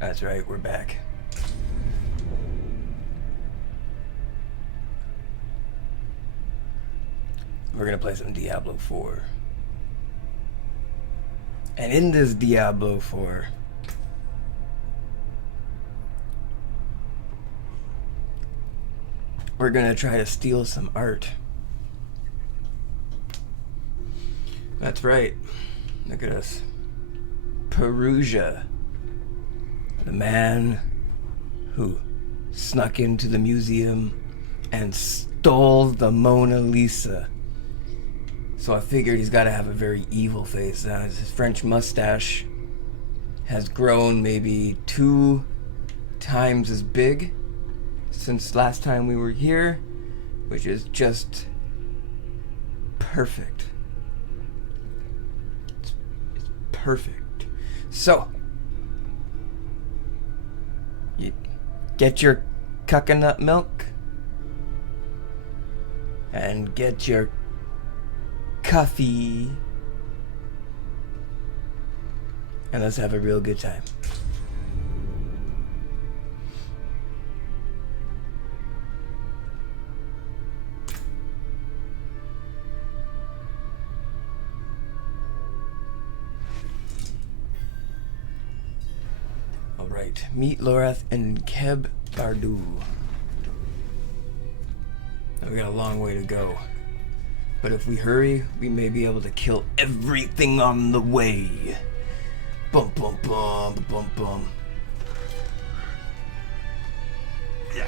That's right, we're back. We're gonna play some Diablo 4. And in this Diablo 4, we're gonna try to steal some art. That's right. Look at us. Perugia, the man who snuck into the museum and stole the Mona Lisa. So I figured he's got to have a very evil face. His French mustache has grown maybe 2 times as big since last time we were here, which is just perfect. It's perfect. So, you get your coconut milk and get your coffee, and let's have a real good time. Alright, meet Lorath and Keb Bardu. We got a long way to go. But if we hurry, we may be able to kill everything on the way. Bum bum bum bum bum. Yeah.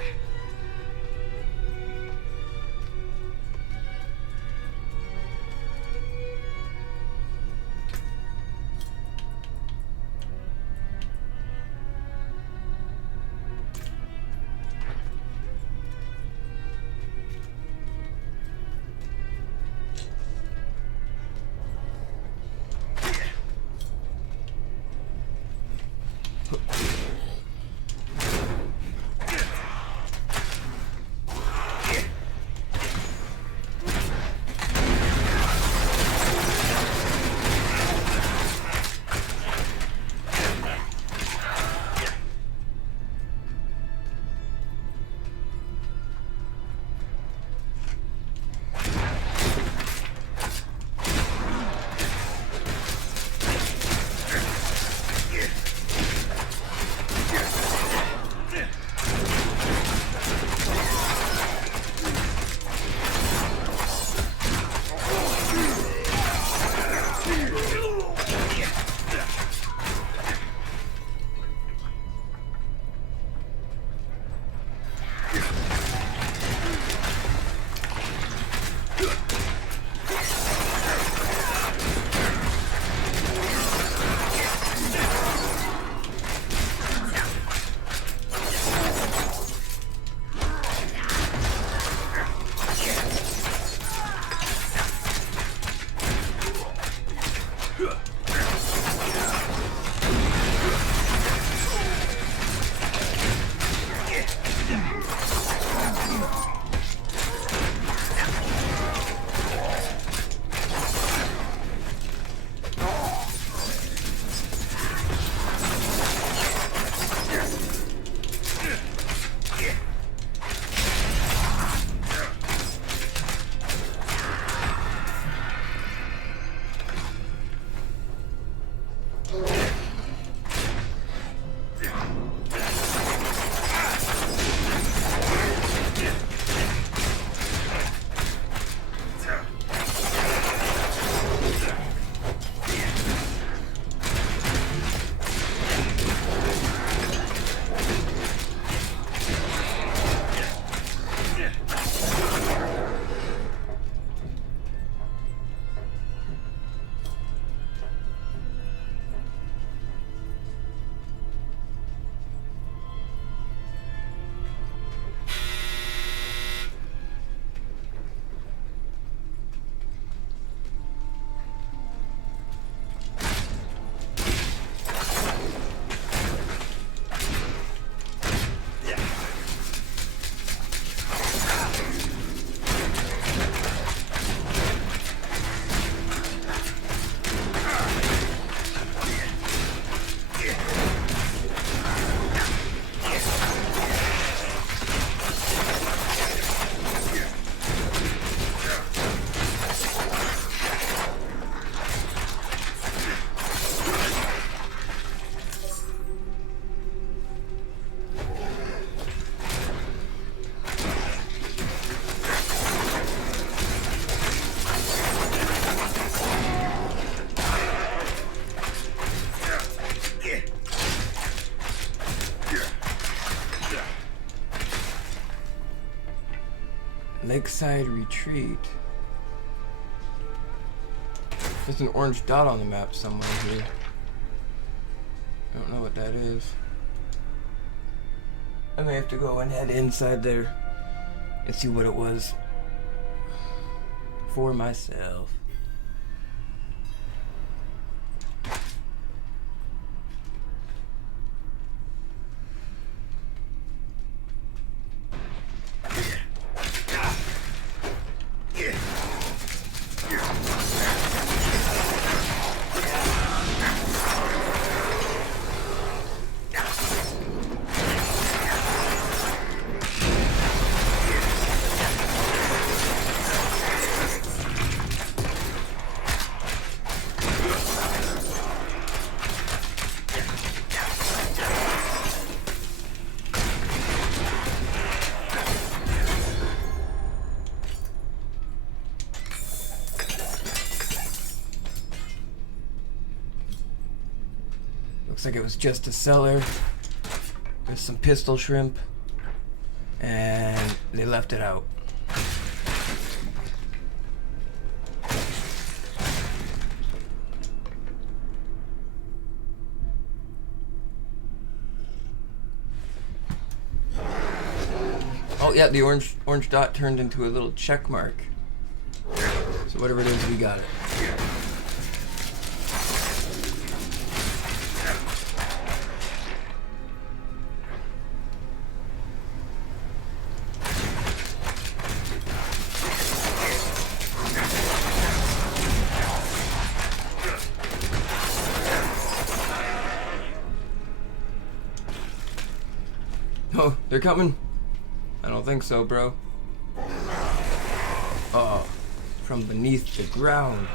Lakeside Retreat. There's an orange dot on the map somewhere here. I don't know what that is. I may have to go and head inside there and see what it was for myself. Looks like it was just a cellar with some pistol shrimp, and they left it out. Oh yeah, the orange dot turned into a little check mark. So whatever it is, we got it. Oh, they're coming? I don't think so, bro. Oh, from beneath the ground.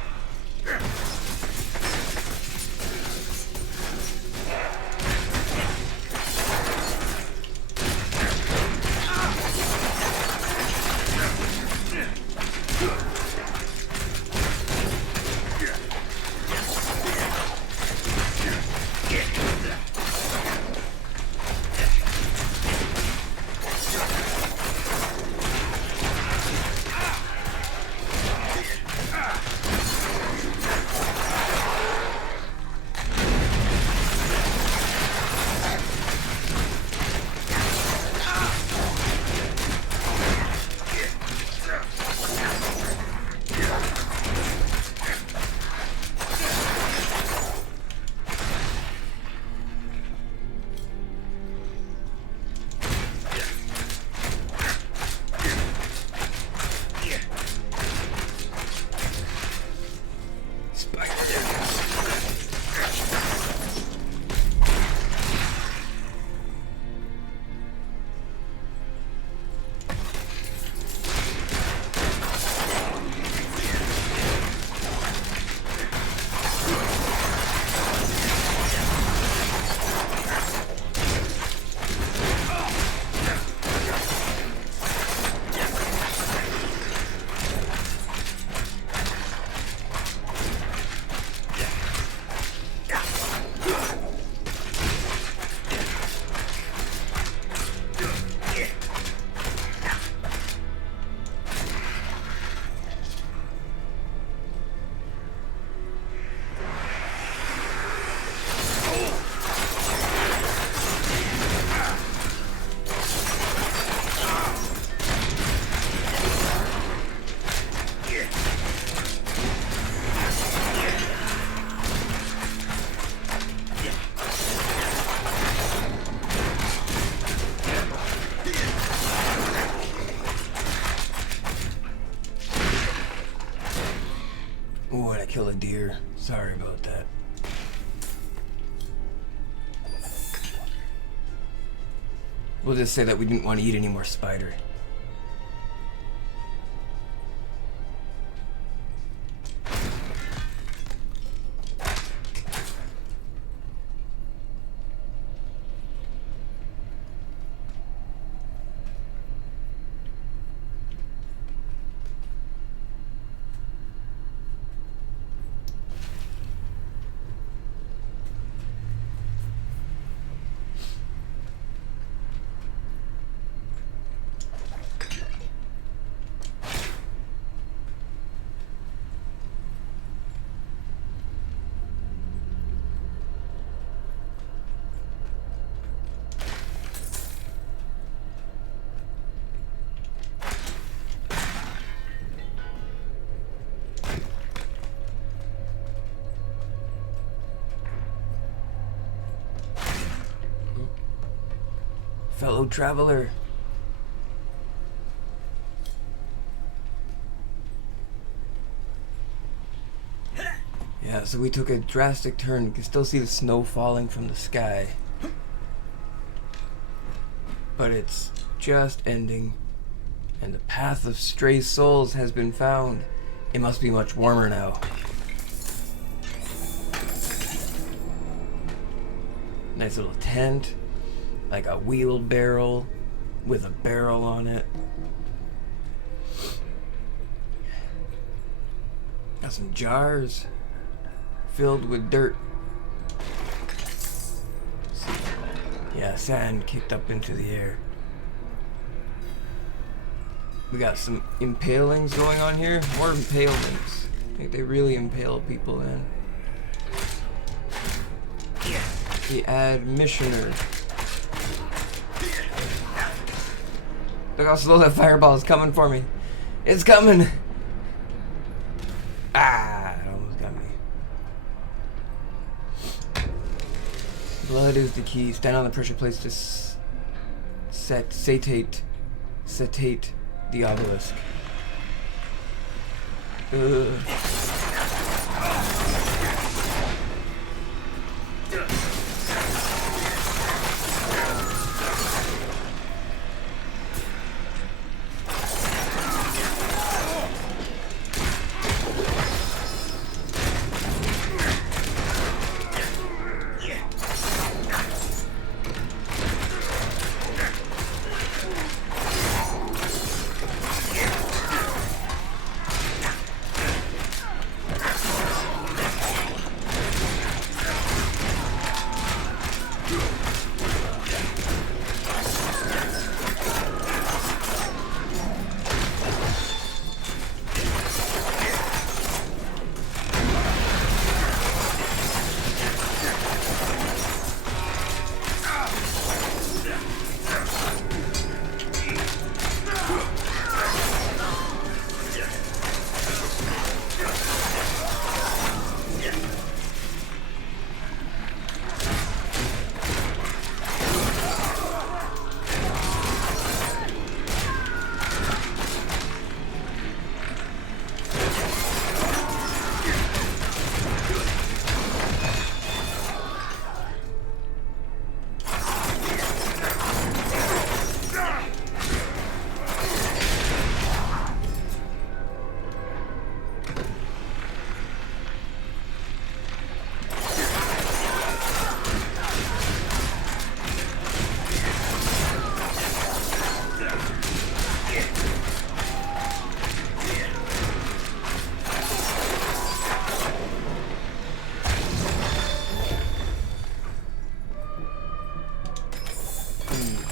Ooh, and I killed a deer. Sorry about that. We'll just say that we didn't want to eat any more spider. fellow traveler. Yeah, so we took a drastic turn. You can still see the snow falling from the sky. But it's just ending. And the path of stray souls has been found. It must be much warmer now. Nice little tent. Like a wheelbarrow with a barrel on it. Got some jars filled with dirt. Yeah, sand kicked up into the air. We got some impalings going on here. More impalings. I think they really impale people in. The admissioner. Look how slow that fireball is coming for me. It's coming! Ah, it almost got me. Blood is the key. Stand on the pressure plates to satate the obelisk. Ugh.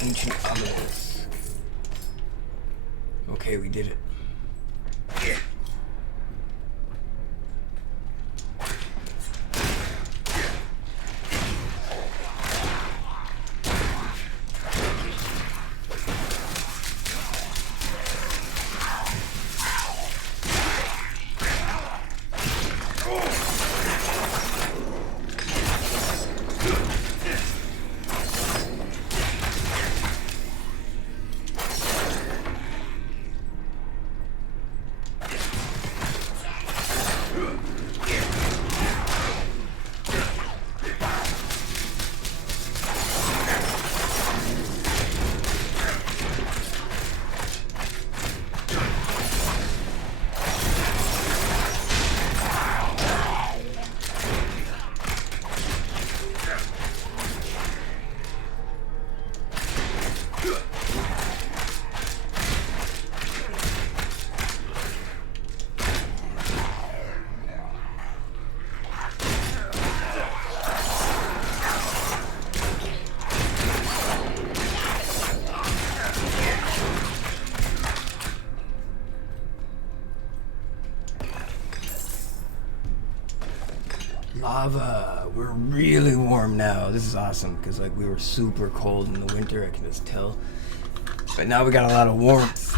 Ancient obelisk. Okay, we did it. Lava. We're really warm now. This is awesome because like we were super cold in the winter, I can just tell. But now we got a lot of warmth.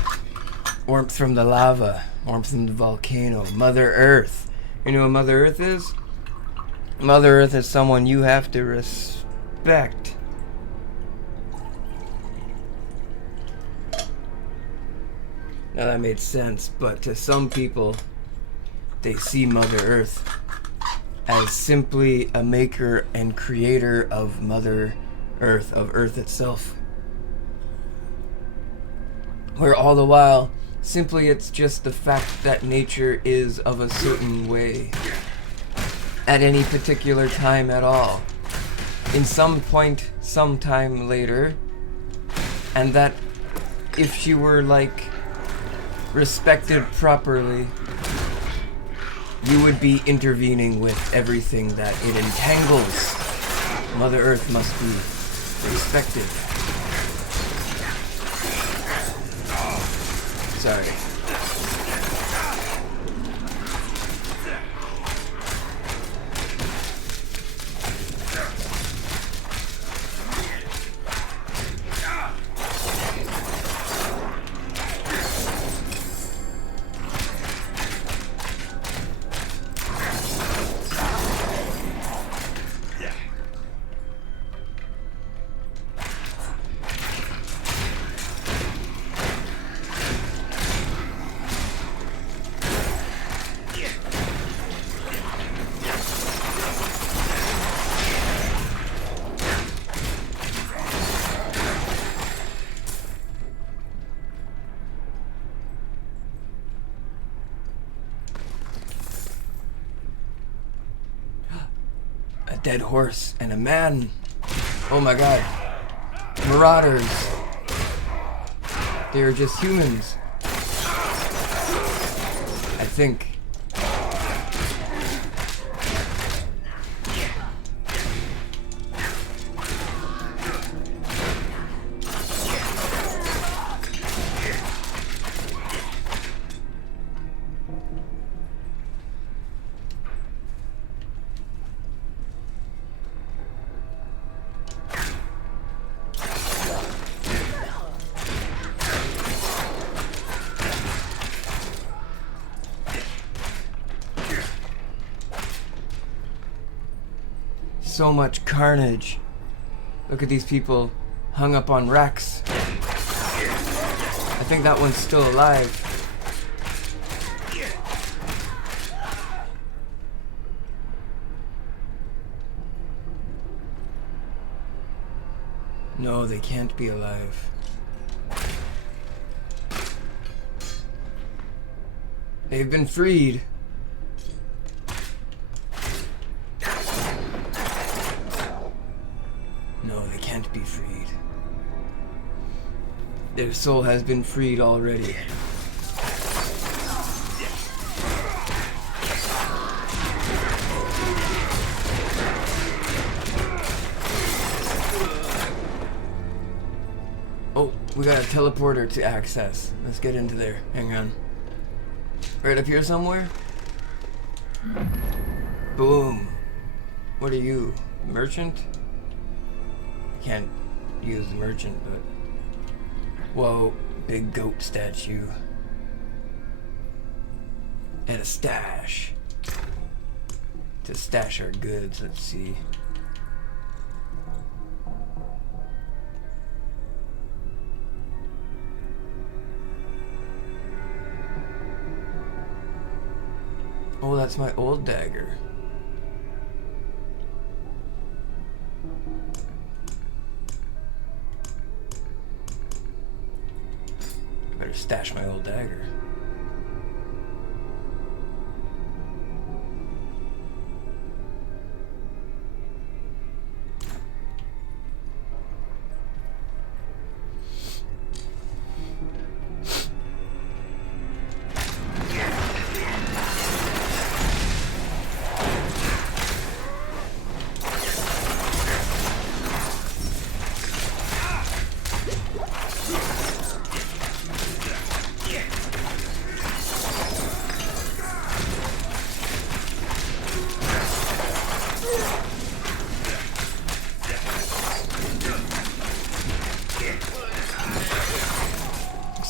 Warmth from the lava. Warmth from the volcano. Mother Earth. You know what Mother Earth is? Mother Earth is someone you have to respect. Now that made sense, but to some people, they see Mother Earth as simply a maker and creator of Mother Earth, of Earth itself. Where all the while, simply it's just the fact that nature is of a certain way at any particular time at all. In some point, sometime later, and that if she were, like, respected properly, you would be intervening with everything that it entangles. Mother Earth must be respected. Sorry. Dead horse and a man. Oh my god. Marauders. They're just humans. I think. So much carnage. Look at these people hung up on racks. I think that one's still alive. No, they can't be alive. They've been freed. No, they can't be freed. Their soul has been freed already. Oh, we got a teleporter to access. Let's get into there. Hang on. Right up here somewhere? Boom. What are you? Merchant? Can't use the merchant, but whoa, big goat statue and a stash to stash our goods. Let's see. Oh, that's my old dagger. Better stash my old dagger.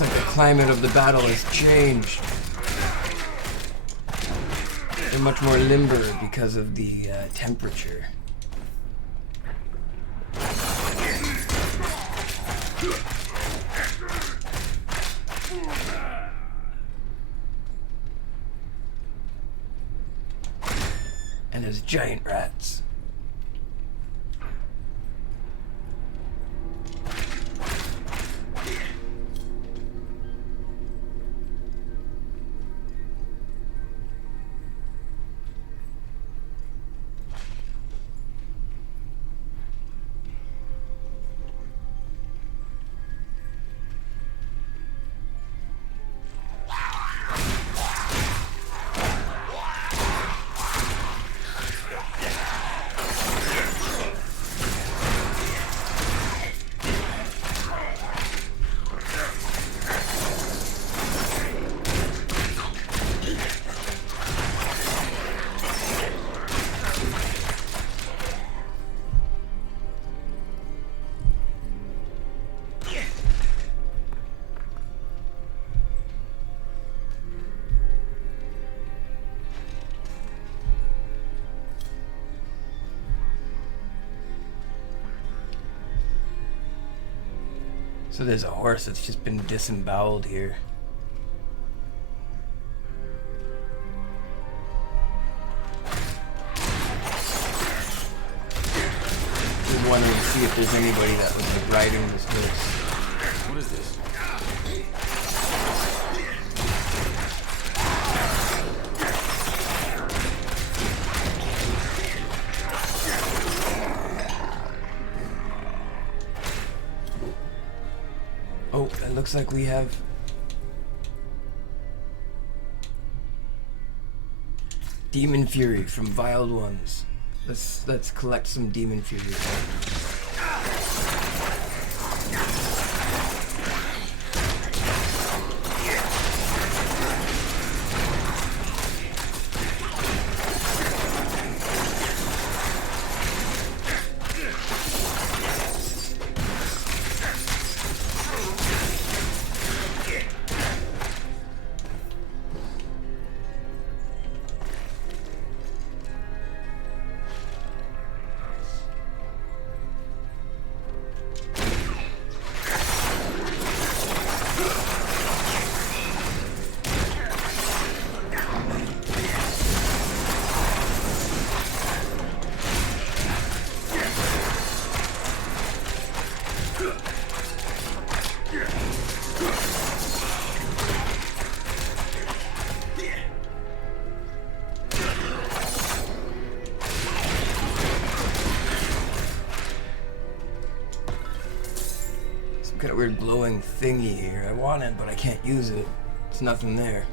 Looks like the climate of the battle has changed. They're much more limber because of the temperature. giant rats. So there's a horse that's just been disemboweled here. I'm wondering to see if there's anybody that was riding this horse. What is this? Oh, it looks like we have... Demon Fury from Viled Ones. Let's collect some Demon Fury. Got a weird glowing thingy here. I want it, but I can't use it. There's nothing there.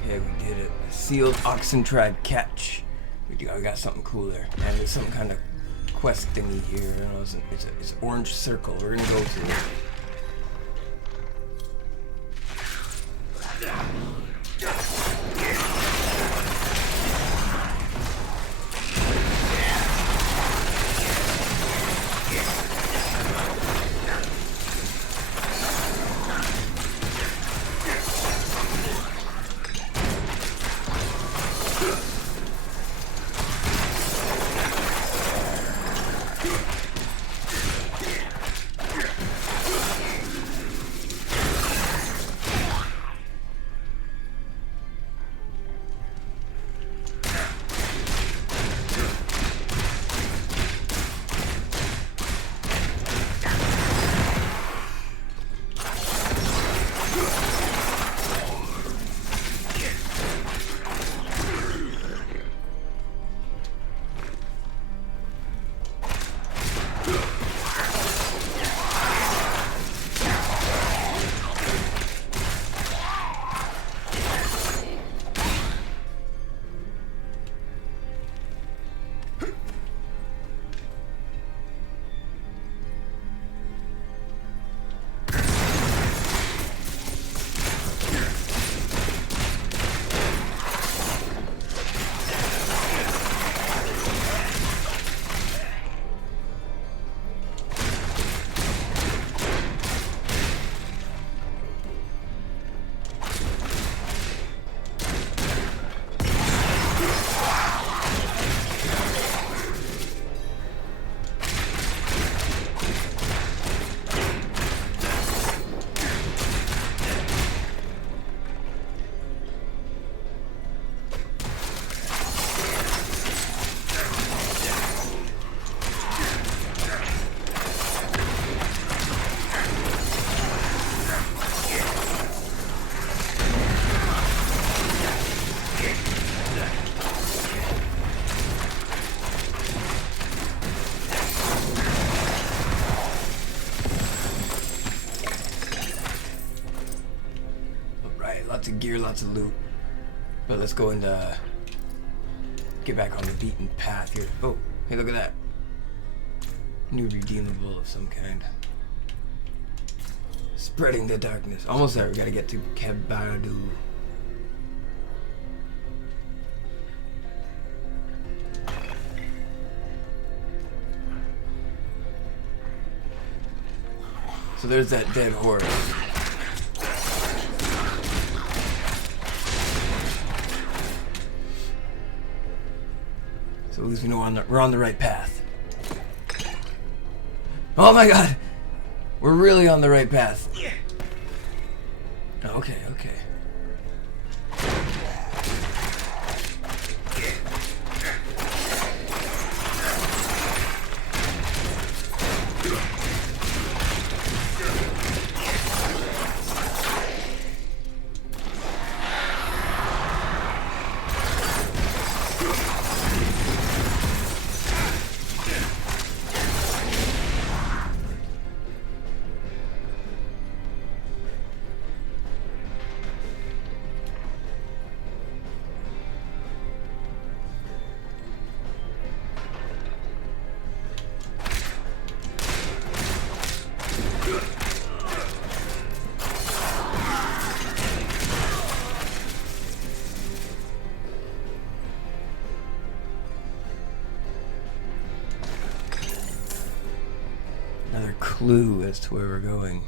Okay, we did it. Sealed Oxen Tribe catch. We got something cooler. And there's some kind of quest thingy here. I don't know, it's an orange circle. We're gonna go to it. gear, lots of loot. But let's go and get back on the beaten path here. Oh, hey, look at that. New redeemable of some kind. Spreading the darkness. Almost there. We gotta get to Kebadu. So there's that dead horse. So at least we know we're on the right path. Oh my god! We're really on the right path. Okay, okay. Another clue as to where we're going.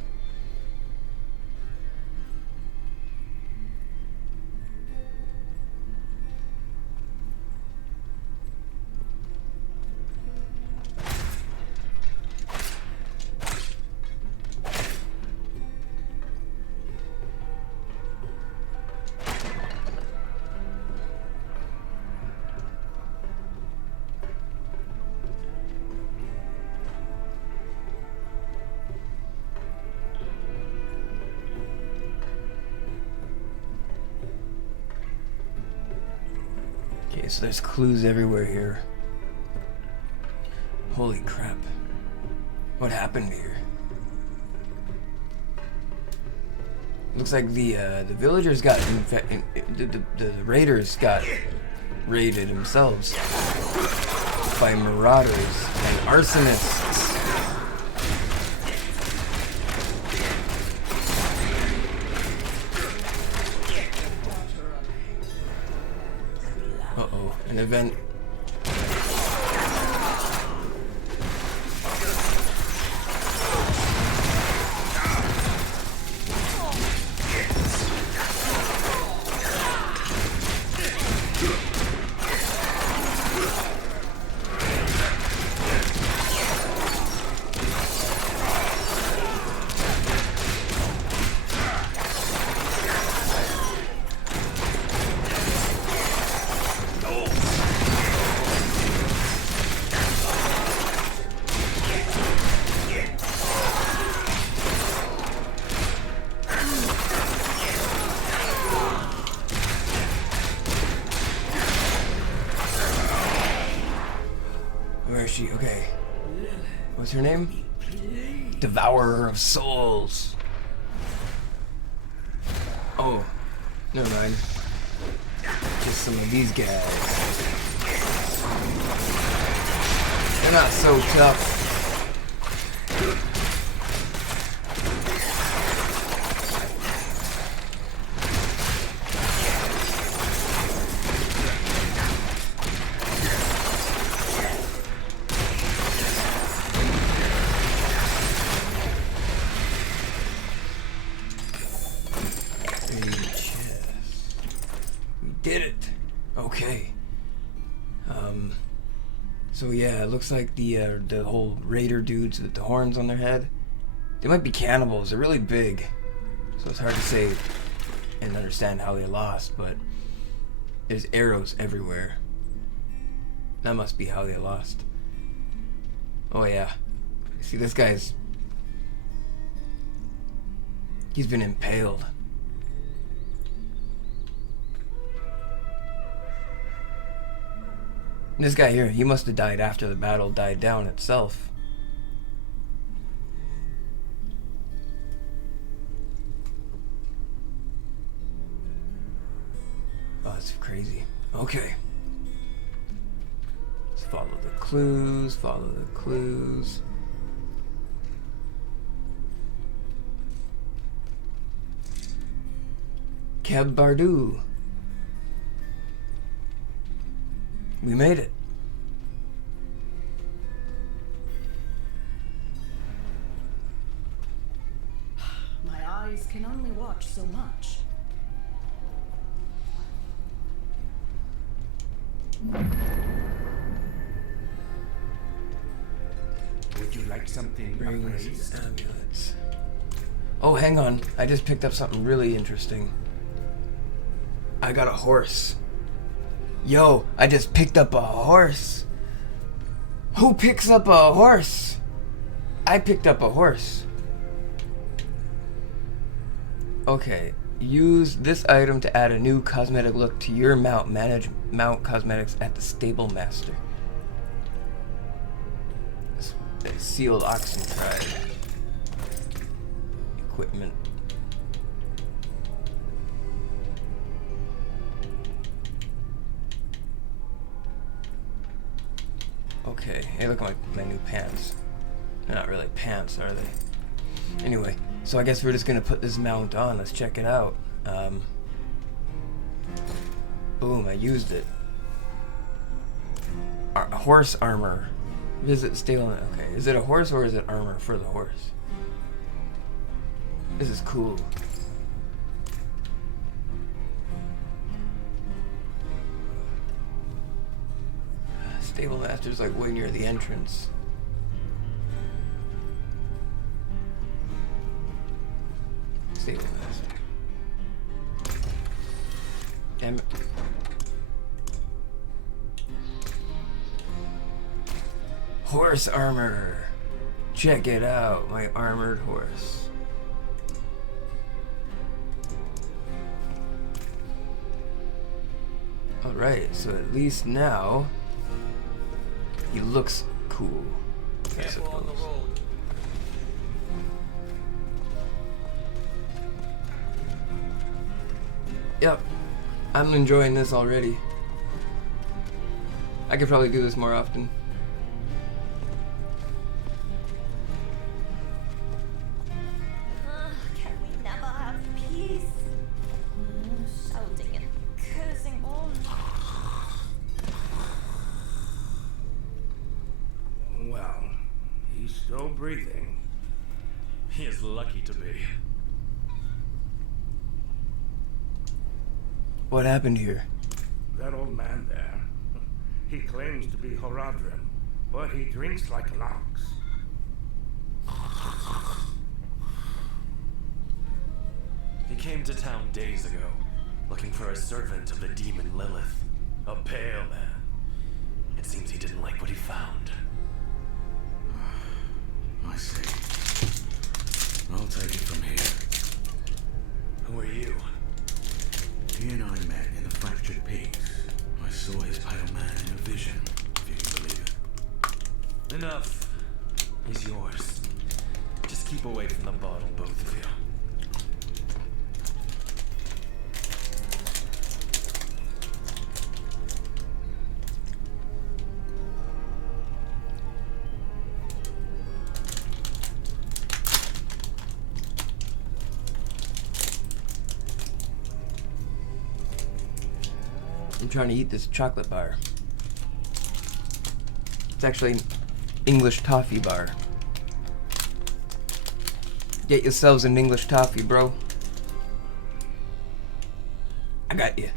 Okay, so there's clues everywhere here. Holy crap. What happened here? Looks like the villagers got the raiders got raided themselves by marauders and arsonists. Uh-oh, an event. Where is she? Okay. What's her name? Devourer of Souls. Oh, never mind. Just some of these guys. They're not so tough. Did it. Okay. So yeah, it looks like the whole raider dudes with the horns on their head, they might be cannibals. They're really big, so it's hard to say and understand how they lost, but there's arrows everywhere. That must be how they lost. Oh yeah. See, this guy's... he's been impaled. This guy here, he must have died after the battle died down itself. Okay. Let's follow the clues, follow the clues. Keb Bardu. We made it. My eyes can only watch so much. Would you like something Rings, amulets. Oh, hang on. I just picked up something really interesting. I got a horse. Yo, I just picked up a horse. Who picks up a horse? I picked up a horse. Okay, use this item to add a new cosmetic look to your mount. Manage mount cosmetics at the stable master. Sealed oxen pride. Equipment. Okay, hey, look at my new pants. They're not really pants, are they? Anyway, so I guess we're just gonna put this mount on. Let's check it out. Boom, I used it. Horse armor. Visit stable. Okay, is it a horse or is it armor for the horse? This is cool. Stable master's like way near the entrance. Stable master. Damn it. Horse armor. Check it out, my armored horse. Alright, so at least now he looks cool. Careful on the road. Yep, I'm enjoying this already. I could probably do this more often. Can we never have peace? Shouting and cursing on. Well, he's still breathing. He is lucky to be. What happened here? That old man there, he claims to be Horadrim, but he drinks like an ox. He came to town days ago, looking for a servant of the demon Lilith. A pale man. It seems he didn't like what he found. I see. I'll take it from here. Who are you? He and I met in the Fractured Peaks. I saw his pale man in a vision, if you can believe it. Enough. He's yours. Just keep away from the bottle, both of you. I'm trying to eat this chocolate bar. It's actually an English toffee bar. Get yourselves an English toffee, bro. I got you.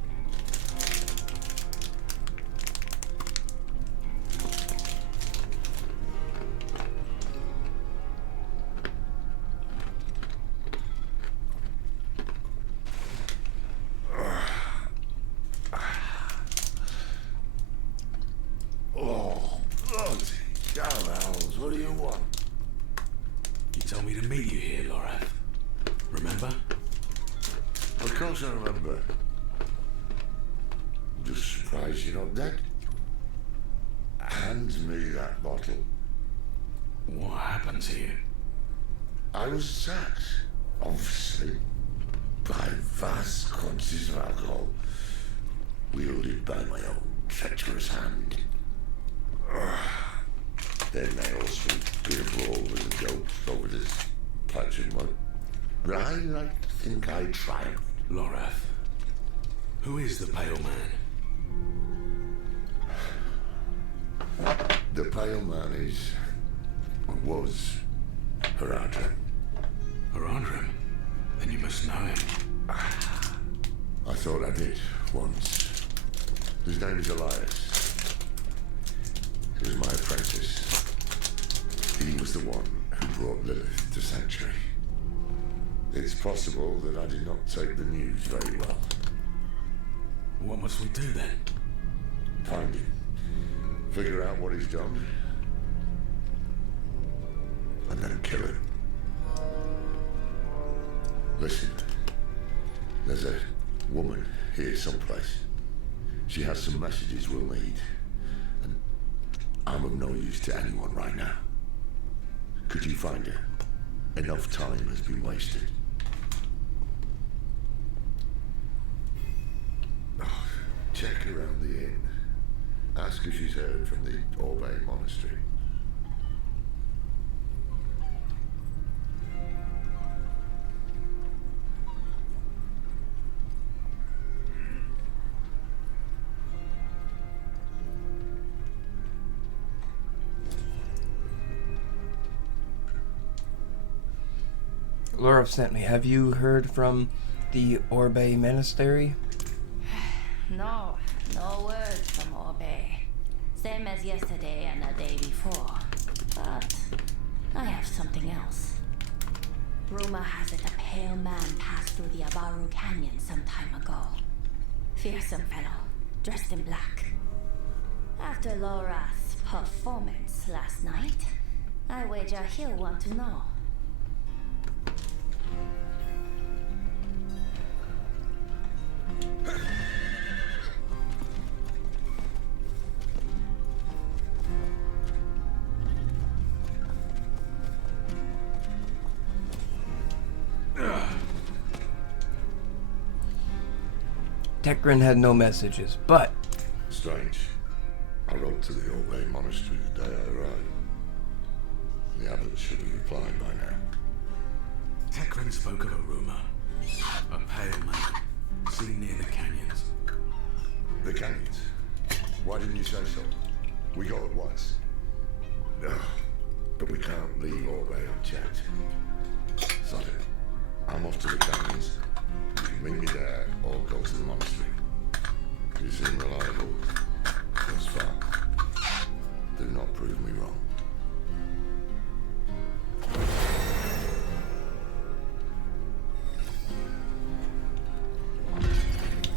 Oh, bloody gallows, what do you want? You told me to meet you here, Lorath. Remember? Of course I remember. Just surprised you're not dead. Hand me that bottle. What happened to you? I was attacked, obviously, by vast quantities of alcohol. wielded by my own treacherous hand. Their nails will be a brawl with a goat over this patch of mud. But I like to think I triumphed. Lorath, who is the Pale Man? The Pale Man is, or was, Haradrim. Haradrim? Then you must know him. I thought I did, once. His name is Elias. He was my apprentice. He was the one who brought Lilith to Sanctuary. It's possible that I did not take the news very well. What must we do then? Find him. Figure out what he's done. And then kill him. Listen. There's a woman here someplace. She has some messages we'll need. And I'm of no use to anyone right now. Could you find her? Enough time has been wasted. Oh, check around the inn. Ask if she's heard from the Orbe Monastery. Laura sent me. Have you heard from the Orbe Monastery? No, no word from Orbe. Same as yesterday and the day before. But I have something else. Rumor has it a pale man passed through the Abaru Canyon some time ago. Fearsome fellow, dressed in black. After Lorath's performance last night, I wager he'll want to know. Tekrin had no messages, but Strange. I wrote to the Orbe Monastery the day I arrived. The abbot should have replied by now. Tekrin spoke of a rumor. A Pale Man, seen near the canyons. The canyons? Why didn't you say so? We go at once. No, but we can't leave Orbe unchecked. Sod it. I'm off to the canyons. You can meet me there or go to the monastery. You seem reliable thus far. Do not prove me wrong.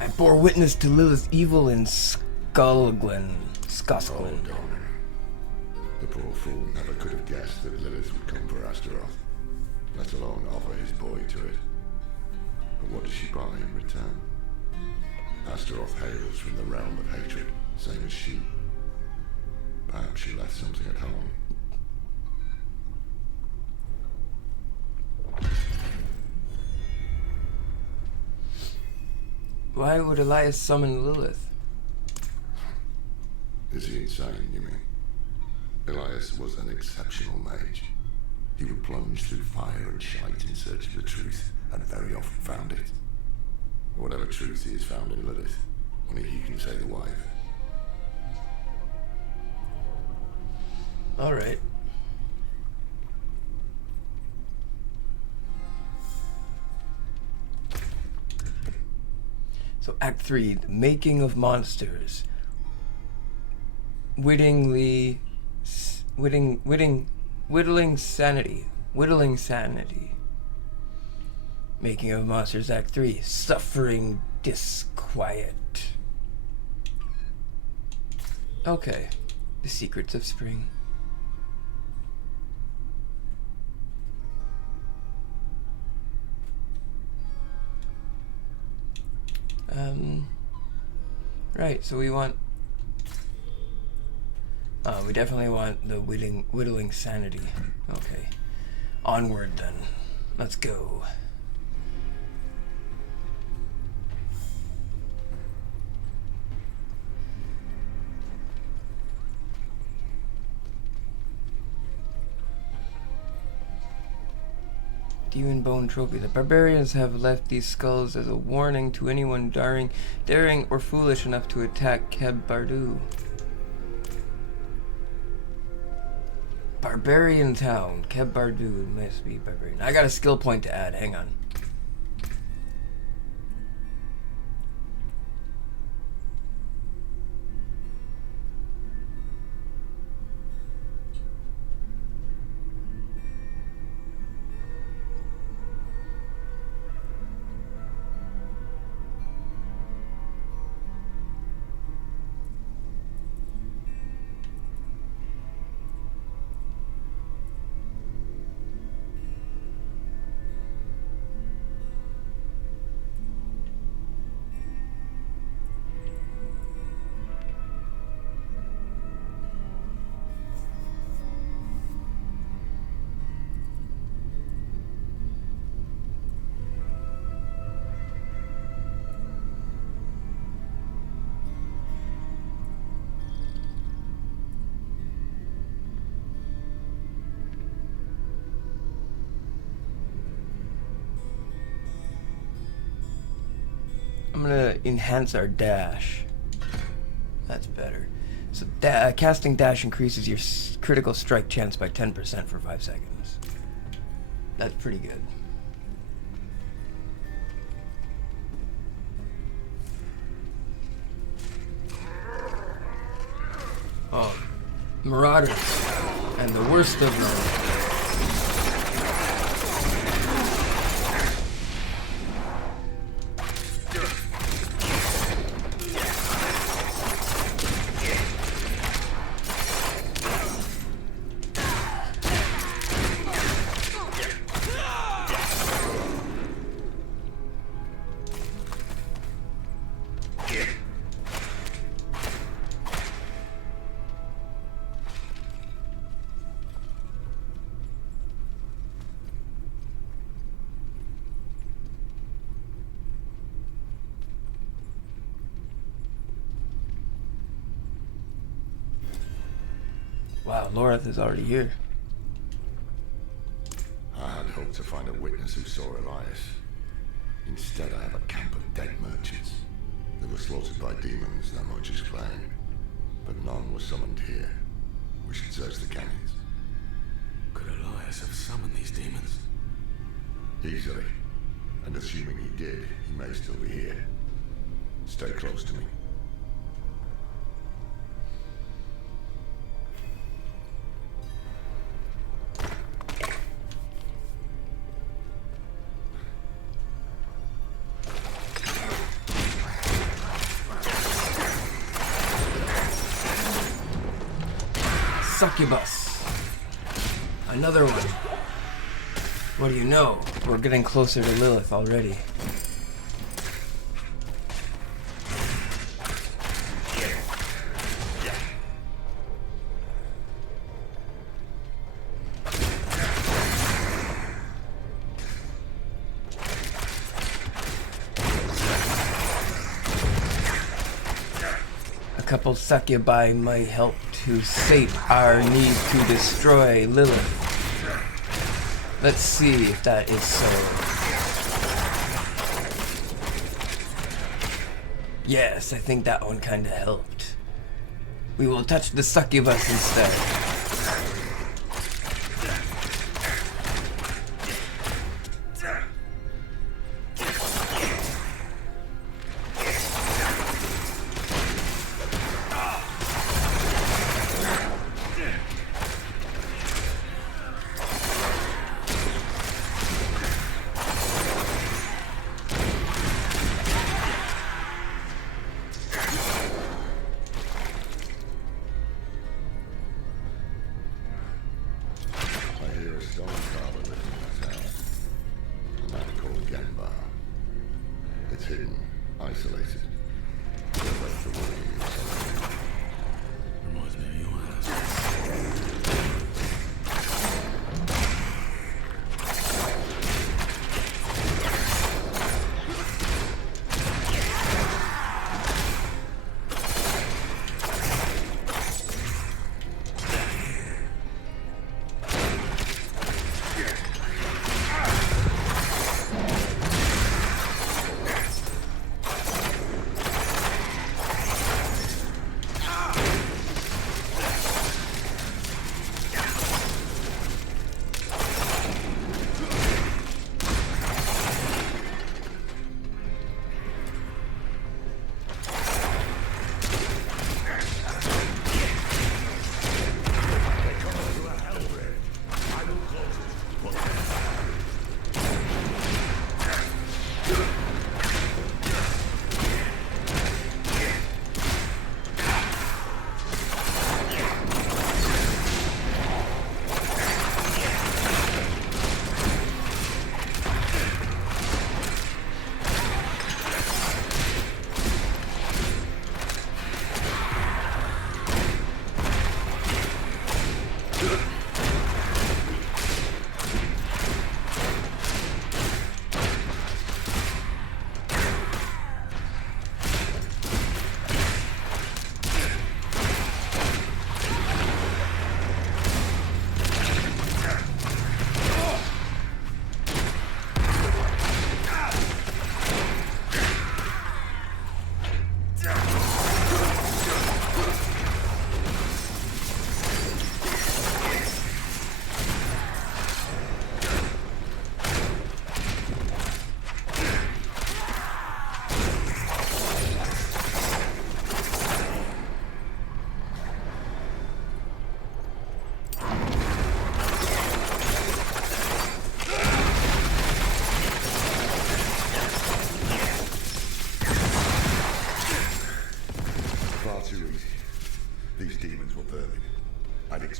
I bore witness to Lilith's evil in Skullglen. Oh, Donner. The poor fool never could have guessed that Lilith would come for Astaroth, let alone offer his boy to it. But what does she buy in return? Astaroth hails from the realm of hatred, same as she. Perhaps she left something at home. Why would Elias summon Lilith? Is he insane, you mean? Elias was an exceptional mage. He would plunge through fire and shite in search of the truth, and very often found it. Whatever truth he has found in Lilith, only he can say the wife. Alright. So Act 3, the making of monsters. Whittling sanity. Whittling sanity. Making of monsters, Act 3, suffering disquiet. Okay, the secrets of spring. Right, so we want... we definitely want the whittling sanity. Okay. Onward then. Let's go. Demon Bone Trophy. The barbarians have left these skulls as a warning to anyone daring or foolish enough to attack Keb Bardu. Barbarian Town. Keb Bardu must be barbarian. I got a skill point to add. Hang on. I'm gonna enhance our dash. That's better. So casting dash increases your critical strike chance by 10% for 5 seconds. That's pretty good. Oh, Marauders, and the worst of them. Wow, Loreth is already here. I had hoped to find a witness who saw Elias. Instead, I have a camp of dead merchants. They were slaughtered by demons, that much is plain. But none was summoned here. We should search the canyons. Could Elias have summoned these demons? Easily. And assuming he did, he may still be here. Stay close to me. Succubus. Another one. What do you know? We're getting closer to Lilith already. A couple succubi might help to sate our need to destroy Lilith. Let's see if that is so. Yes, I think that one kinda helped. We will touch the succubus instead. Hidden, isolated. Reminds me of your house.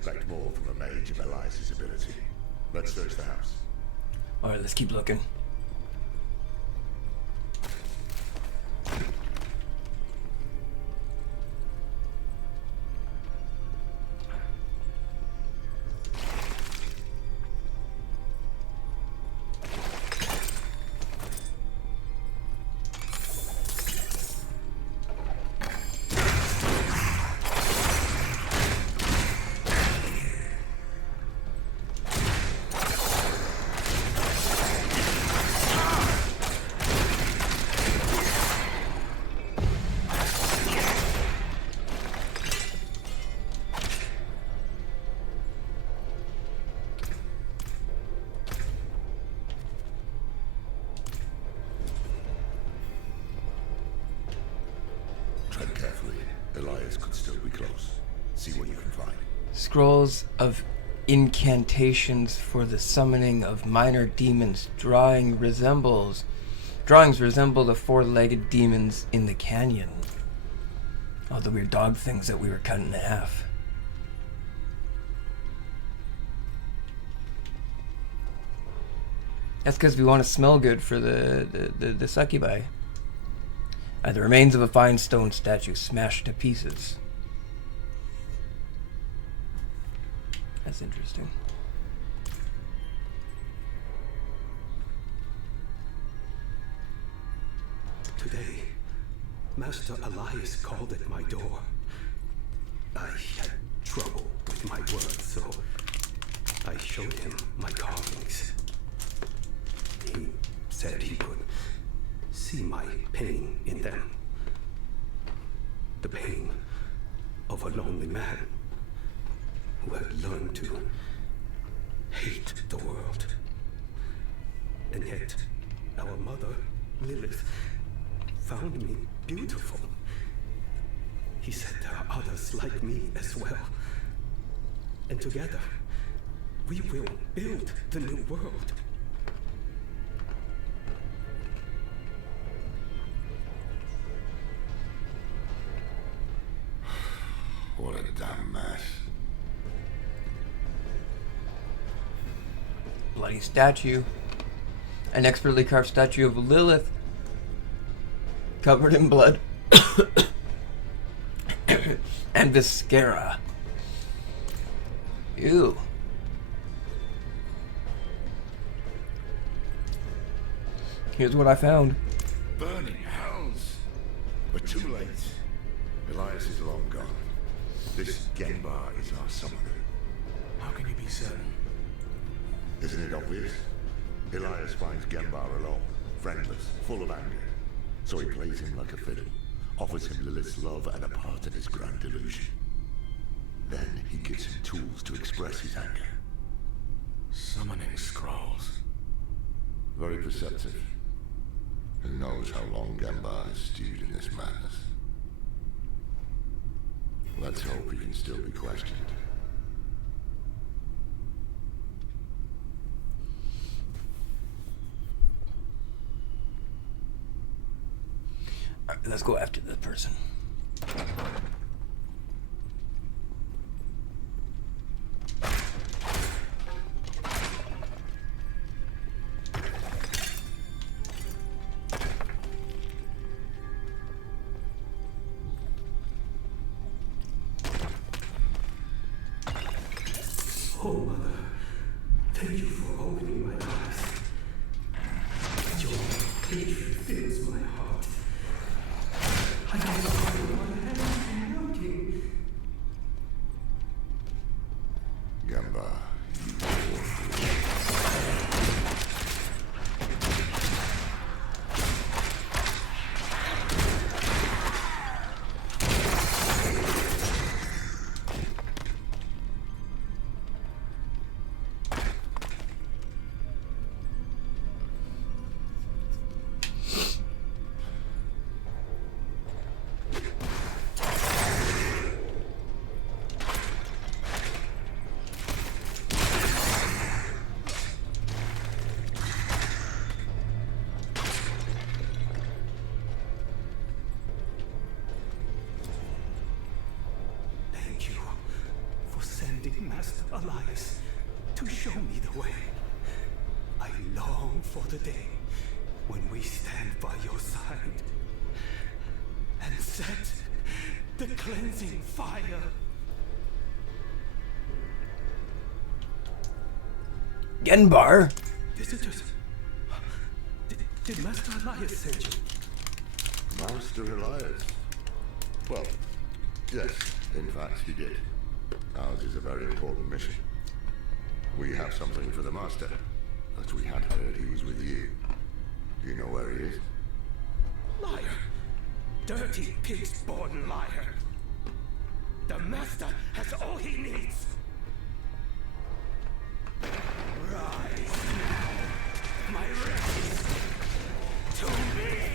expect more from a mage of Elias's ability. Let's search the house. Alright, let's keep looking. Tread carefully. Elias could still be close. See what you can find. Scrolls of incantations for the summoning of minor demons. Drawings resemble the four-legged demons in the canyon. All the weird dog things that we were cutting in half. That's because we want to smell good for the succubi. The remains of a fine stone statue smashed to pieces. That's interesting. Today, Master Elias called at my door. I had trouble with my words, so I showed him my carvings. He said he could see my pain in them. The pain of a lonely man who had learned to hate the world. And yet, our mother, Lilith, found me beautiful. He said there are others like me as well. And together, we will build the new world. What a damn mess. Bloody statue. An expertly carved statue of Lilith, covered in blood and viscera. Ew. Here's what I found. Burning hells. We're too late. Elias is long gone. This Genbar is our summoner. How can you be certain? Isn't it obvious? Elias finds Genbar alone, friendless, full of anger. So he plays him like a fiddle, offers him Lilith's love and a part of his grand delusion. Then he gives him tools to express his anger. Summoning scrolls. Very perceptive. Who knows how long Genbar is stewed in this madness. Let's hope he can still be questioned. Alright, let's go after the person. Oh, Mother, thank you for opening my eyes. Your hatred fills my heart. I can feel my hands melting. Genbar, you poor fool. Master Elias to show me the way. I long for the day when we stand by your side and set the cleansing fire. Genbar? Visitors? Did Master Elias send you? Master Elias? Well, yes, in fact, he did. Ours is a very important mission. We have something for the Master, but we had heard he was with you. Do you know where he is? Liar! Dirty pig's-born liar! The Master has all he needs! Rise now, my race, to me!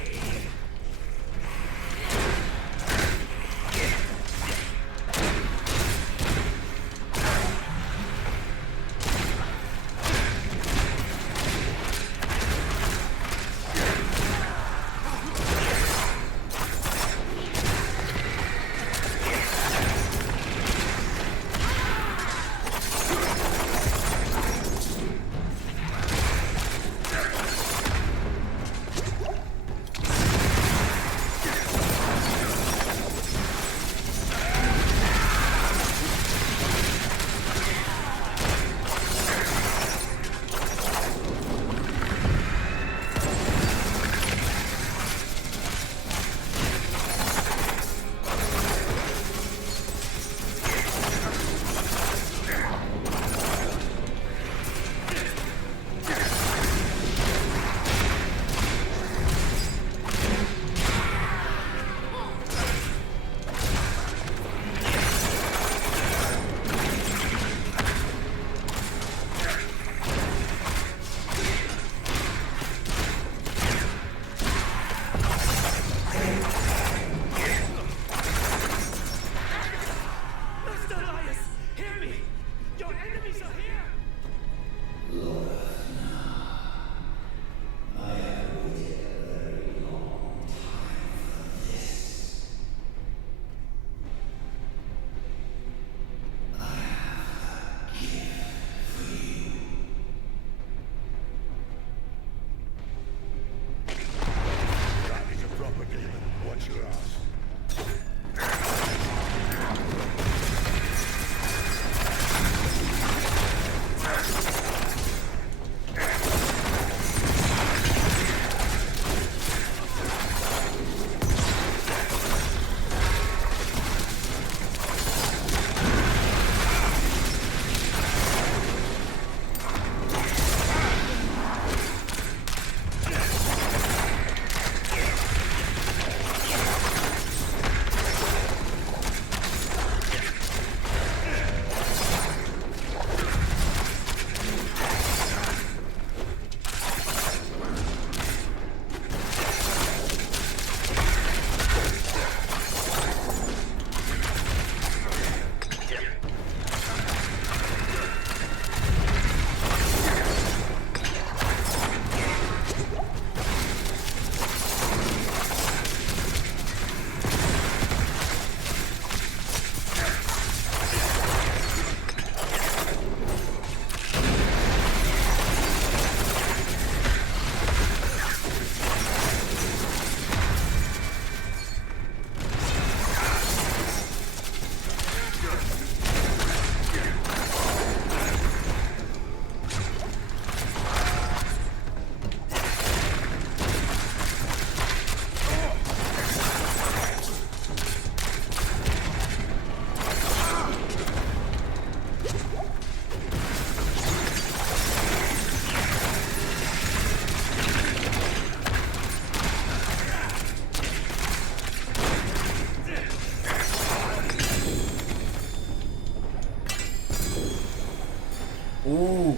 Ooh.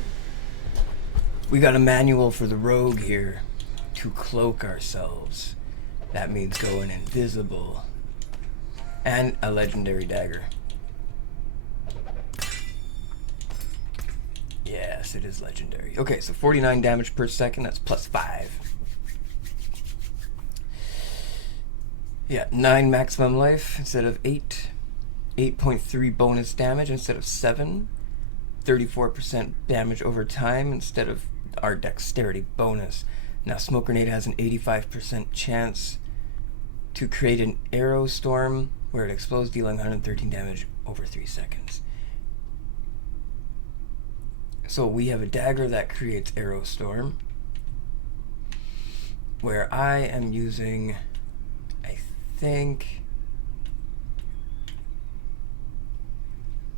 We got a manual for the rogue here. To cloak ourselves. That means going invisible. And a legendary dagger. Yes, it is legendary. Okay, so 49 damage per second. That's plus 5. Yeah, 9 maximum life instead of 8. 8.3 bonus damage instead of 7. 34% damage over time instead of our dexterity bonus. Now, Smoke Grenade has an 85% chance to create an arrow storm where it explodes, dealing 113 damage over 3 seconds. So we have a dagger that creates arrow storm, where I am using, I think,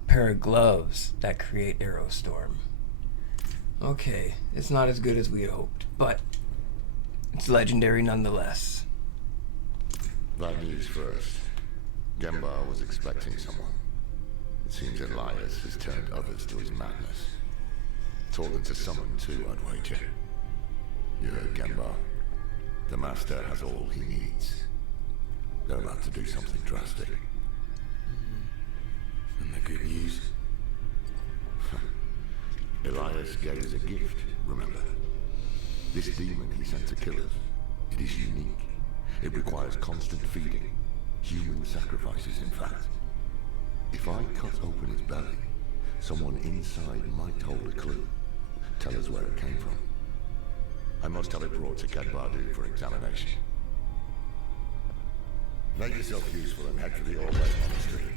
pair of gloves that create arrow storm. Okay, it's not as good as we had hoped, but it's legendary nonetheless. Bad news first. Gembar was expecting someone. It seems Elias has turned others to his madness. Told her to summon too, I'd wager. You heard Gembar. The Master has all he needs. They'll have to do something drastic. And the good news? Elias gave us a gift, remember? This demon he sent to kill us. It is unique. It requires constant feeding. Human sacrifices, in fact. If I cut open its belly, someone inside might hold a clue. Tell us where it came from. I must have it brought to Kadbardu for examination. Make yourself useful and head for the Orbe Monastery.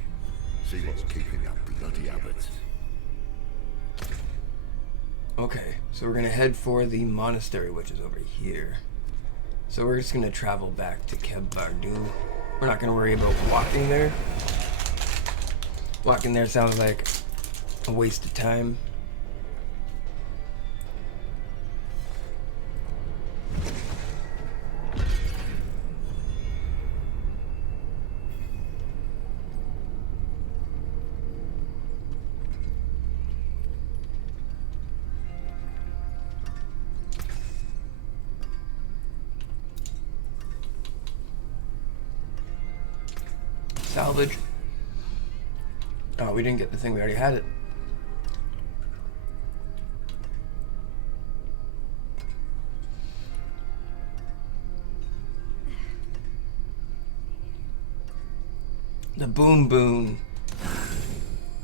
See what's keeping that bloody abbot. Okay, so we're gonna head for the monastery, which is over here. So we're just gonna travel back to Kadbardu. We're not gonna worry about walking there. Walking there sounds like a waste of time. Salvage. Oh, we didn't get the thing. We already had it. The boom boom.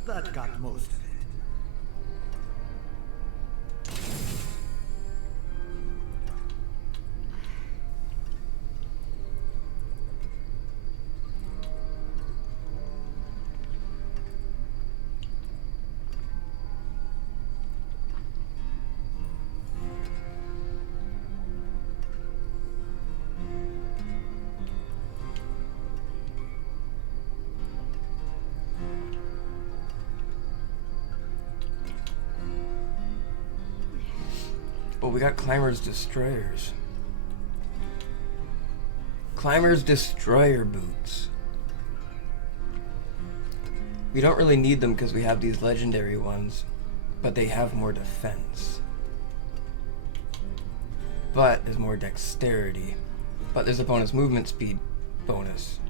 That got most of it. Oh, we got Climber's Destroyers. Climber's Destroyer boots. We don't really need them because we have these legendary ones, but they have more defense. But there's more dexterity. But there's a bonus movement speed bonus.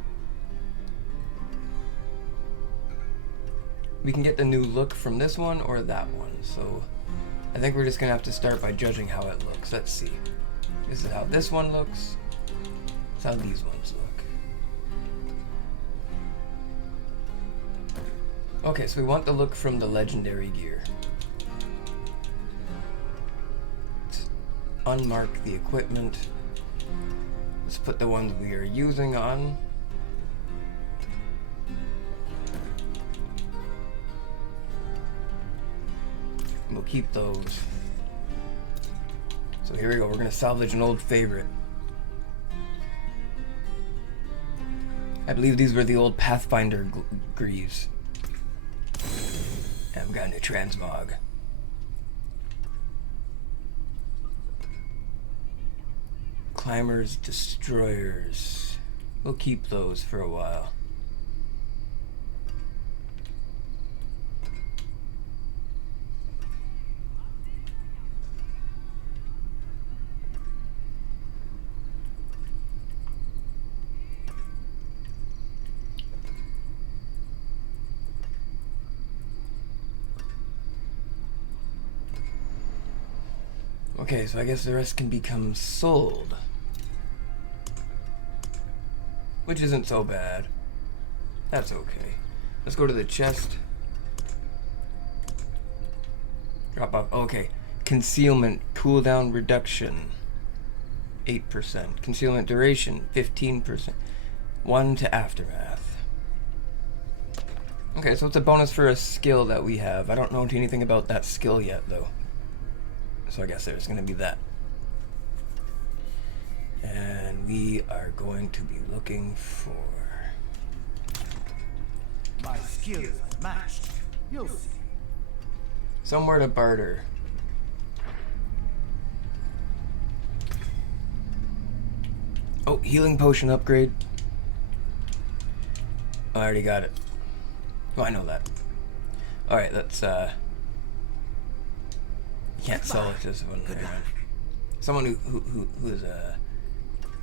We can get the new look from this one or that one, so I think we're just gonna have to start by judging how it looks. Let's see. This is how this one looks. This is how these ones look. Okay, so we want the look from the legendary gear. Let's unmark the equipment. Let's put the ones we are using on. We'll keep those. So here we go. We're going to salvage an old favorite. I believe these were the old Pathfinder greaves. And we've got a new transmog. Climber's Destroyers. We'll keep those for a while. Okay, so I guess the rest can become sold. Which isn't so bad. That's okay. Let's go to the chest. Drop off. Okay. Concealment cooldown reduction 8%. Concealment duration 15%. 1 to aftermath. Okay, so it's a bonus for a skill that we have. I don't know anything about that skill yet, though. So I guess there's going to be that. And we are going to be looking for... My skills unmatched. You'll see. somewhere to barter. Oh, healing potion upgrade. I already got it. Oh, I know that. Alright, let's, can't sell it to someone. Someone who is a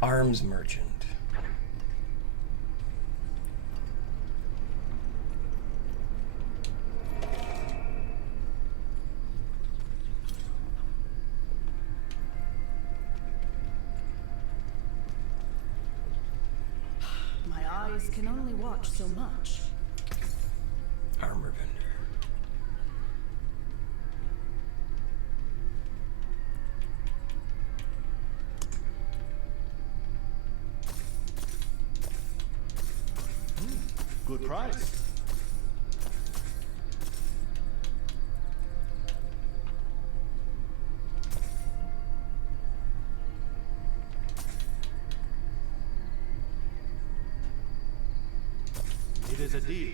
arms merchant. My eyes can only watch so much. Armor vendor. Good price. It is a deal.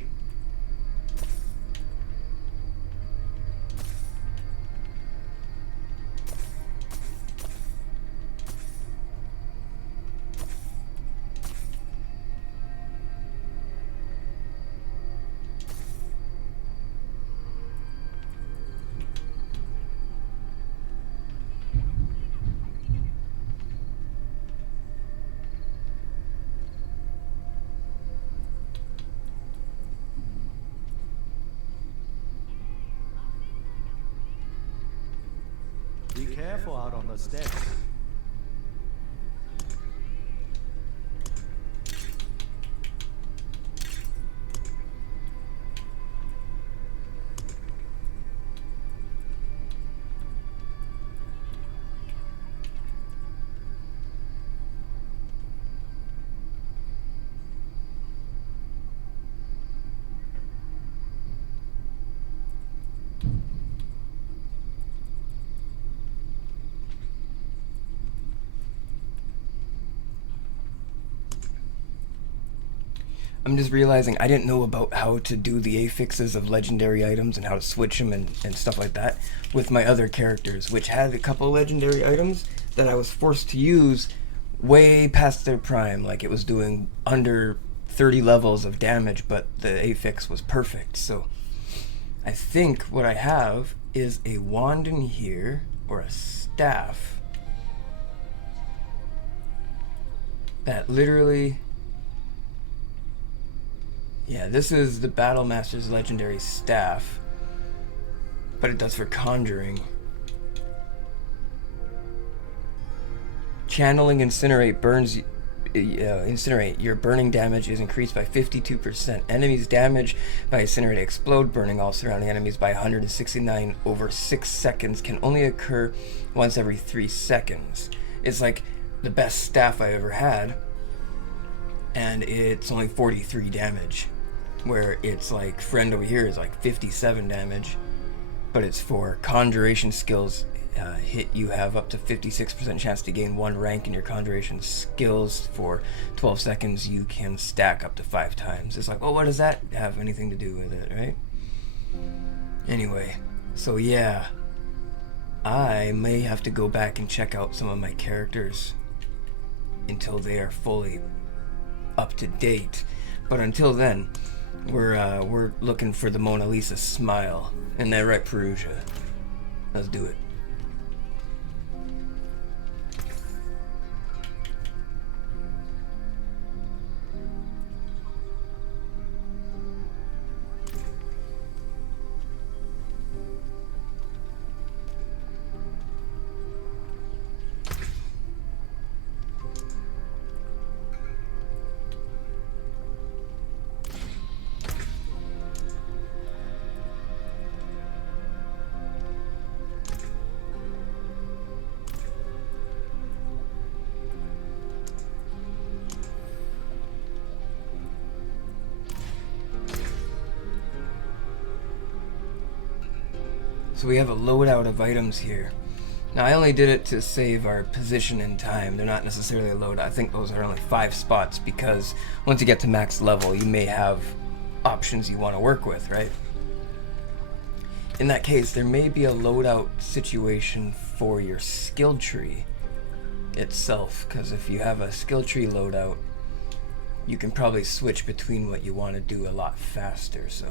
Be careful out on the steps. I'm just realizing I didn't know about how to do the affixes of legendary items and how to switch them and stuff like that with my other characters, which had a couple legendary items that I was forced to use way past their prime. Like it was doing under 30 levels of damage, but the affix was perfect. So I think what I have is a wand in here or a staff that literally... Yeah, this is the Battle Master's legendary staff, but it does for conjuring. Channeling Incinerate burns... Incinerate. Your burning damage is increased by 52%. Enemies damaged by Incinerate explode, burning all surrounding enemies by 169 over 6 seconds. Can only occur once every 3 seconds. It's like the best staff I ever had, and it's only 43 damage. Where it's like friend over here is like 57 damage, but it's for conjuration skills. Hit you have up to 56% chance to gain 1 rank in your conjuration skills for 12 seconds. You can stack up to 5 times. It's like, oh, what does that have anything to do with it, right? Anyway, so yeah, I may have to go back and check out some of my characters until they are fully up to date. But until then, we're looking for the Mona Lisa smile. Isn't that right, Perugia? Let's do it. So we have a loadout of items here. Now I only did it to save our position and time. They're not necessarily a loadout. I think those are only 5 spots because once you get to max level, you may have options you want to work with, right? In that case, there may be a loadout situation for your skill tree itself, because if you have a skill tree loadout, you can probably switch between what you want to do a lot faster. So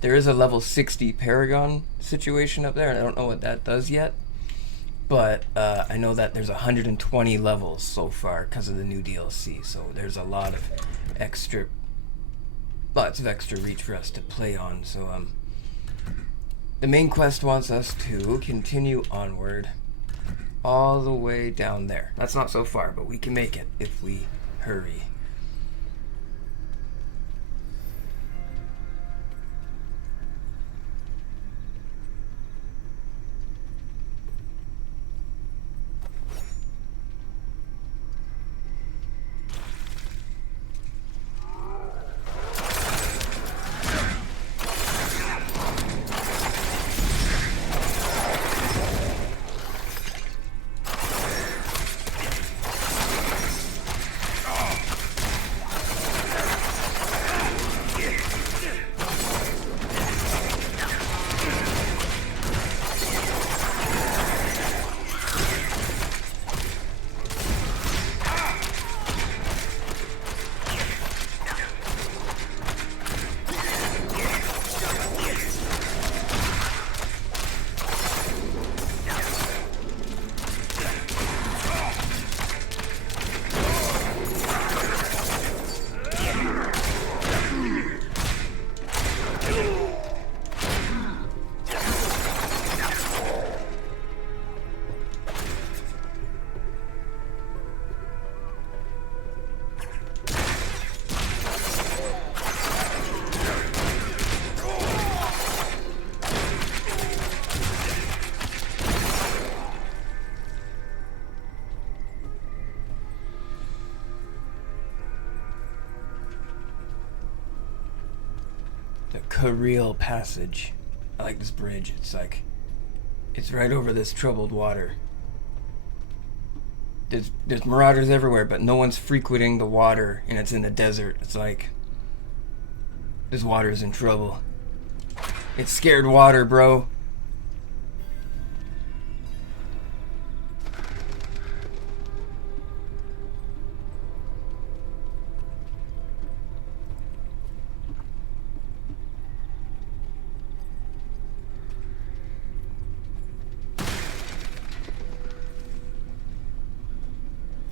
there is a level 60 Paragon situation up there, and I don't know what that does yet, but I know that there's 120 levels so far because of the new DLC, so there's a lot of lots of extra reach for us to play on. So the main quest wants us to continue onward all the way down there. That's not so far, but we can make it if we hurry. Real passage. I like this bridge. It's right over this troubled water. There's marauders everywhere, but no one's frequenting the water, and it's in the desert. It's like this water is in trouble. It's scared water, bro.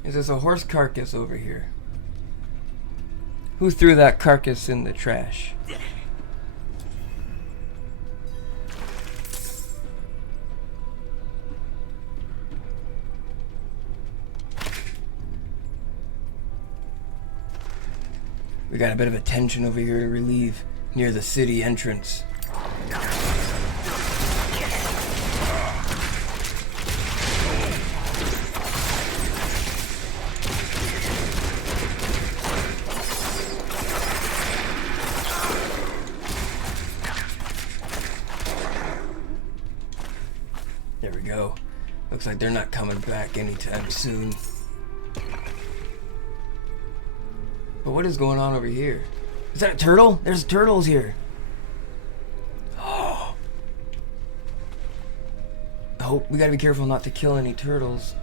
There's a horse carcass over here. Who threw that carcass in the trash? We got a bit of a tension over here to relieve near the city entrance. Looks like they're not coming back anytime soon. But what is going on over here? Is that a turtle? There's turtles here. Oh. Oh, we gotta be careful not to kill any turtles.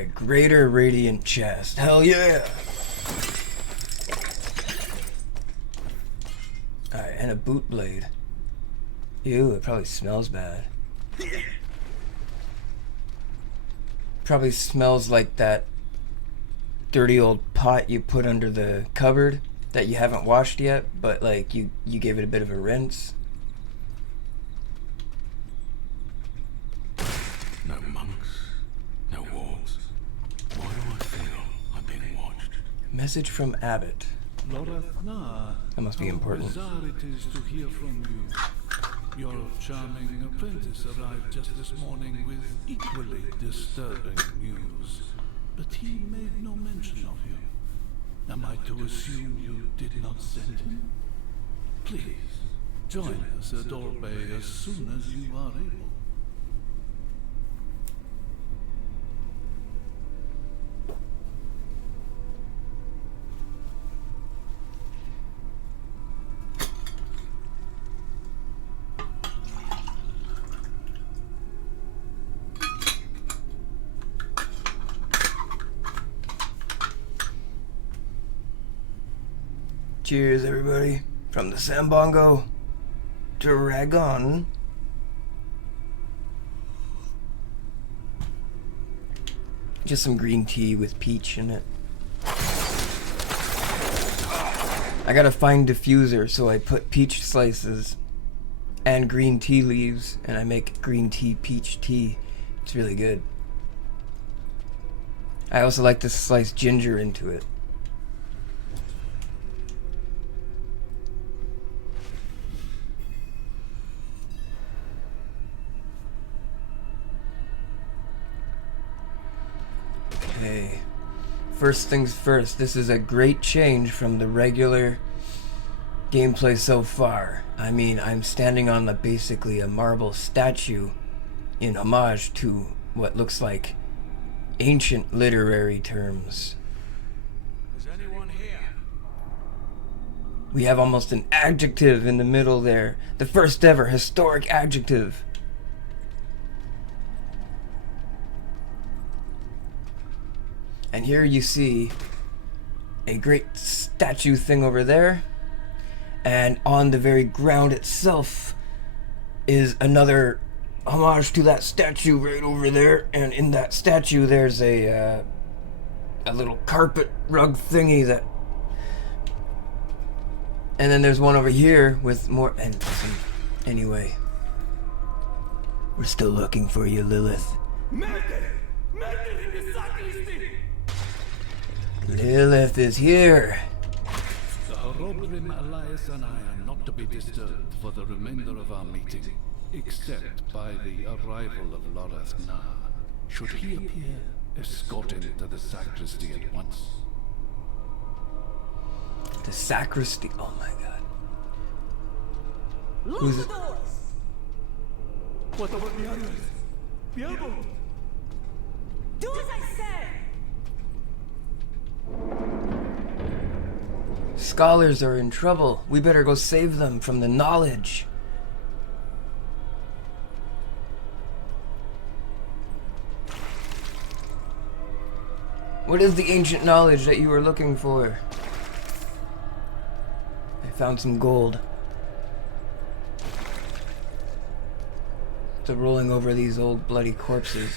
Alright, greater radiant chest. Hell yeah! Alright, and a boot blade. Ew, it probably smells bad. Probably smells like that dirty old pot you put under the cupboard that you haven't washed yet, but like you gave it a bit of a rinse. No monks, no walls. Why do I feel I'm being watched? Message from Abbott. Lorathna, That must be important. How bizarre it is to hear from you. Your charming apprentice arrived just this morning with equally disturbing news, but he made no mention of you. Am I to assume you did not send him? Please, join us at Orbay as soon as you are able. Cheers, everybody. From the Sambongo Dragon. Just some green tea with peach in it. I gotta find diffuser, so I put peach slices and green tea leaves, and I make green tea peach tea. It's really good. I also like to slice ginger into it. Okay, first things first, this is a great change from the regular gameplay so far. I mean, I'm standing on basically a marble statue in homage to what looks like ancient literary terms. Is anyone here? We have almost an adjective in the middle there. The first ever historic adjective. And here you see a great statue thing over there. And on the very ground itself is another homage to that statue right over there. And in that statue there's a little carpet rug thingy that... And then there's one over here with more... And anyway, we're still looking for you, Lilith. Lilith is here. The Horodrim Elias and I are not to be disturbed for the remainder of our meeting, except by the arrival of Lorathna. Should he appear, escort him to the sacristy at once. The sacristy. Oh my god. Lock the doors! What about the others? Diablo! Do as I say! Scholars are in trouble. We better go save them from the knowledge. What is the ancient knowledge that you were looking for? I found some gold. So rolling over these old bloody corpses.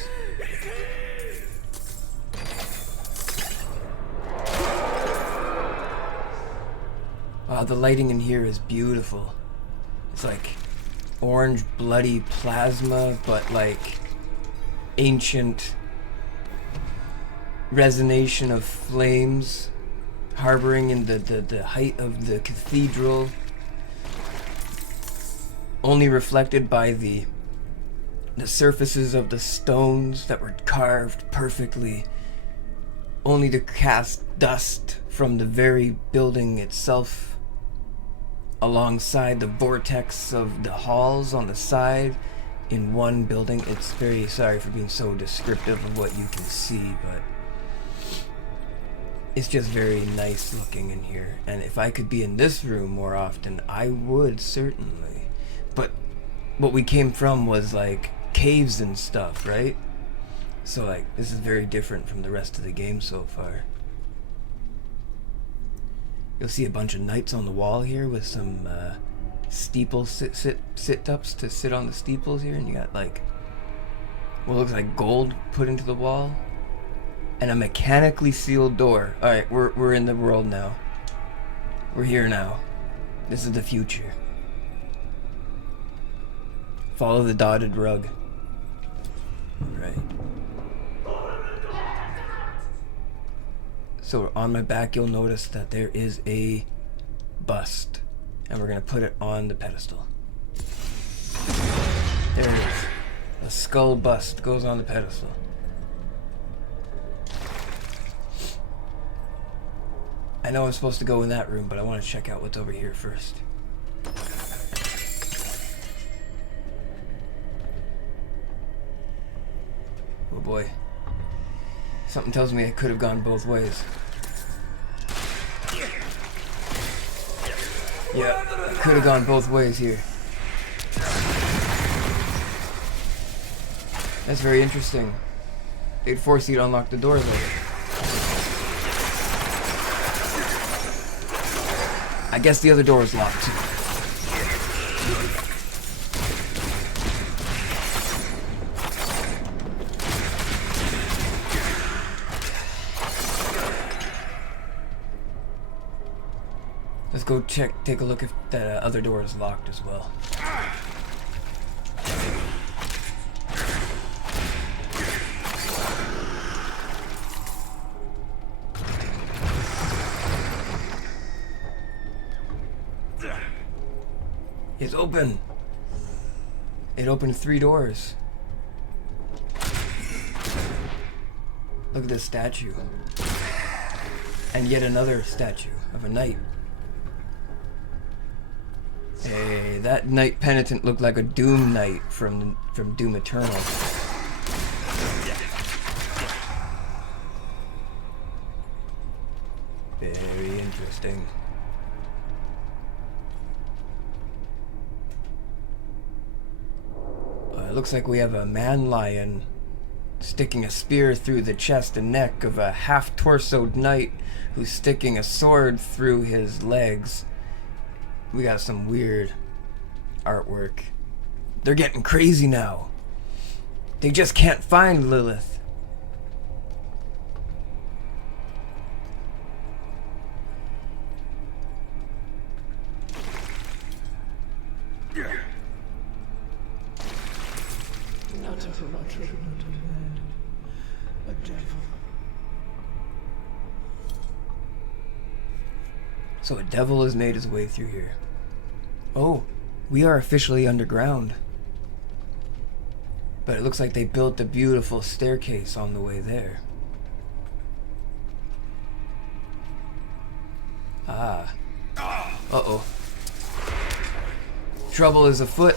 Wow, the lighting in here is beautiful. It's like orange bloody plasma, but like ancient resonation of flames harboring in the height of the cathedral, only reflected by the surfaces of the stones that were carved perfectly, only to cast dust from the very building itself alongside the vortex of the halls on the side in one building. It's very... sorry for being so descriptive of what you can see, but it's just very nice looking in here. And if I could be in this room more often, I would, certainly. But what we came from was like caves and stuff, right? So like, this is very different from the rest of the game so far. You'll see a bunch of knights on the wall here with some steeple sit-ups to sit on the steeples here, and you got like what looks like gold put into the wall, and a mechanically sealed door. All right, we're in the world now. We're here now. This is the future. Follow the dotted rug. Right. So on my back, you'll notice that there is a bust, and we're gonna put it on the pedestal. There it is. A skull bust goes on the pedestal. I know I'm supposed to go in that room, but I want to check out what's over here first. Oh boy. Something tells me it could have gone both ways. Yeah, it could have gone both ways here. That's very interesting. They'd force you to unlock the door though. I guess the other door is locked too. Let's go take a look if that other door is locked as well. It's open. It opened 3 doors. Look at this statue. And yet another statue of a knight. Hey, that knight penitent looked like a Doom Knight from Doom Eternal. Very interesting. It looks like we have a man lion sticking a spear through the chest and neck of a half-torsoed knight who's sticking a sword through his legs. We got some weird artwork. They're getting crazy now. They just can't find Lilith. Not a Horadrim, not a man, a devil. So a devil has made his way through here. Oh, we are officially underground. But it looks like they built a beautiful staircase on the way there. Ah. Uh-oh. Trouble is afoot.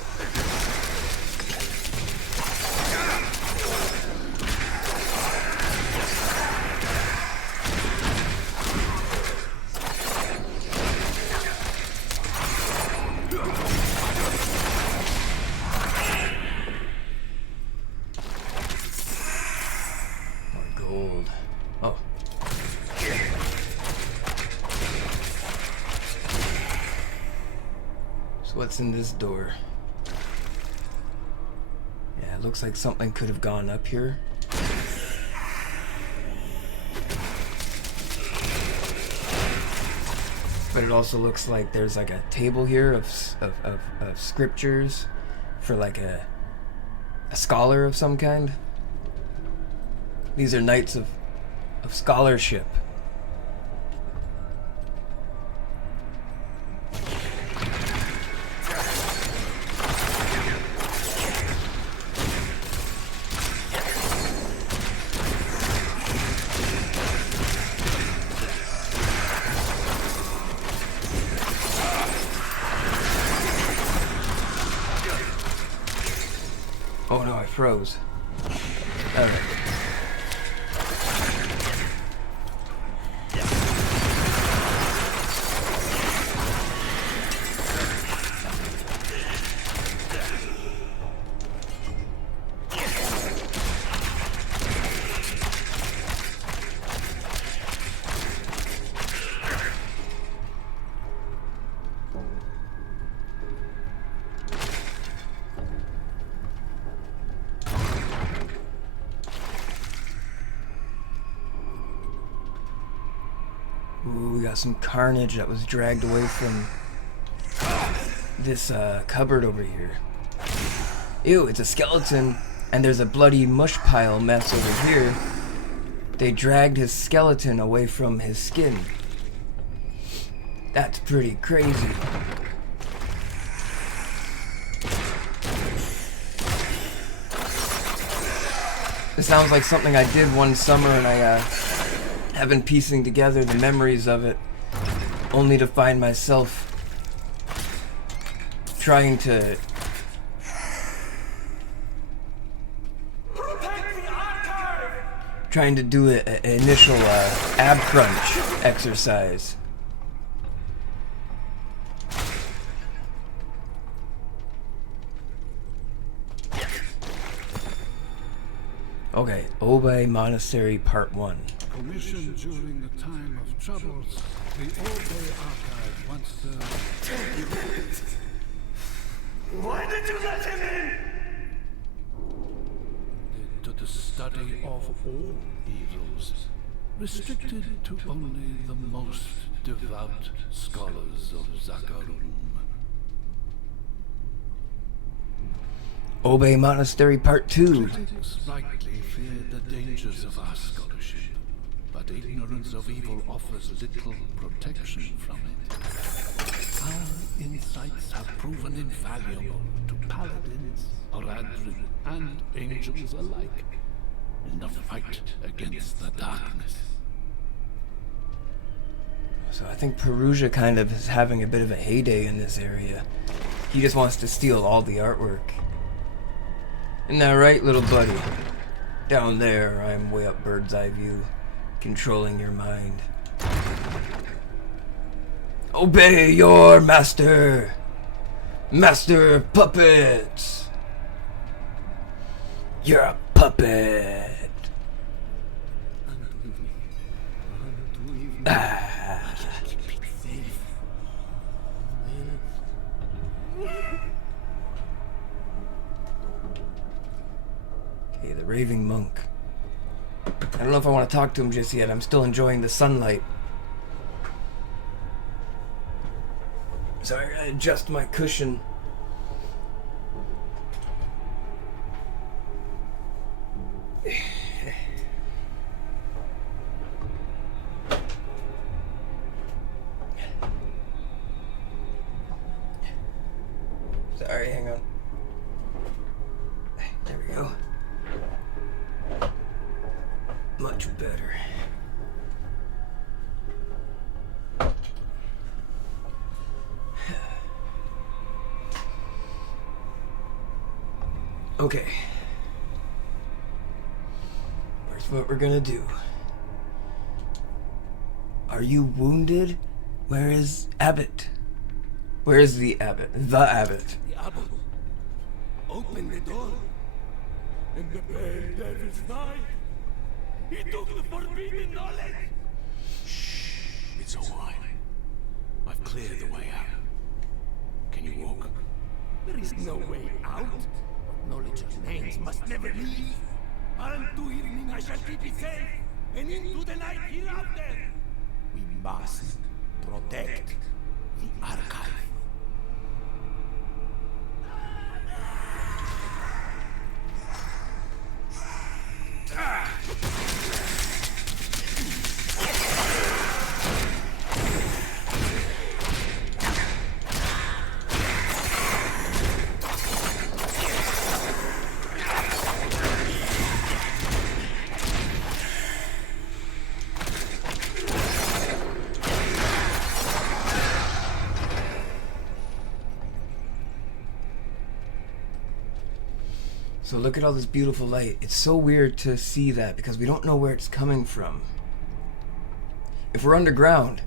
Gold. Oh. So what's in this door? Yeah, it looks like something could have gone up here. But it also looks like there's like a table here of scriptures for like a scholar of some kind. These are knights of scholarship. Oh no, I froze. Alright. Ooh, we got some carnage that was dragged away from this cupboard over here. Ew, it's a skeleton, and there's a bloody mush pile mess over here. They dragged his skeleton away from his skin. That's pretty crazy. It sounds like something I did one summer, and I have been piecing together the memories of it, only to find myself trying to do an initial ab crunch exercise. Okay, Obey Monastery Part 1. Commissioned during the time of troubles, the Obey Archive wants to... Why did you let him in? to the study of all evils, restricted to only the most devout scholars of Zakarum. Obey Monastery Part 2. Critics rightly fear the dangers of our scholarship, but ignorance of evil offers little protection from it. Our insights have proven invaluable to paladins, Oradrin, and angels alike in the fight against the darkness. So I think Perugia kind of is having a bit of a heyday in this area. He just wants to steal all the artwork. Isn't that right, little buddy? Down there, I'm way up bird's eye view, controlling your mind. Obey your master! Master of puppets! You're a puppet! Okay, the raving monk. I don't know if I want to talk to him just yet. I'm still enjoying the sunlight. So I gotta adjust my cushion. Sorry, hang on. There we go. Much better. Okay. Here's what we're gonna do. Are you wounded? Where is Abbott? Where is the Abbott? The Abbott. Diablo, open the door. And the bad devil's died. He took the forbidden knowledge. Shh. It's all right. I've cleared the way out. Can you walk? There is no way out. Knowledge of names must never leave. Unto evening I shall keep it safe, and into the night hereafter. We must protect the archive. So look at all this beautiful light. It's so weird to see that because we don't know where it's coming from. If we're underground,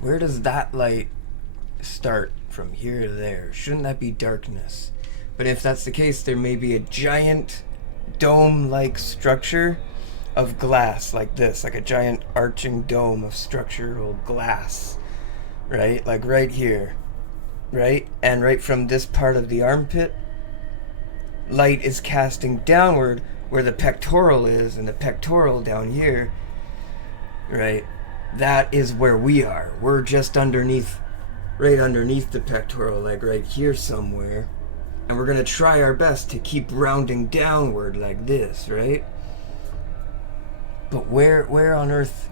where does that light start from here to there? Shouldn't that be darkness? But if that's the case, there may be a giant dome-like structure of glass like this, like a giant arching dome of structural glass, right? Like right here, right? And right from this part of the armpit, light is casting downward where the pectoral is, and the pectoral down here, right? that is where we are. We're just underneath, right underneath the pectoral leg, right here somewhere. And we're gonna try our best to keep rounding downward like this, right? But where on earth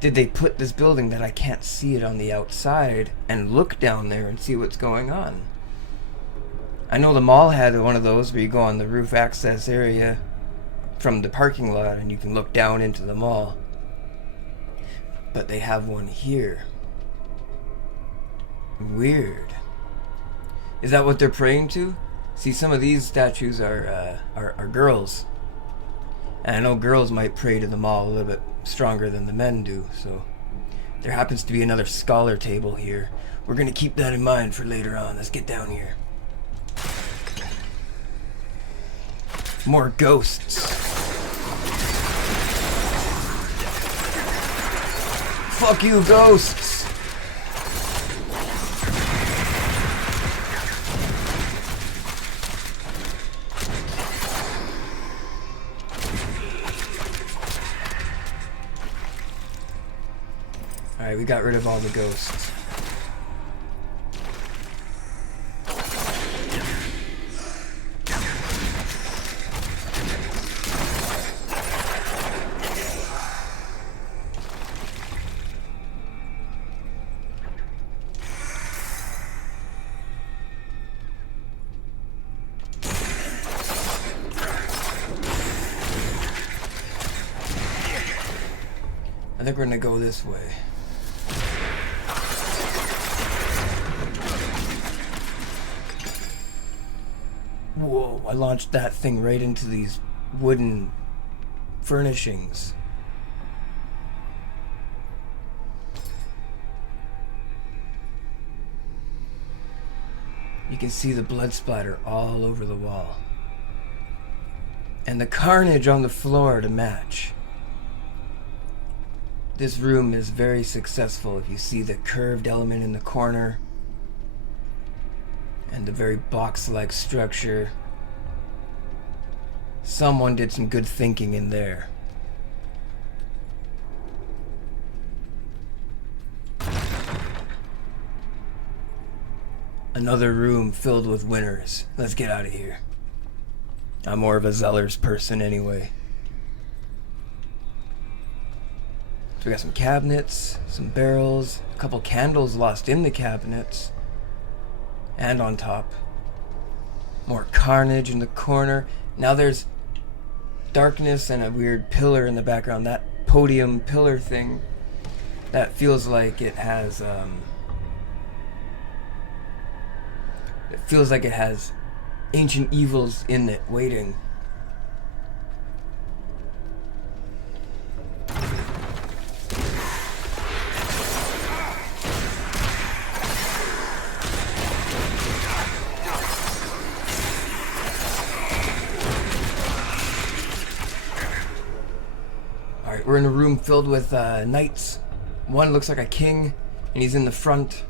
did they put this building that I can't see it on the outside and look down there and see what's going on? I know the mall had one of those where you go on the roof access area from the parking lot and you can look down into the mall. But they have one here. Weird. Is that what they're praying to? See, some of these statues are girls. And I know girls might pray to the mall a little bit stronger than the men do, so there happens to be another scholar table here. We're gonna keep that in mind for later on. Let's get down here. More ghosts. Fuck you, ghosts! Alright, we got rid of all the ghosts. I think we're gonna go this way. Whoa, I launched that thing right into these wooden furnishings. You can see the blood splatter all over the wall. And the carnage on the floor to match. This room is very successful if you see the curved element in the corner and the very box-like structure. Someone did some good thinking in there. Another room filled with winners. Let's get out of here. I'm more of a Zeller's person anyway. So we got some cabinets, some barrels, a couple candles lost in the cabinets. And on top. More carnage in the corner. Now there's darkness and a weird pillar in the background. That podium pillar thing. That feels like it has, it feels like it has ancient evils in it waiting. Alright, we're in a room filled with knights. One looks like a king, and he's in the front.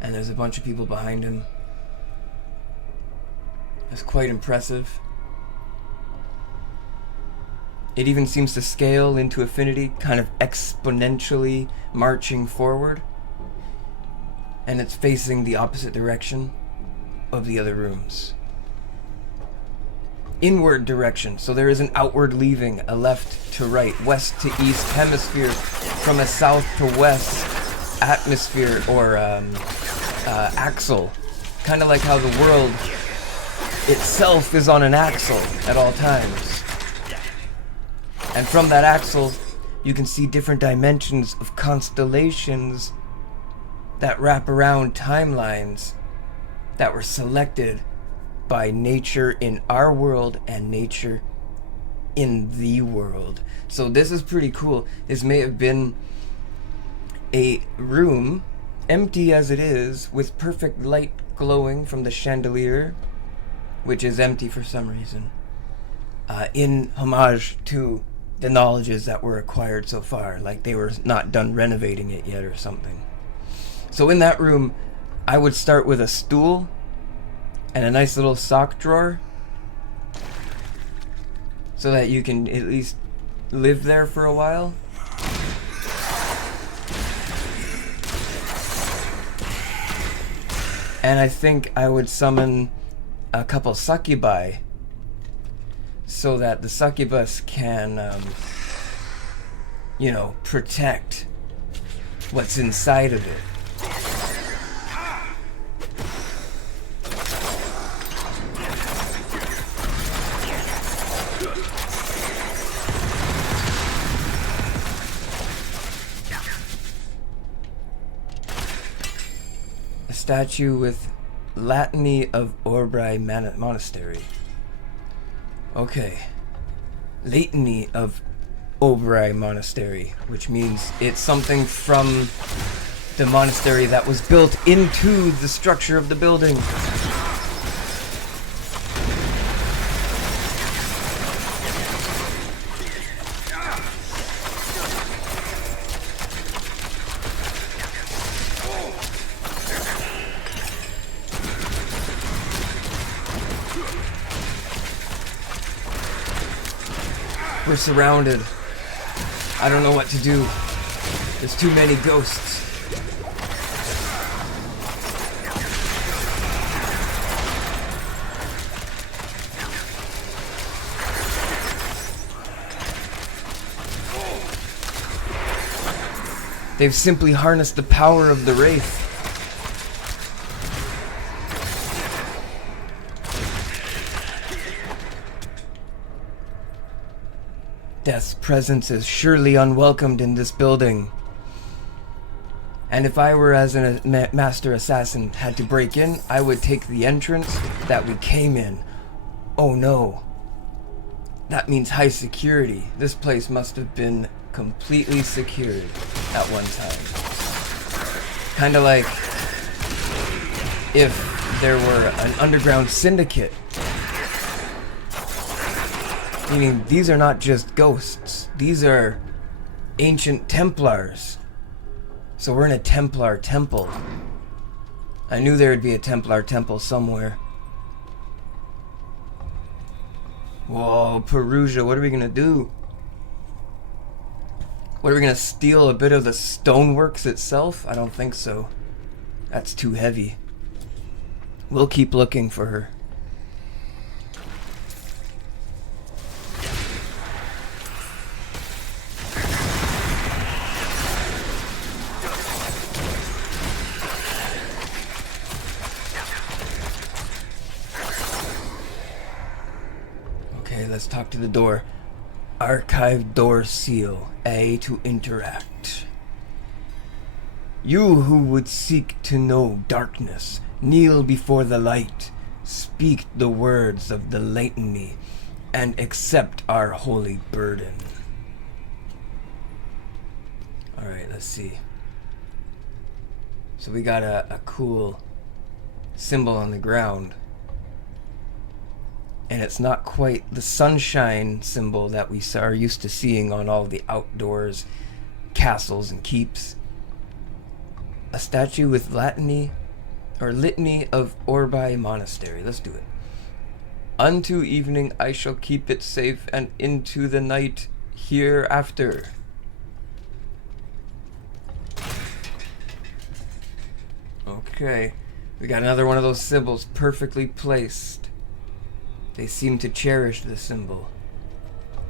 And there's a bunch of people behind him. That's quite impressive. It even seems to scale into affinity, kind of exponentially marching forward. And it's facing the opposite direction of the other rooms. Inward direction, so there is an outward leaving, a left to right, west to east hemisphere, from a south to west atmosphere or axle. Kind of like how the world itself is on an axle at all times. And from that axle, you can see different dimensions of constellations that wrap around timelines that were selected by nature in our world and nature in the world. So this is pretty cool. This may have been a room, empty as it is, with perfect light glowing from the chandelier, which is empty for some reason, in homage to the knowledges that were acquired so far, like they were not done renovating it yet or something. So in that room, I would start with a stool and a nice little sock drawer so that you can at least live there for a while. And I think I would summon a couple succubi so that the succubus can, protect what's inside of it. A statue with Litany of Orbrai Monastery. Okay. Litany of Orbrai Monastery, which means it's something from the monastery that was built into the structure of the building. We're surrounded. I don't know what to do. There's too many ghosts. They've simply harnessed the power of the Wraith. Death's presence is surely unwelcomed in this building. And if I were as a master assassin had to break in, I would take the entrance that we came in. Oh no. That means high security. This place must have been completely secured at one time. Kinda like if there were an underground syndicate. Meaning, these are not just ghosts. These are ancient Templars. So we're in a Templar temple. I knew there would be a Templar temple somewhere. Whoa, Perugia, what are we gonna do? What, are we gonna steal a bit of the stoneworks itself? I don't think so. That's too heavy. We'll keep looking for her. Let's talk to the door. Archive door seal. A to interact. You who would seek to know darkness, kneel before the light, speak the words of the litany, and accept our holy burden. Alright, let's see. So we got a cool symbol on the ground. And it's not quite the sunshine symbol that we are used to seeing on all the outdoors castles and keeps. A statue with litany of Orbrai Monastery. Let's do it. Unto evening I shall keep it safe, and into the night hereafter. Okay, we got another one of those symbols perfectly placed. They seem to cherish the symbol.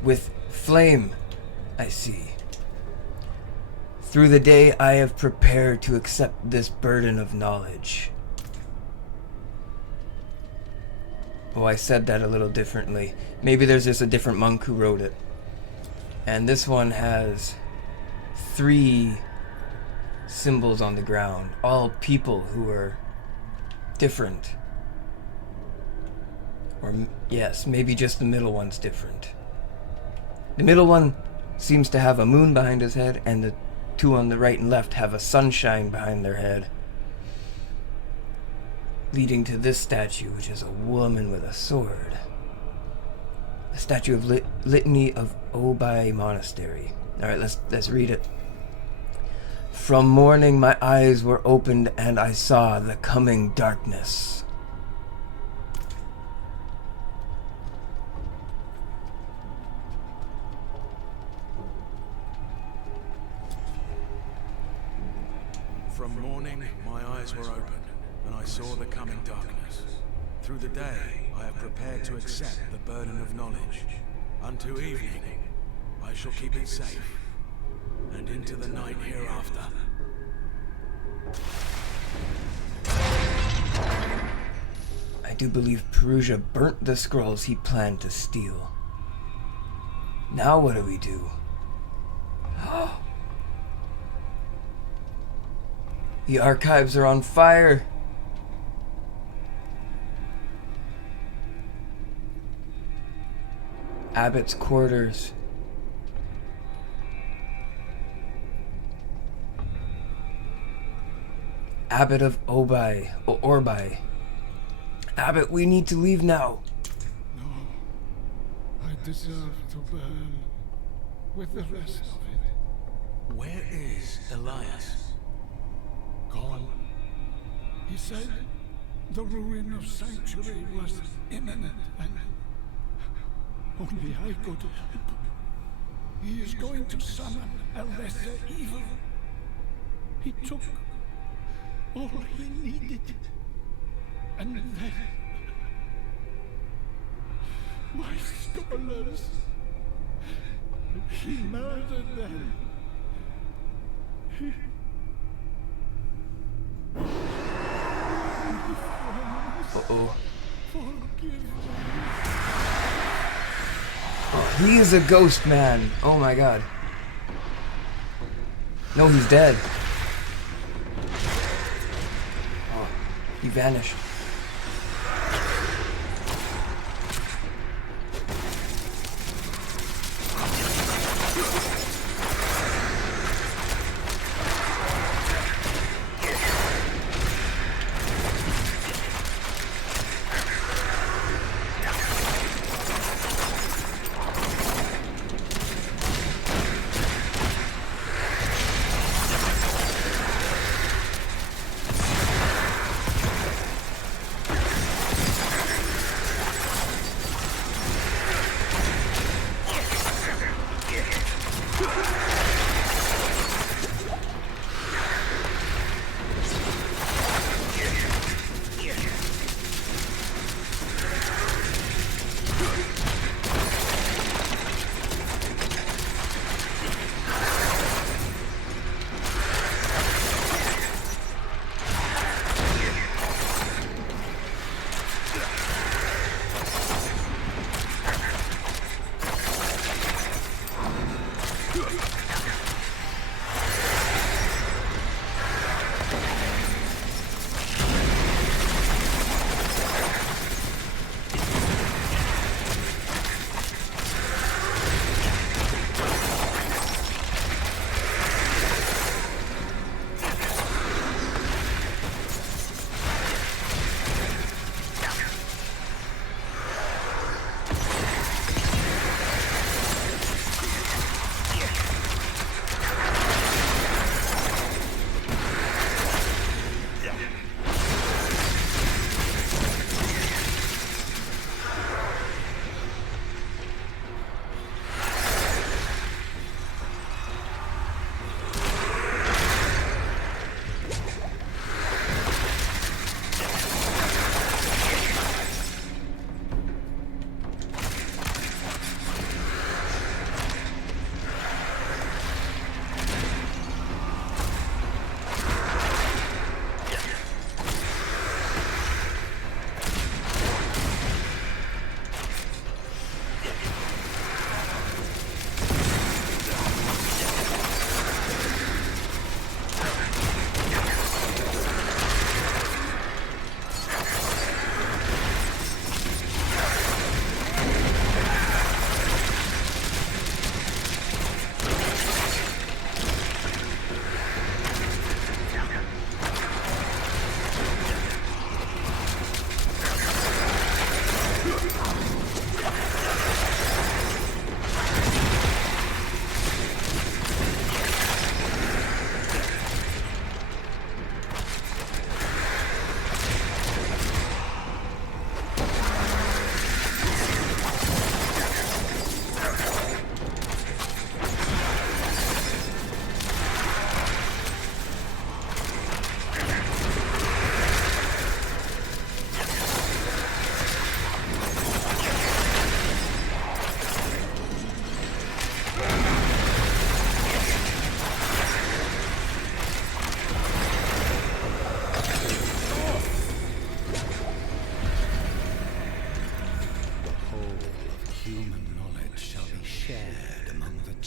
With flame, I see. Through the day I have prepared to accept this burden of knowledge. Oh, I said that a little differently. Maybe there's just a different monk who wrote it. And this one has 3 symbols on the ground. All people who are different. Or, yes, maybe just the middle one's different. The middle one seems to have a moon behind his head, and the 2 on the right and left have a sunshine behind their head. Leading to this statue, which is a woman with a sword. A statue of Litany of Orbrai Monastery. Alright, let's read it. From morning my eyes were opened, and I saw the coming darkness. From morning, my eyes were opened, and I saw the coming darkness. Through the day, I have prepared to accept the burden of knowledge. Unto evening, I shall keep it safe, and into the night hereafter. I do believe Perugia burnt the scrolls he planned to steal. Now what do we do? The archives are on fire! Abbott's quarters. Abbot of Orbai. Abbot, we need to leave now. No, I deserve to burn with the rest of it. Where is Elias? Gone. He said the ruin of Sanctuary was imminent and only I could help. He is going to summon a lesser evil. He took all he needed. And then my scholars, he murdered them. Uh-oh. Forgive me. Oh, he is a ghost man. Oh my god. No, he's dead. Oh, he vanished.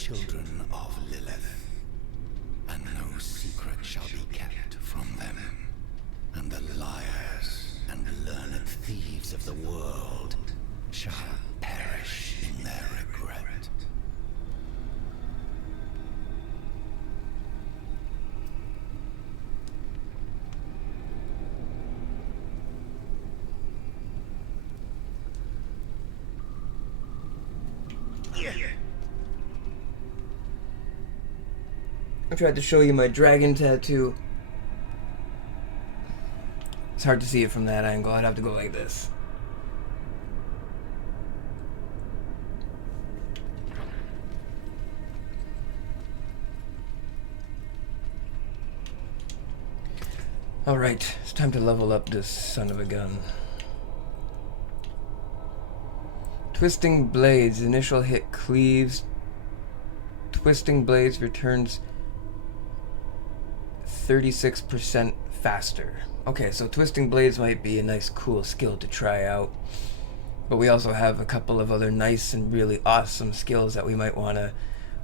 children of Lilith, and no secret shall be kept from them. And the liars and learned thieves of the world shall perish in their regret. I tried to show you my dragon tattoo. It's hard to see it from that angle. I'd have to go like this. Alright, it's time to level up this son of a gun. Twisting Blades. Initial hit cleaves. Twisting Blades returns 36% faster. Okay, so Twisting Blades might be a nice cool skill to try out. But we also have a couple of other nice and really awesome skills that we might want to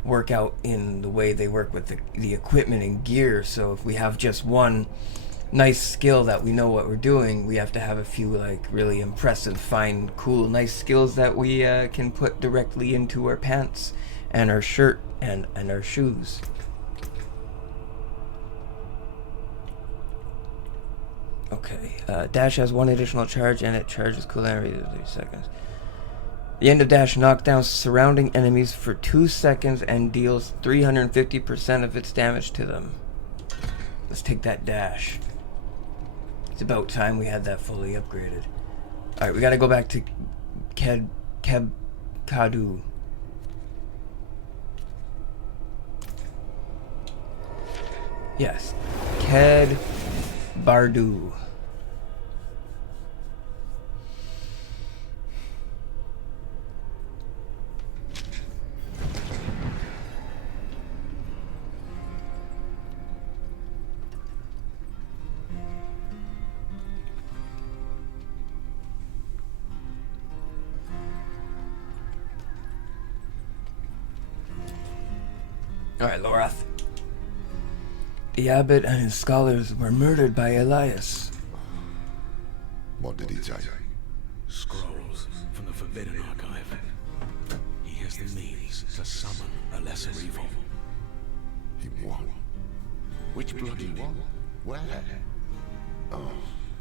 work out in the way they work with the equipment and gear. So if we have just one nice skill that we know what we're doing, we have to have a few like really impressive, fine, cool, nice skills that we can put directly into our pants and our shirt and our shoes. Okay, dash has one additional charge and it charges cooldown every 30 seconds. The end of dash knocks down surrounding enemies for 2 seconds and deals 350% of its damage to them. Let's take that dash. It's about time we had that fully upgraded. Alright, we gotta go back to Kadu. Yes. Ked Bardu. Alright, Lorath. The abbot and his scholars were murdered by Elias. What did he say? Scrolls from the Forbidden Archive. He has the means to summon a lesser evil. He won. Which bloody one? Where? Oh,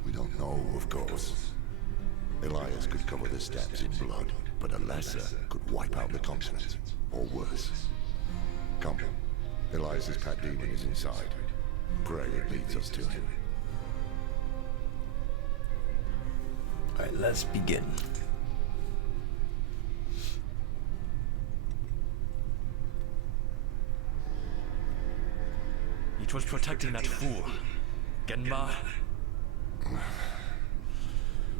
we don't know, of course. Elias could cover the steps in blood, but a lesser could wipe out the continent, or worse. Come, Elias's pet demon is inside. Pray it leads us to him. Alright, let's begin. It was protecting that fool. Genma.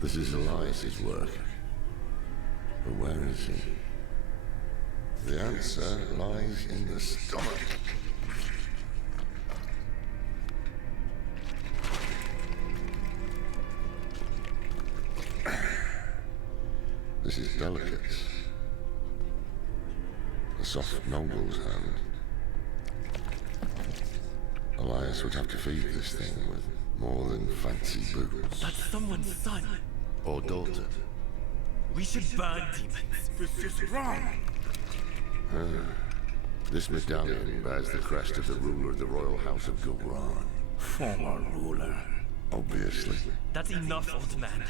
This is Elias's work. But where is he? The answer lies in the stomach. This is delicate. A soft noble's hand. Elias would have to feed this thing with more than fancy boots. That's someone's son. Or daughter. We should burn demons. This is wrong! This medallion bears the crest of the ruler of the royal house of Gulran. Former ruler. Obviously. That's enough, old man.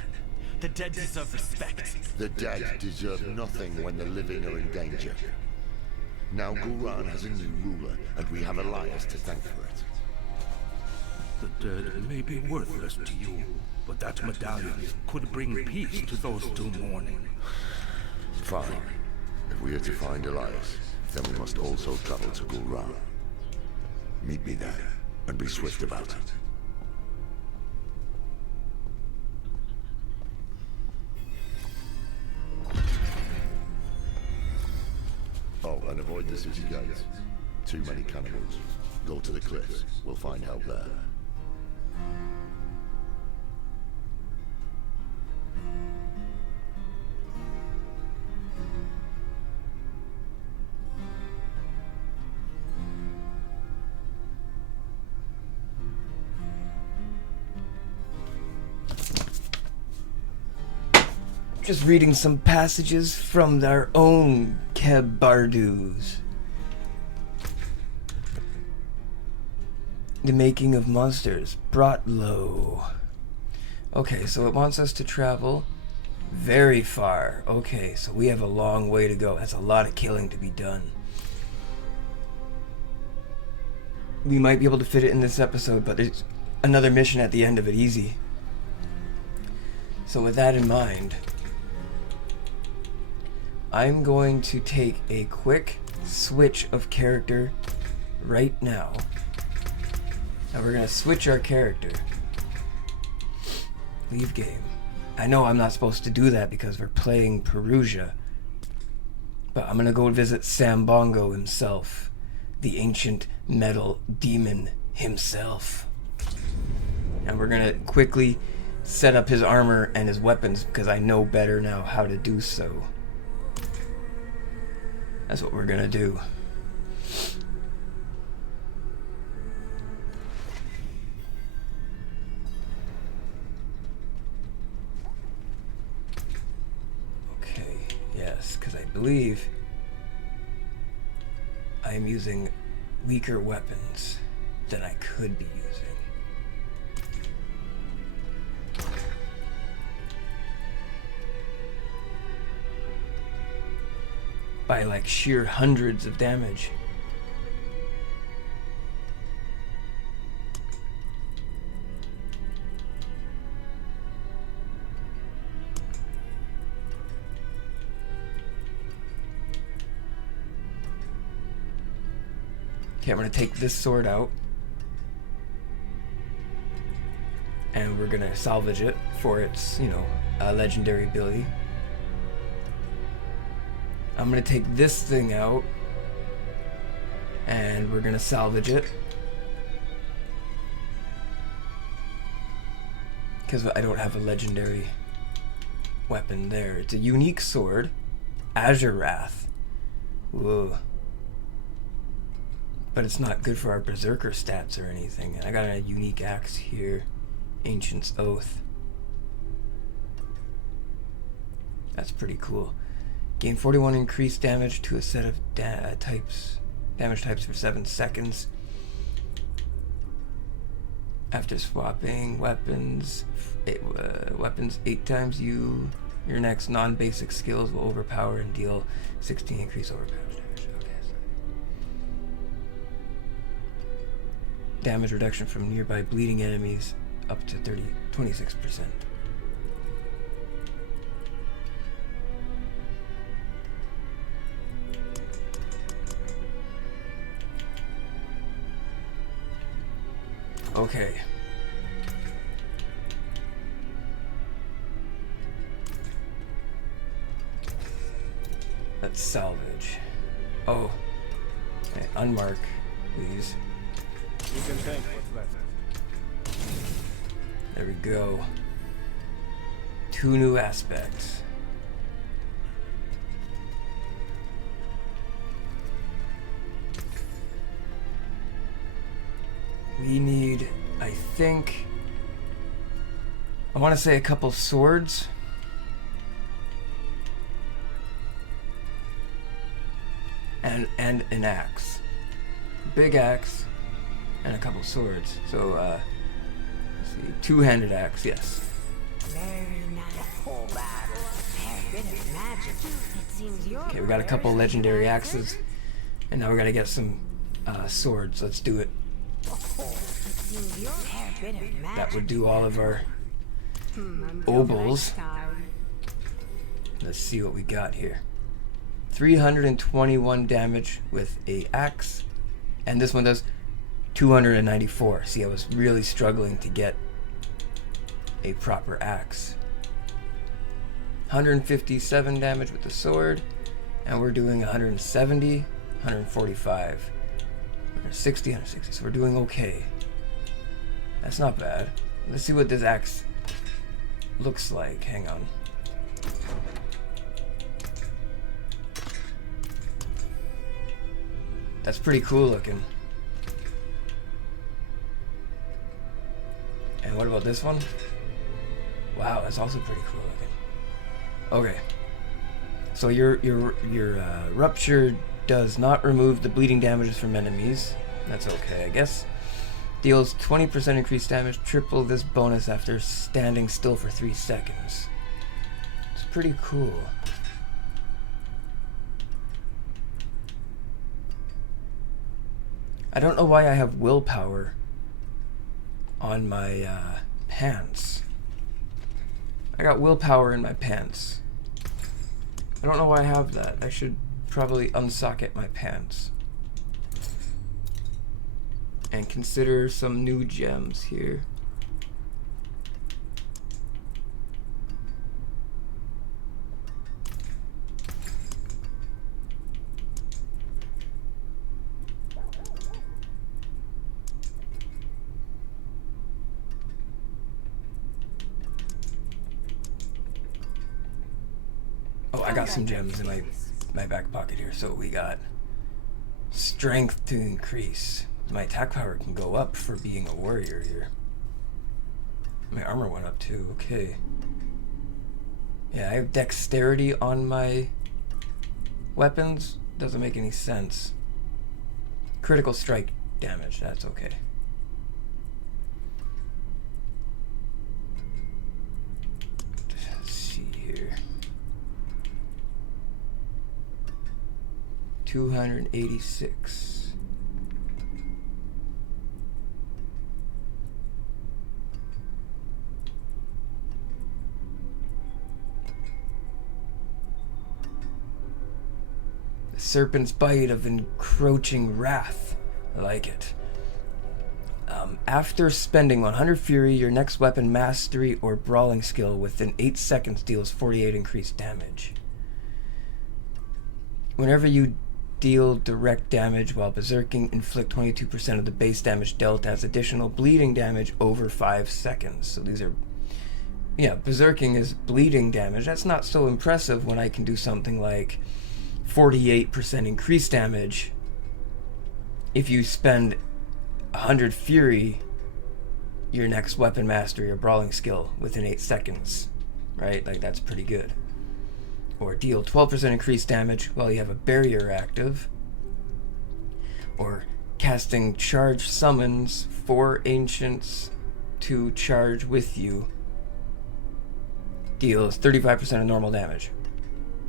The dead deserve respect. The dead deserve nothing when the living are in danger. Now Gulran has a new ruler, and we have Elias to thank for it. The dead may be worthless to you, but that medallion could bring peace to those still mourning. Fine. If we are to find Elias, then we must also travel to Gulran. Meet me there, and be swift about it. Oh, and avoid the city gates. Too many cannibals. Go to the cliffs. We'll find help there. just reading some passages from our own Keb Bardus. The making of monsters brought low. Okay, so it wants us to travel very far. Okay, so we have a long way to go. That's a lot of killing to be done. We might be able to fit it in this episode, but there's another mission at the end of it, easy. So with that in mind, I'm going to take a quick switch of character right now. And we're going to switch our character. Leave game. I know I'm not supposed to do that because we're playing Perugia. But I'm going to go visit Sambongo himself. The ancient metal demon himself. And we're going to quickly set up his armor and his weapons because I know better now how to do so. That's what we're going to do. Yes, because I believe I am using weaker weapons than I could be using. By like sheer hundreds of damage. Okay, I'm going to take this sword out. And we're going to salvage it for its, legendary ability. I'm going to take this thing out. And we're going to salvage it. Because I don't have a legendary weapon there. It's a unique sword. Azure Wrath. Whoa. But it's not good for our berserker stats or anything. And I got a unique axe here. Ancient's Oath. That's pretty cool. Gain 41 increased damage to a set of damage types for 7 seconds. After swapping weapons, 8 times your next non-basic skills will overpower and deal 16 increased overpower damage. Okay. Damage reduction from nearby bleeding enemies up to 26%. Okay. Let's salvage. Oh. Okay, unmark, please. You can take what's left. There we go. 2 new aspects. We need, I think, I want to say a couple swords. And an axe. Big axe and a couple swords. So, let's see, 2-handed axe, yes. Okay, we got a couple legendary axes. And now we gotta get some swords. Let's do it. That would do all of our obols. Let's see what we got here. 321 damage with a axe, and this one does 294. See, I was really struggling to get a proper axe. 157 damage with the sword, and we're doing 170, 145, 160, 160. So we're doing okay. That's not bad. Let's see what this axe looks like. Hang on. That's pretty cool looking. And what about this one? Wow, that's also pretty cool Okay. So your rupture does not remove the bleeding damages from enemies. That's okay, I guess. Deals 20% increased damage. Triple this bonus after standing still for 3 seconds. It's pretty cool. I don't know why I have willpower on my pants. I got willpower in my pants. I don't know why I have that. I should probably unsocket my pants. And consider some new gems here. Oh, I got some gems in my back pocket here. So we got strength to increase. My attack power can go up for being a warrior here. My armor went up too, okay. Yeah, I have dexterity on my weapons. Doesn't make any sense. Critical strike damage, that's okay. Let's see here. 286. Serpent's Bite of Encroaching Wrath. I like it. After spending 100 Fury, your next weapon mastery or brawling skill within 8 seconds deals 48 increased damage. Whenever you deal direct damage while berserking, inflict 22% of the base damage dealt as additional bleeding damage over 5 seconds. So these are... yeah, berserking is bleeding damage. That's not so impressive when I can do something like 48% increased damage if you spend 100 Fury, your next weapon mastery or brawling skill within 8 seconds, right? Like, that's pretty good. Or deal 12% increased damage while you have a barrier active. Or casting charge summons 4 ancients to charge with you deals 35% of normal damage.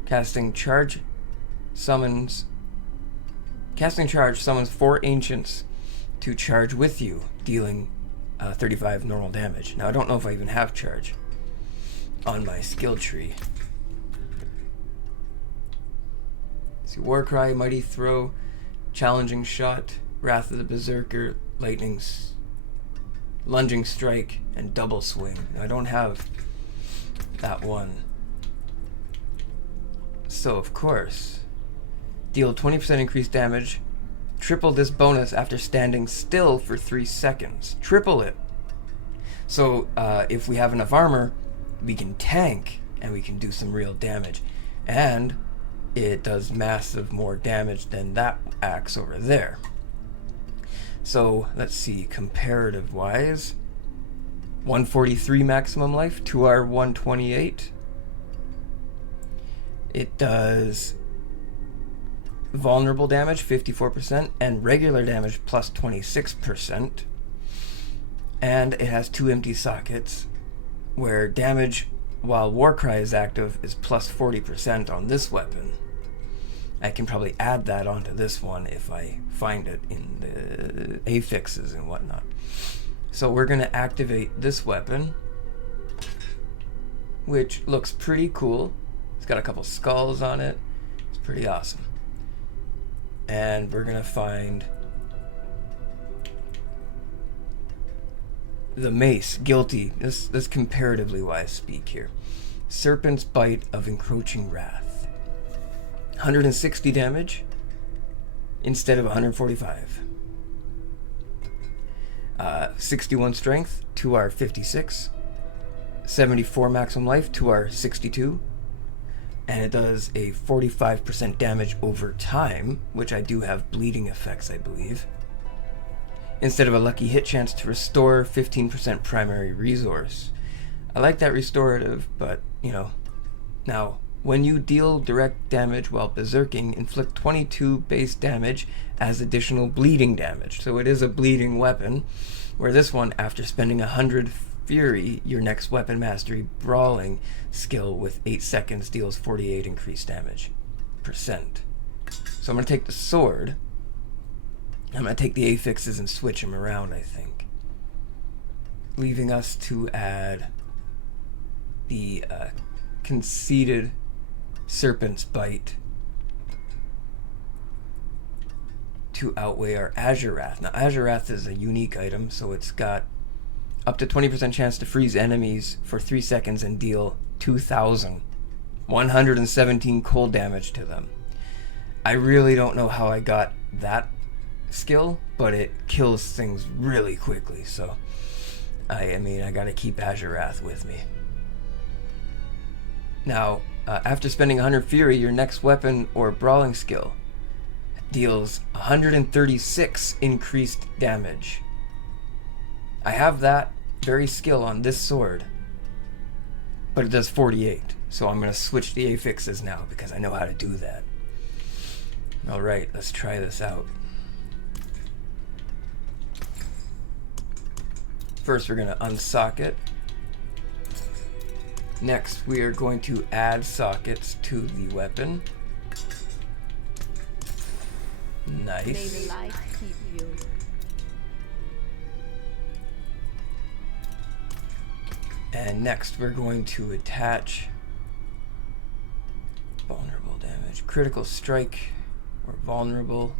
Casting charge summons 4 ancients to charge with you, dealing 35 normal damage. Now I don't know if I even have charge on my skill tree. See, Warcry, Mighty Throw, Challenging Shot, Wrath of the Berserker, Lunging Strike, and Double Swing. Now, I don't have that one. So of course, deal 20% increased damage. Triple this bonus after standing still for 3 seconds. Triple it. So if we have enough armor, we can tank and we can do some real damage. And it does massive more damage than that axe over there. So let's see, comparative wise. 143 maximum life, 2R 128. It does vulnerable damage 54% and regular damage plus 26%. And it has 2 empty sockets where damage while Warcry is active is plus 40% on this weapon. I can probably add that onto this one if I find it in the affixes and whatnot. So we're going to activate this weapon, which looks pretty cool. It's got a couple skulls on it. It's pretty awesome. And we're gonna find the mace, guilty. This comparatively why I speak here. Serpent's Bite of Encroaching Wrath. 160 damage instead of 145. 61 strength, 2R 56. 74 maximum life, 2R 62. And it does a 45% damage over time, which I do have bleeding effects, I believe. Instead of a lucky hit chance to restore 15% primary resource. I like that restorative, but, you know, Now, when you deal direct damage while berserking, inflict 22 base damage as additional bleeding damage. So it is a bleeding weapon, where this one, after spending 100 Fury, your next weapon mastery brawling skill with 8 seconds deals 48 increased damage percent. So I'm going to take the sword. I'm going to take the affixes and switch them around, I think. Leaving us to add the conceited Serpent's Bite to outweigh our Azure Wrath. Now, Azure Wrath is a unique item, so it's got up to 20% chance to freeze enemies for 3 seconds and deal 2,117 cold damage to them. I really don't know how I got that skill, but it kills things really quickly, so I mean, I gotta keep Azure Wrath with me. Now, after spending 100 Fury, your next weapon or brawling skill deals 136 increased damage. I have that very skill on this sword, but it does 48, so I'm going to switch the affixes now because I know how to do that. Alright, let's try this out. First, we're going to unsock it. Next, we are going to add sockets to the weapon. Nice. May the light keep you. And next, we're going to attach vulnerable damage, critical strike, or vulnerable.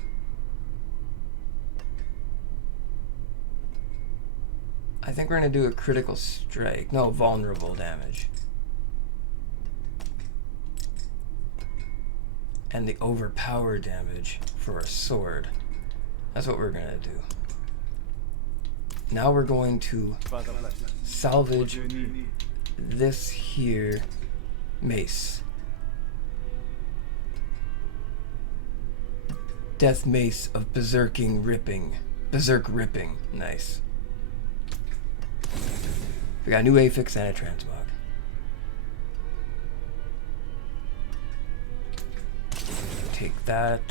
I think we're going to do a critical strike. No, vulnerable damage. And the overpower damage for a sword. That's what we're going to do. Now we're going to salvage this here mace. Death Mace of Berserk Ripping. Nice. We got a new affix and a transmog. Take that.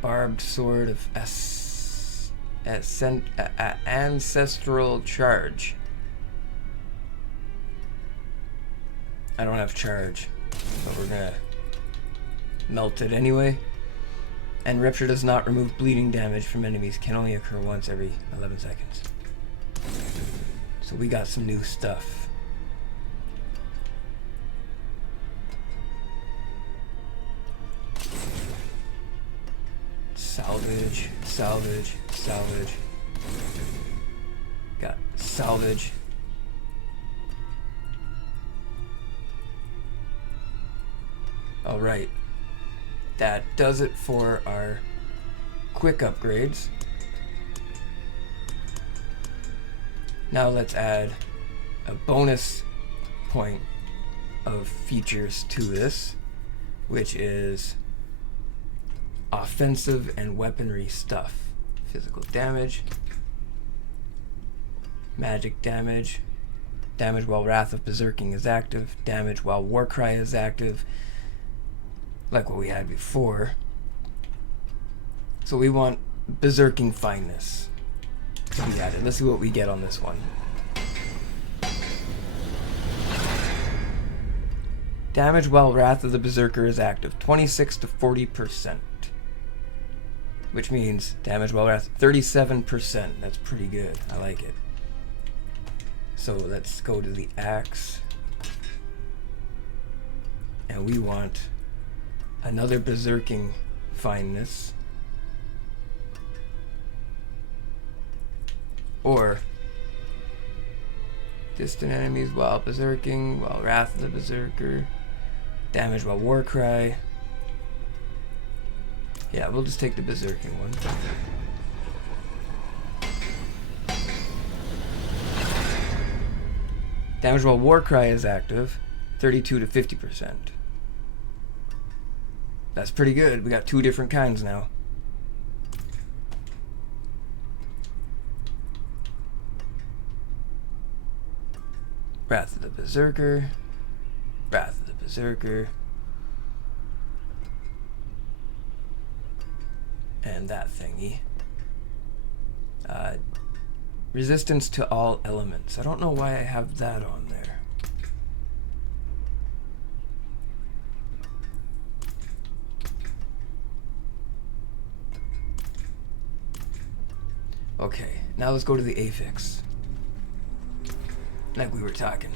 Barbed Sword of Ancestral Charge. I don't have charge, so we're gonna melt it anyway. And Rupture does not remove bleeding damage from enemies, can only occur once every 11 seconds. So we got some new stuff. Salvage, salvage, salvage. Got salvage. Alright. That does it for our quick upgrades. Now let's add a bonus point of features to this, which is offensive and weaponry stuff. Physical damage, magic damage, damage while Wrath of Berserking is active, damage while Warcry is active, like what we had before. So we want Berserking Fineness to be added. Let's see what we get on this one. Damage while Wrath of the Berserker is active, 26 to 40%. Which means damage while Wrath, 37%. That's pretty good. I like it. So let's go to the axe. And we want another Berserking Fineness. Or distant enemies while berserking, while Wrath of the Berserker. Damage while Warcry. Yeah, we'll just take the berserking one. Damage while Warcry is active, 32 to 50%. That's pretty good. We got two different kinds now. Wrath of the Berserker. Wrath of the Berserker. And that thingy. Resistance to all elements. I don't know why I have that on there. Okay, now let's go to the affix. Like we were talking.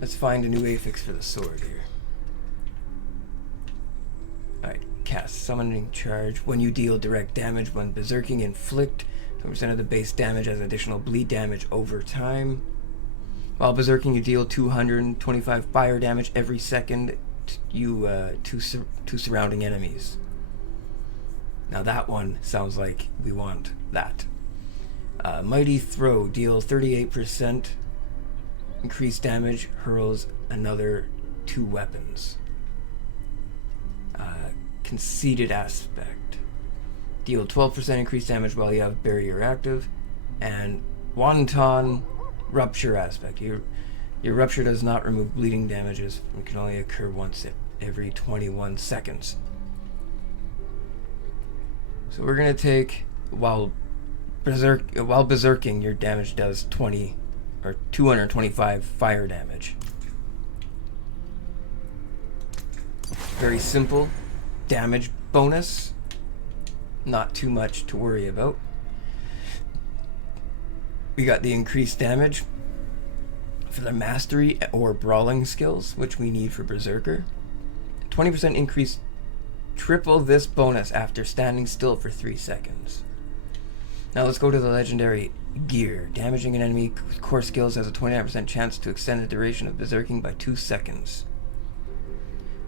Let's find a new affix for the sword here. Alright, cast Summoning Charge. When you deal direct damage when berserking, inflict 10% of the base damage as additional bleed damage over time. While berserking, you deal 225 fire damage every second to surrounding enemies. Now that one sounds like we want that. Mighty Throw. Deal 38% increased damage. Hurls another 2 weapons. Conceited Aspect. Deal 12% increased damage while you have Barrier active. And Wanton Rupture Aspect. Your rupture does not remove bleeding damages. It can only occur once every 21 seconds. So we're gonna take while berserking, your damage does 225 fire damage. Very simple damage bonus. Not too much to worry about. We got the increased damage for the mastery or brawling skills, which we need for berserker. 20% increase. Triple this bonus after standing still for 3 seconds. Now let's go to the legendary gear. Damaging an enemy with core skills has a 29% chance to extend the duration of berserking by 2 seconds.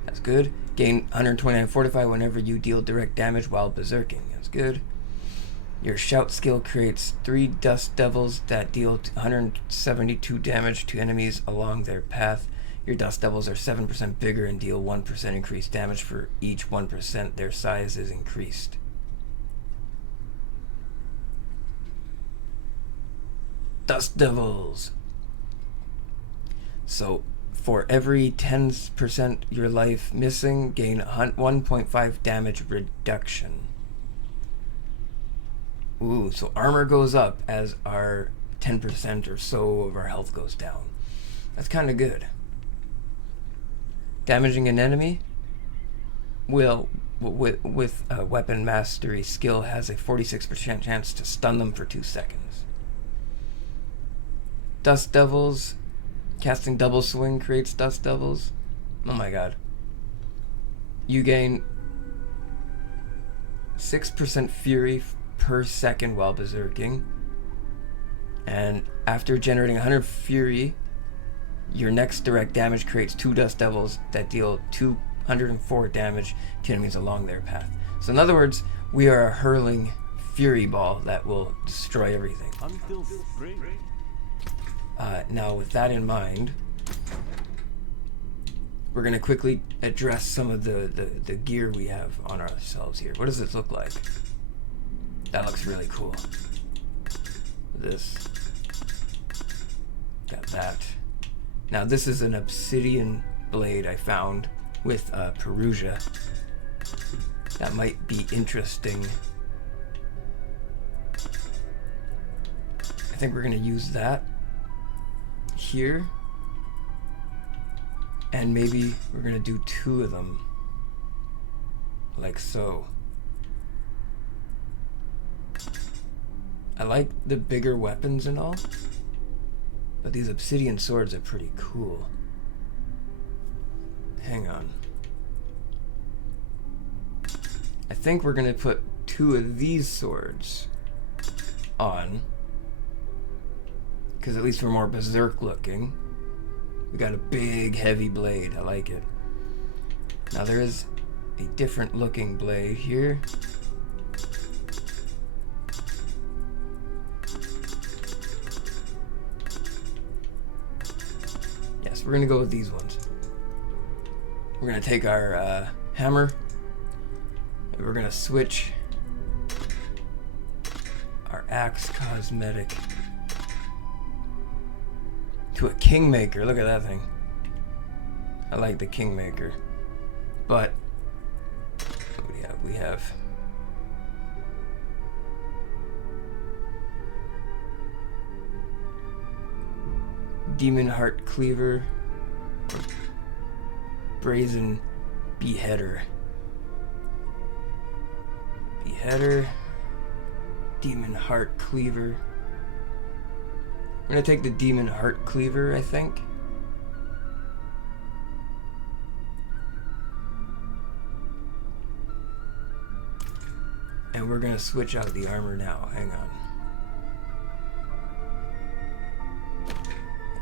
That's good. Gain 129 fortify whenever you deal direct damage while berserking. That's good. Your shout skill creates 3 dust devils that deal 172 damage to enemies along their path. Your dust devils are 7% bigger and deal 1% increased damage for each 1% their size is increased. Dust devils. So for every 10% your life missing, gain 1.5 damage reduction. Ooh, so armor goes up as our 10% or so of our health goes down. That's kind of good. Damaging an enemy will, with a weapon mastery skill, has a 46% chance to stun them for 2 seconds. Dust devils. Casting double swing creates dust devils. Oh my god. You gain 6% fury per second while berserking. And after generating 100 fury, your next direct damage creates 2 dust devils that deal 204 damage to enemies along their path. So in other words, we are a hurling fury ball that will destroy everything. Now with that in mind, we're going to quickly address some of the gear we have on ourselves here. What does this look like? That looks really cool. This. Got that. Now this is an obsidian blade I found with Perusia. That might be interesting. I think we're going to use that here. And maybe we're going to do 2 of them. Like so. I like the bigger weapons and all. But these obsidian swords are pretty cool. Hang on. I think we're gonna put 2 of these swords on. Because at least we're more berserk looking. We got a big heavy blade. I like it. Now there is a different looking blade here. We're gonna go with these ones. We're gonna take our hammer and we're gonna switch our Axe cosmetic. To a Kingmaker. Look at that thing. I like the Kingmaker. But what do we have? We have Demon Heart Cleaver, or Brazen Beheader. Beheader, Demon Heart Cleaver. I'm gonna take the Demon Heart Cleaver, I think. And we're gonna switch out the armor now. Hang on.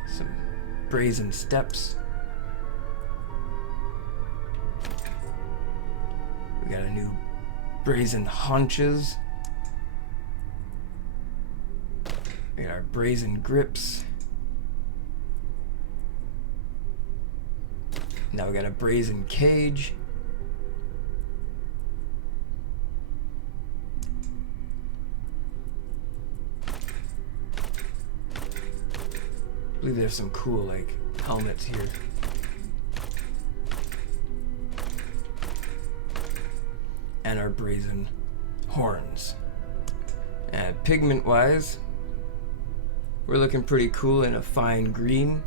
Some Brazen Steps. We got a new Brazen Haunches. We got our Brazen Grips. Now we got a Brazen Cage. I believe there's some cool, like, helmets here. And our Brazen Horns. And pigment-wise, we're looking pretty cool in a fine green.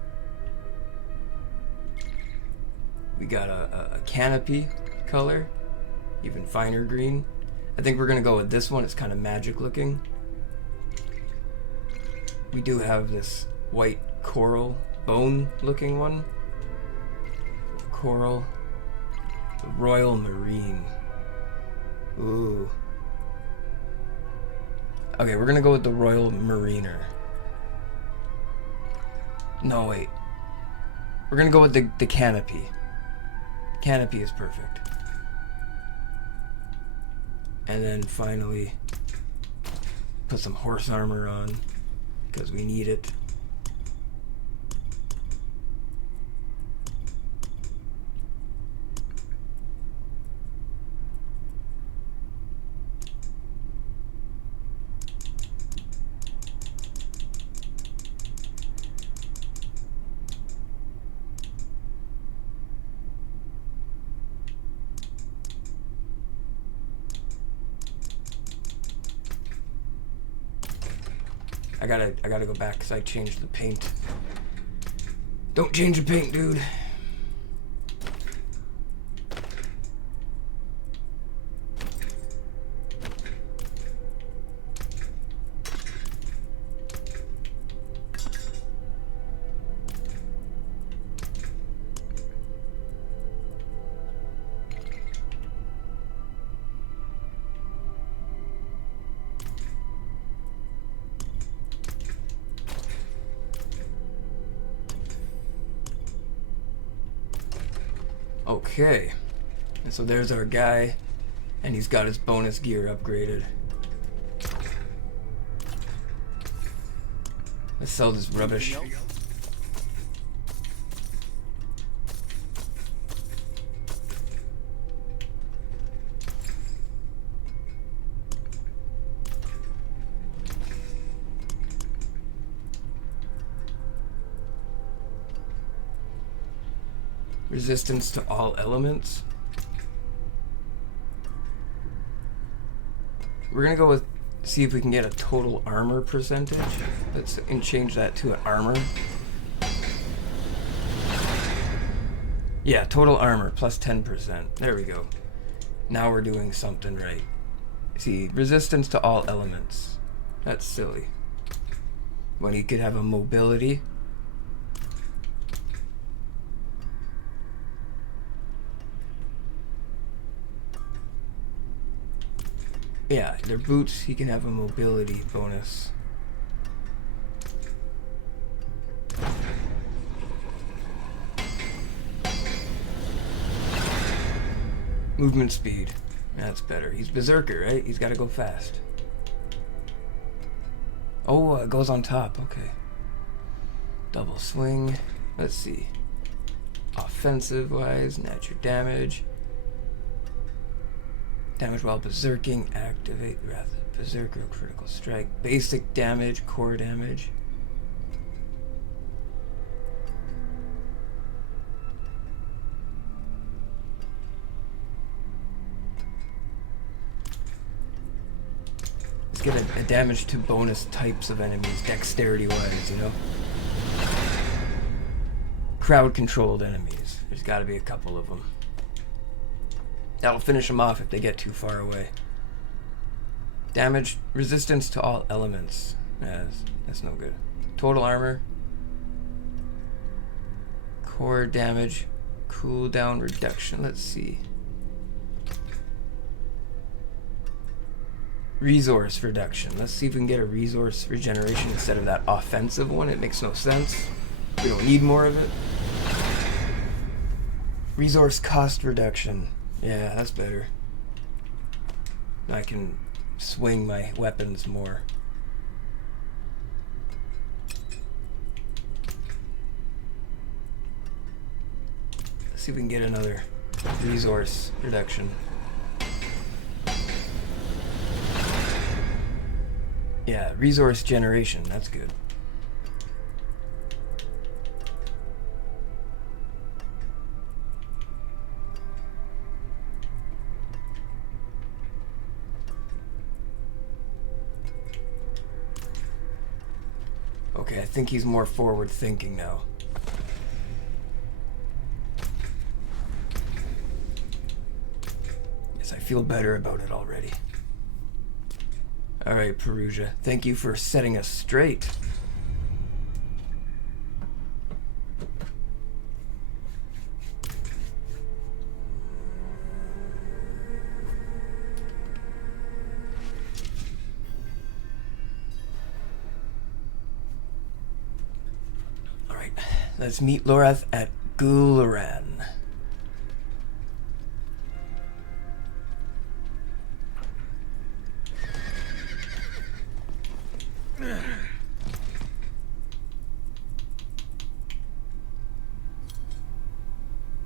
We got a canopy color, even finer green. I think we're gonna go with this one. It's kind of magic looking. We do have this white coral bone looking one. Coral. Royal Marine. Ooh. Okay, we're gonna go with the Royal Mariner. No, wait. We're gonna go with the canopy. Canopy is perfect. And then finally, put some horse armor on, because we need it. I gotta go back because I changed the paint. Don't change the paint, dude. Okay, and so there's our guy, and he's got his bonus gear upgraded. Let's sell this rubbish. Resistance to all elements. We're gonna go with, see if we can get a total armor percentage. Let's and change that to an armor. Yeah, total armor plus 10%. There we go. Now we're doing something right. See, resistance to all elements. That's silly. When he could have a mobility. Yeah, their boots, he can have a mobility bonus. Movement speed. That's better. He's Berserker, right? He's got to go fast. Oh, it goes on top. Okay. Double swing. Let's see. Offensive-wise, natural damage. Damage while berserking. Activate Wrath of Berserker. Critical strike. Basic damage. Core damage. Let's get a damage to bonus types of enemies, dexterity-wise, you know? Crowd-controlled enemies. There's got to be a couple of them. That'll finish them off if they get too far away. Damage, resistance to all elements. Yeah, that's no good. Total armor. Core damage. Cooldown reduction. Let's see. Resource reduction. Let's see if we can get a resource regeneration instead of that offensive one. It makes no sense. We don't need more of it. Resource cost reduction. Yeah, that's better. I can swing my weapons more. Let's see if we can get another resource reduction. Yeah, resource generation. That's good. Okay, I think he's more forward thinking now. Yes, I feel better about it already. Alright, Perugia. Thank you for setting us straight. Alright, let's meet Lorath at Gularan.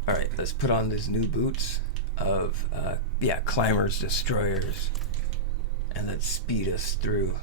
Alright, let's put on these new boots of, Climbers, Destroyers. And let's speed us through.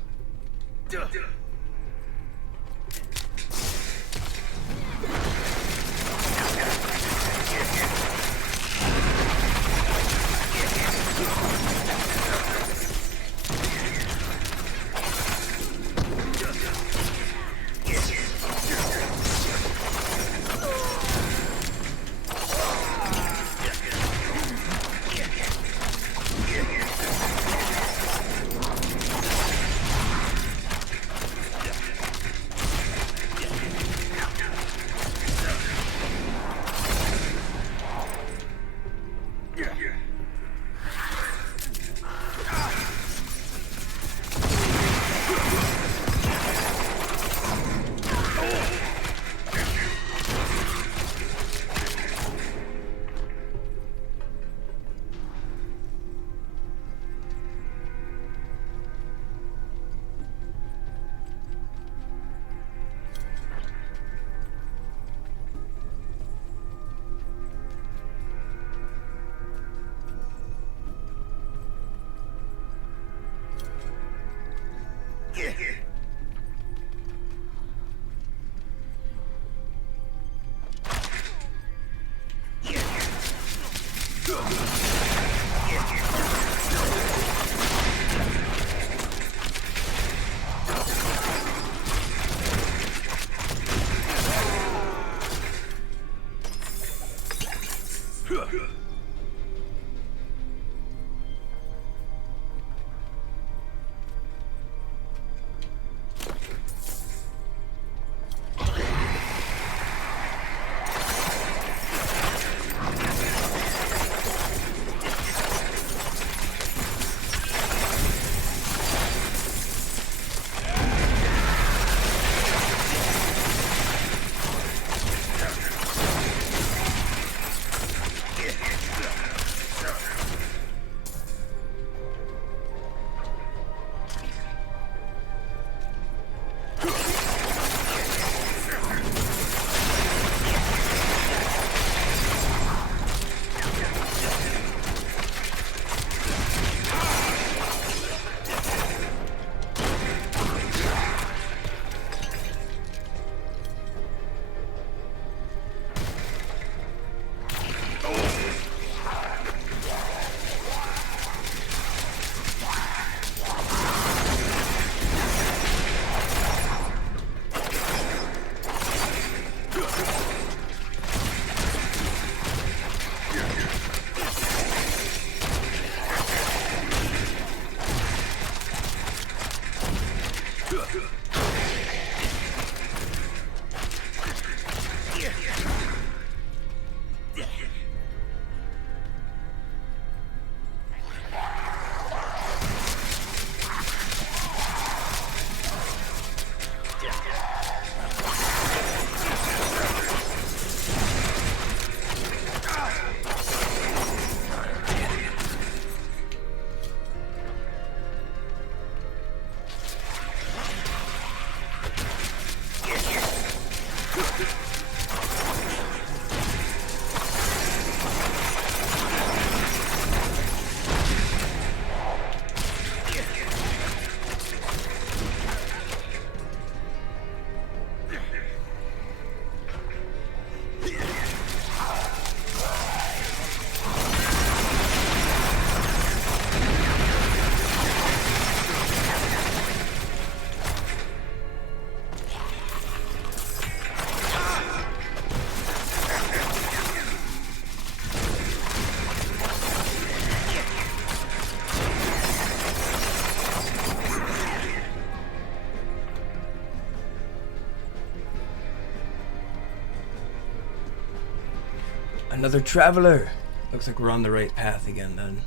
Another traveler. Looks like we're on the right path again then.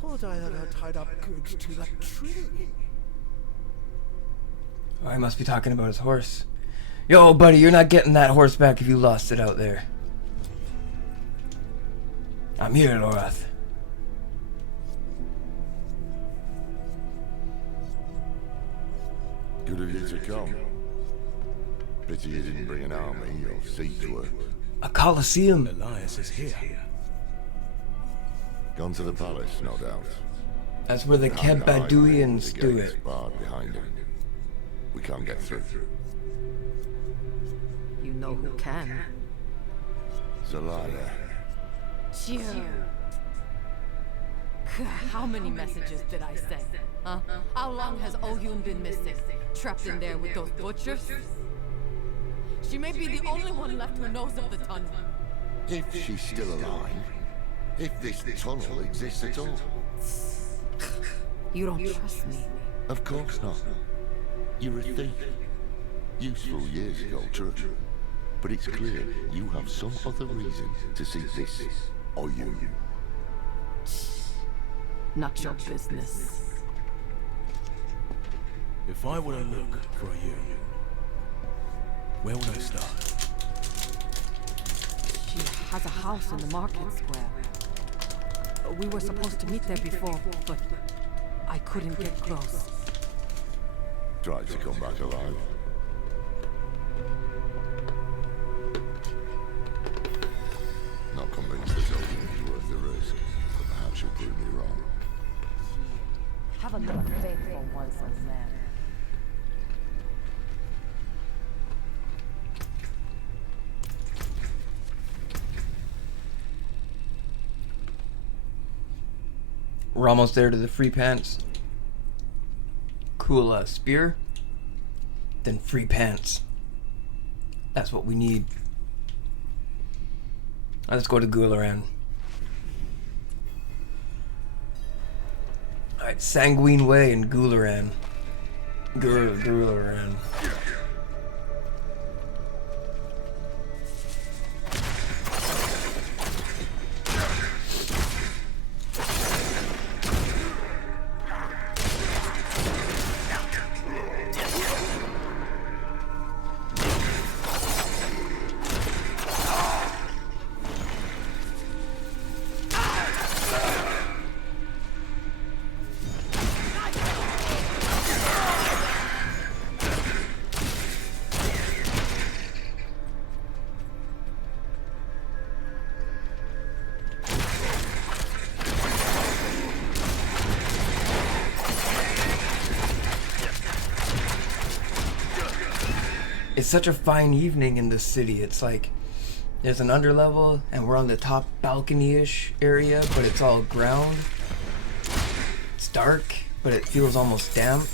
Thought I had her tied up good to that tree. Oh, I must be talking about his horse. Yo, buddy, you're not getting that horse back if you lost it out there. I'm here, Lorath. Good of you to come. Pity you didn't bring an army or see to it. A Colosseum. Elias is here. Gone to the palace, no doubt. That's where the Kebaduians do it. Barred behind him. We can't get through. You know who can. Zelaya. Cheer. How many messages did I send? Huh? How long has Oyun been missing? Trapped in there with those butchers? She may be the only one left who knows of the tunnel. If she's still alive, if this tunnel exists at all. You don't trust me? Of course not. You're a thief. Useful years ago, true. But it's clear you have some other reason to seek this, or you. Not your business. If I were to look for a union, where would I start? She has a house in the market square. We were supposed to meet there before, but I couldn't get close. Tried to come back alive. Not convinced this opening's worth the risk, but perhaps you'll prove me wrong. Have a little faith for once, old man. We're almost there to the free pants. Cool spear. Then free pants. That's what we need. Let's go to Gularan. Alright, Sanguine Way in Gularan. Gularan. It's such a fine evening in this city. It's like there's an underlevel and we're on the top balcony-ish area, but it's all ground. It's dark, but it feels almost damp.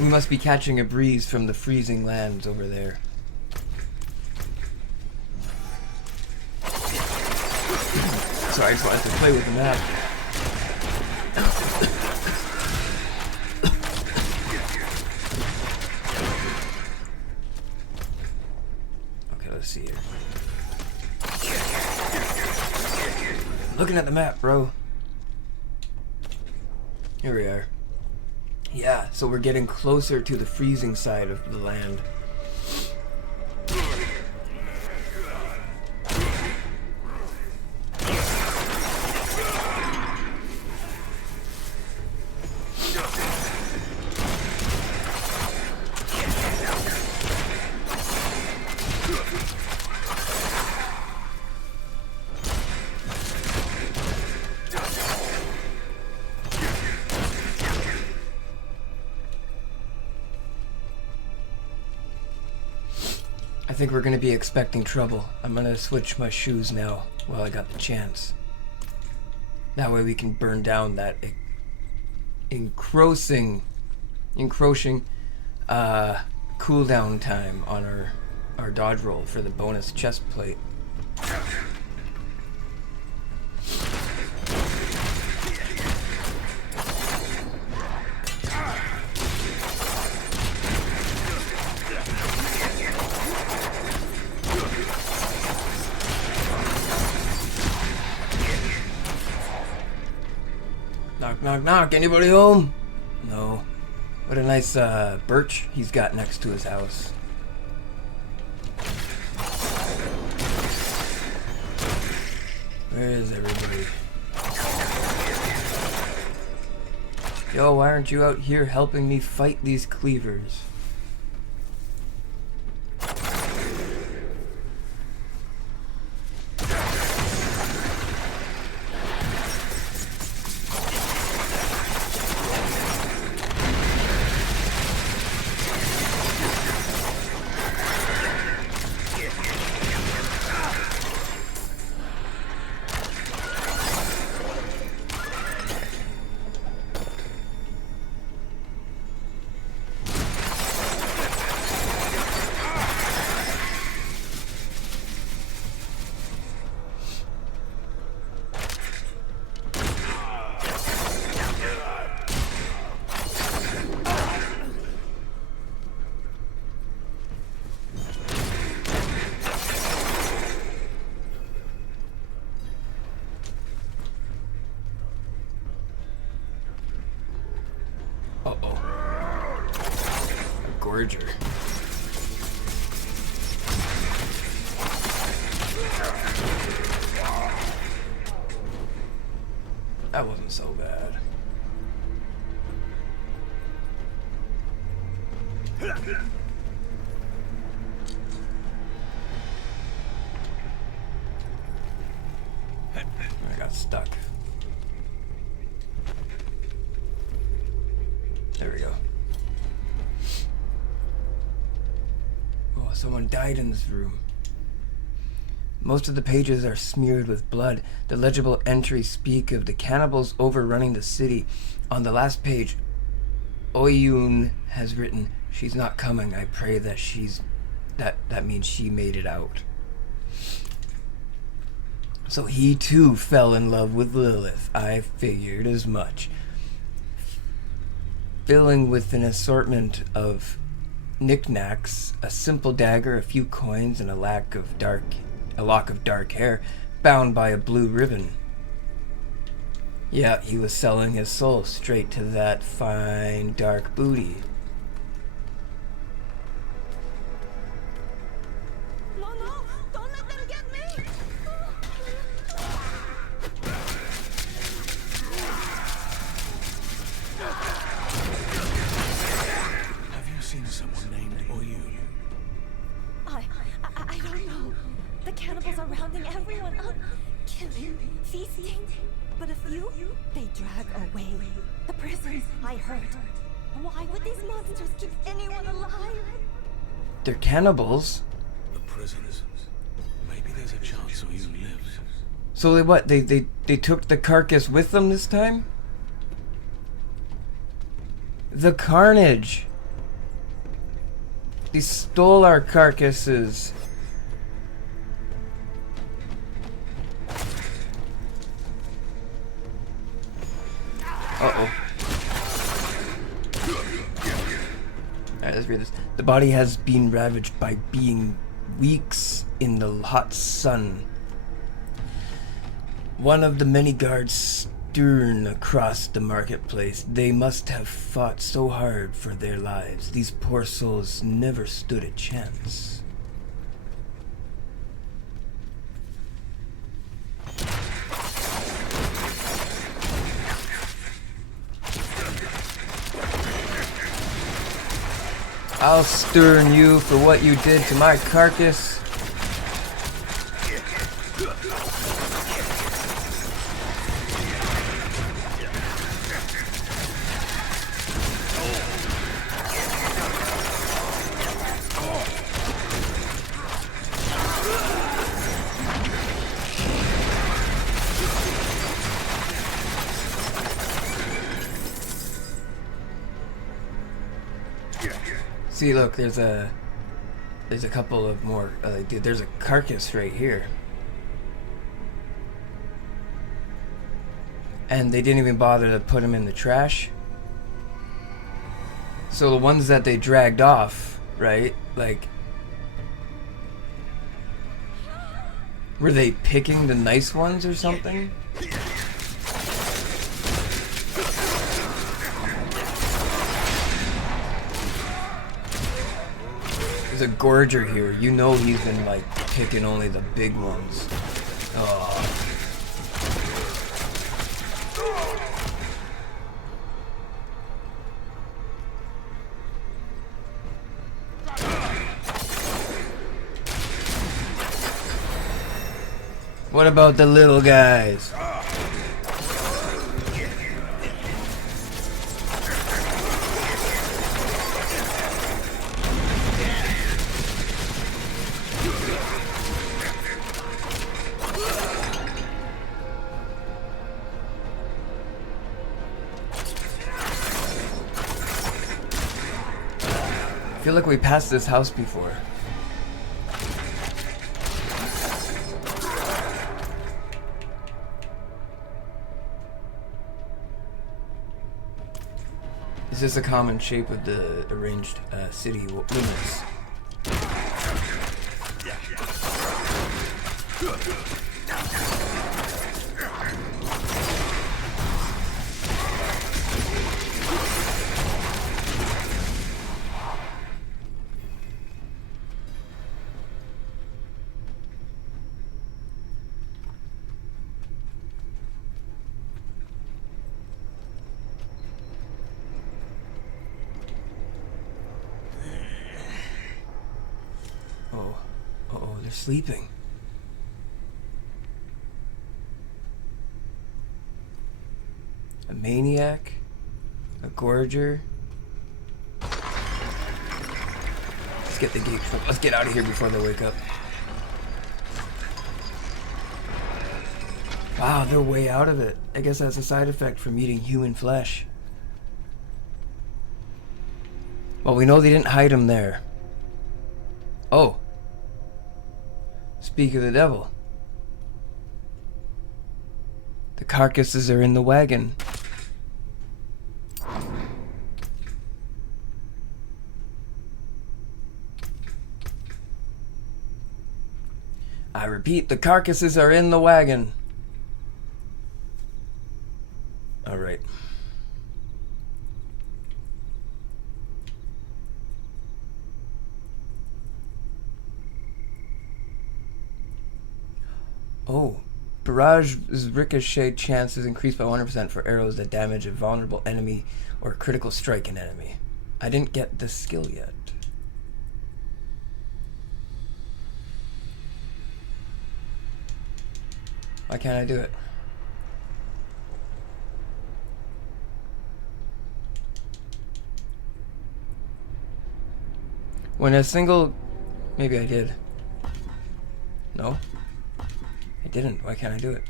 We must be catching a breeze from the freezing lands over there. So I just wanted to play with the map. Okay, let's see here. I'm looking at the map, bro. Here we are. Yeah, so we're getting closer to the freezing side of the land. I think we're gonna be expecting trouble. I'm gonna switch my shoes now while I got the chance. That way we can burn down that encroaching cooldown time on our dodge roll for the bonus chest plate. Knock, knock, knock. Anybody home? No. What a nice birch he's got next to his house. Where is everybody? Yo, why aren't you out here helping me fight these cleavers? Uh-oh. A gorger. That wasn't so bad. I got stuck. There we go. Oh, someone died in this room. Most of the pages are smeared with blood. The legible entries speak of the cannibals overrunning the city. On the last page, Oyun has written, "She's not coming. I pray that that means she made it out." So he too fell in love with Lilith. I figured as much. Filling with an assortment of knickknacks, a simple dagger, a few coins, and a lock of dark hair, bound by a blue ribbon. Yeah, he was selling his soul straight to that fine, dark booty. No, don't let them get me! Have you seen someone named Oyun? I don't know. The cannibals are rounding everyone up, killing, feasting. But a few, they drag away. The prisons, I heard. Why would these monsters keep anyone alive? They're cannibals. The prisoners. Maybe there's a chance Oyun lives. So they what? They took the carcass with them this time? The carnage. They stole our carcasses. Uh-oh. Alright, let's read this. The body has been ravaged by being weeks in the hot sun. One of the many guards strewn across the marketplace. They must have fought so hard for their lives. These poor souls never stood a chance. I'll stern you for what you did to my carcass. See, look, there's a couple of more. Dude, there's a carcass right here, and they didn't even bother to put them in the trash. So the ones that they dragged off, right? Like, were they picking the nice ones or something? There's a gorger here. You know he's been like picking only the big ones. Oh. What about the little guys? I feel like we passed this house before. Is this a common shape of the arranged city units? Sleeping. A maniac, a gorger. Let's get the gate. Let's get out of here before they wake up. Wow, they're way out of it. I guess that's a side effect from eating human flesh. Well, we know they didn't hide him there. Oh. Speak of the devil. The carcasses are in the wagon. I repeat, the carcasses are in the wagon. All right. Oh, barrage's ricochet chance is increased by 100% for arrows that damage a vulnerable enemy or critical strike an enemy. I didn't get this skill yet. Why can't I do it? When a single... Maybe I did. No? I didn't. Why can't I do it?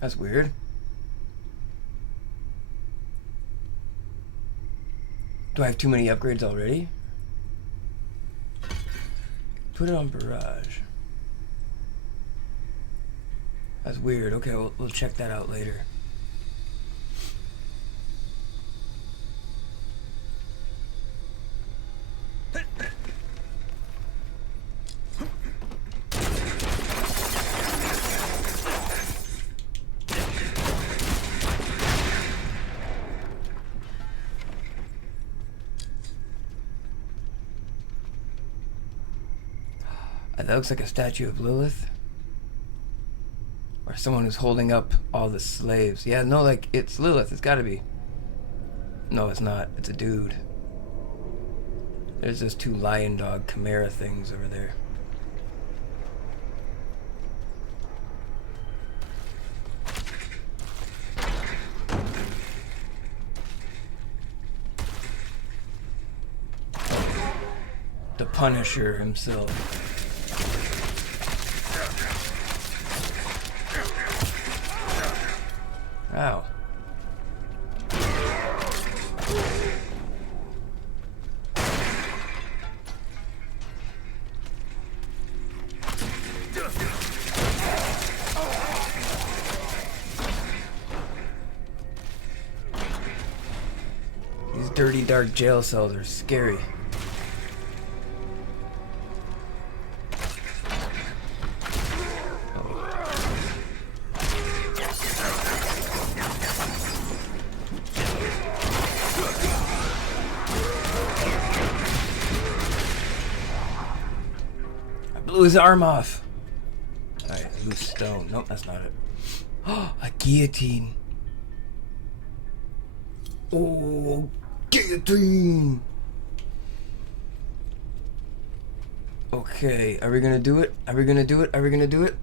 That's weird. Do I have too many upgrades already? Put it on barrage. That's weird. Okay, we'll check that out later. That looks like a statue of Lilith. Or someone who's holding up all the slaves. Yeah, no, like, it's Lilith. It's gotta be. No, it's not. It's a dude. There's those two lion dog chimera things over there. The Punisher himself. Wow. These dirty, dark jail cells are scary. Blew his arm off. Alright, loose stone. Nope, that's not it. Oh, a guillotine. Oh, guillotine. Okay, are we gonna do it? Are we gonna do it? Are we gonna do it?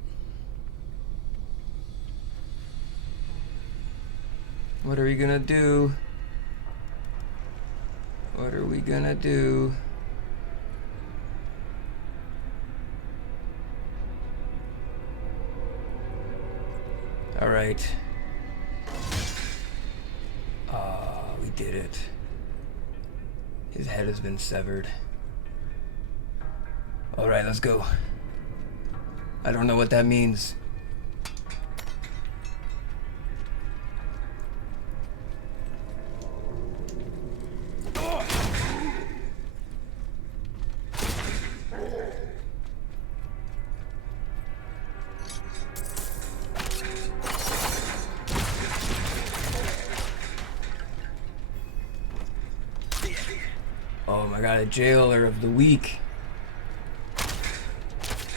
What are we gonna do? What are we gonna do? Alright. We did it. His head has been severed. Alright, let's go. I don't know what that means. Oh my god, a jailer of the week.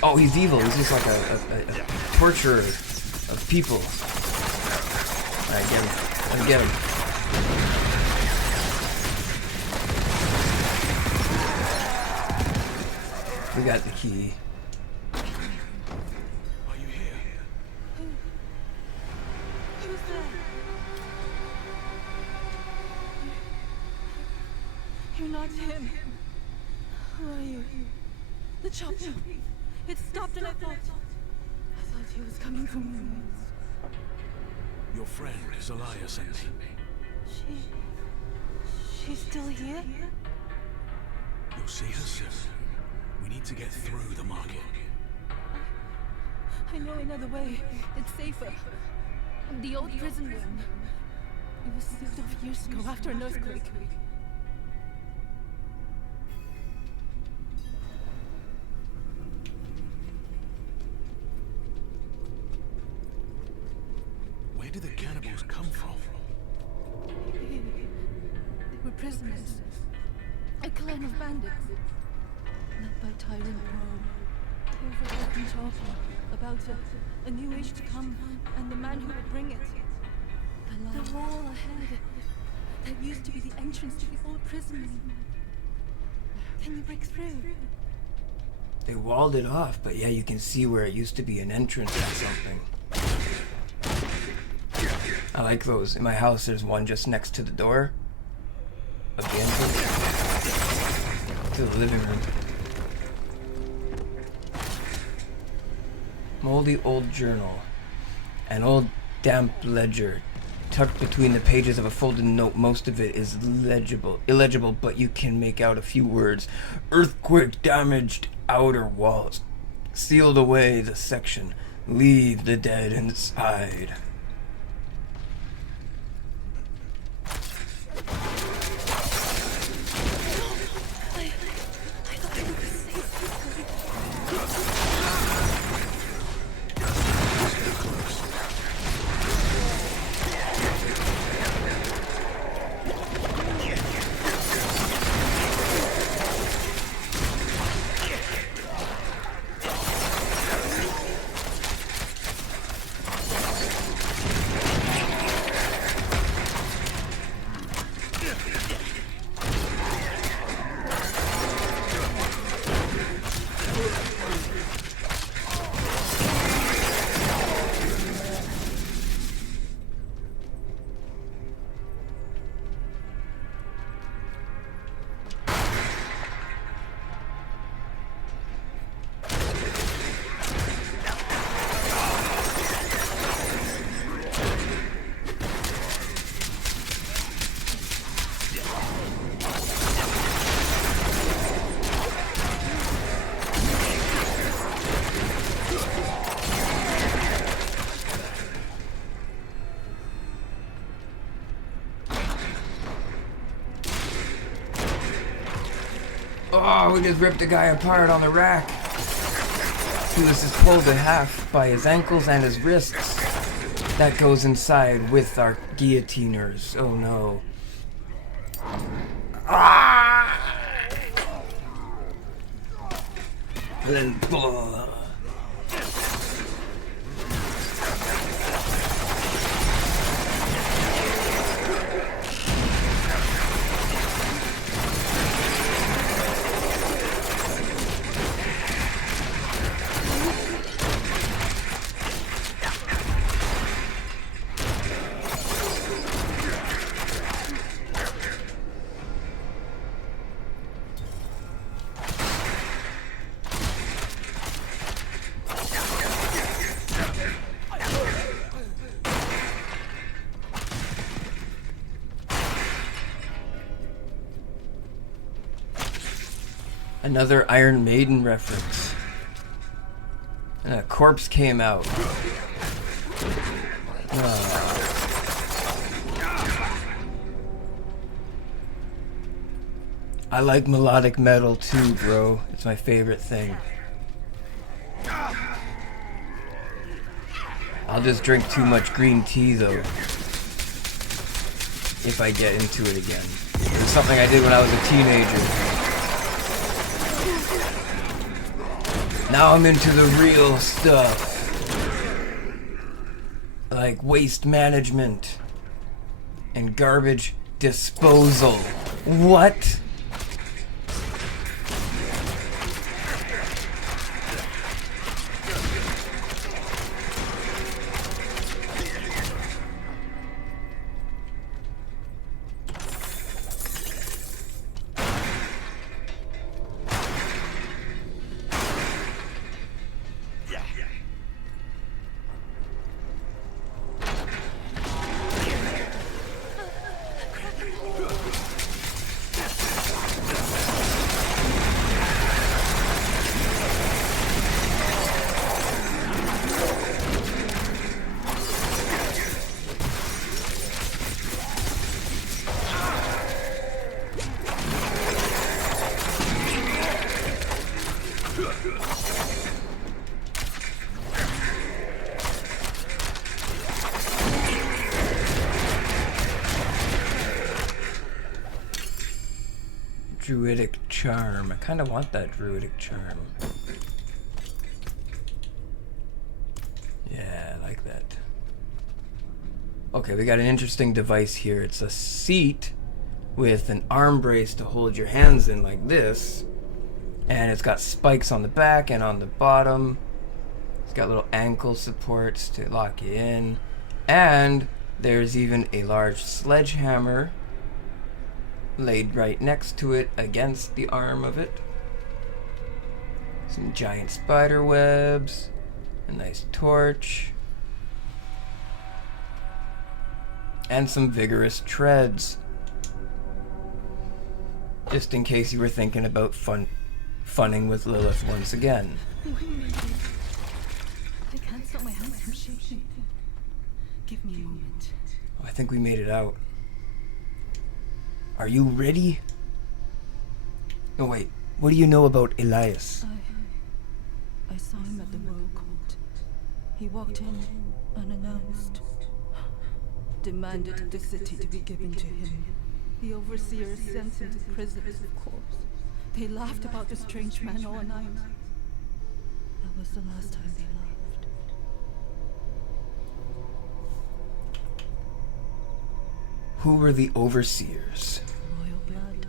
Oh, he's evil. He's just like a torturer of people. Alright, get him. Let's get him. We got the key. Are you here? Who's there? You're not him. Who are you? The chopper. It stopped and I thought he was coming from you. Your friend is Elias and me. She's still here? You'll see her soon. We need to get through the market. I know another way. It's safer. The old prison room. It was sealed off years ago after an earthquake. Where did the cannibals come from? They were prisoners. A clan of bandits. Led by Tyrant Rome. Over Open Chopper. About a new age to come, and the man who would bring it. The wall ahead. That used to be the entrance to the old prison room. Can you break through? They walled it off, but yeah, you can see where it used to be an entrance or something. I like those. In my house, there's one just next to the door of the entrance to the living room. Moldy old journal. An old damp ledger tucked between the pages of a folded note. Most of it is illegible, but you can make out a few words. Earthquake damaged outer walls. Sealed away the section. Leave the dead inside. Oh, we just ripped a guy apart on the rack. He was just pulled in half by his ankles and his wrists. That goes inside with our guillotiners. Oh no. Ah! And then, another Iron Maiden reference. And a corpse came out. I like melodic metal too, bro. It's my favorite thing. I'll just drink too much green tea though, if I get into it again. It's something I did when I was a teenager. Now I'm into the real stuff. Like waste management and garbage disposal. What? Druidic charm. I kind of want that druidic charm. Yeah, I like that. Okay, we got an interesting device here. It's a seat with an arm brace to hold your hands in like this. And it's got spikes on the back and on the bottom. It's got little ankle supports to lock you in. And there's even a large sledgehammer laid right next to it against the arm of it. Some giant spider webs. A nice torch. And some vigorous treads. Just in case you were thinking about funning with Lilith once again. I can't stop my hands from shaking. Give me a moment. I think we made it out. Are you ready? Oh wait, what do you know about Elias? I saw him at the Royal Court. He walked in unannounced. Demanded the city to be given to him. The overseers sent him to prison, of course. They laughed about the strange man all night. That was the last time they laughed. Who were the overseers? Royal blood.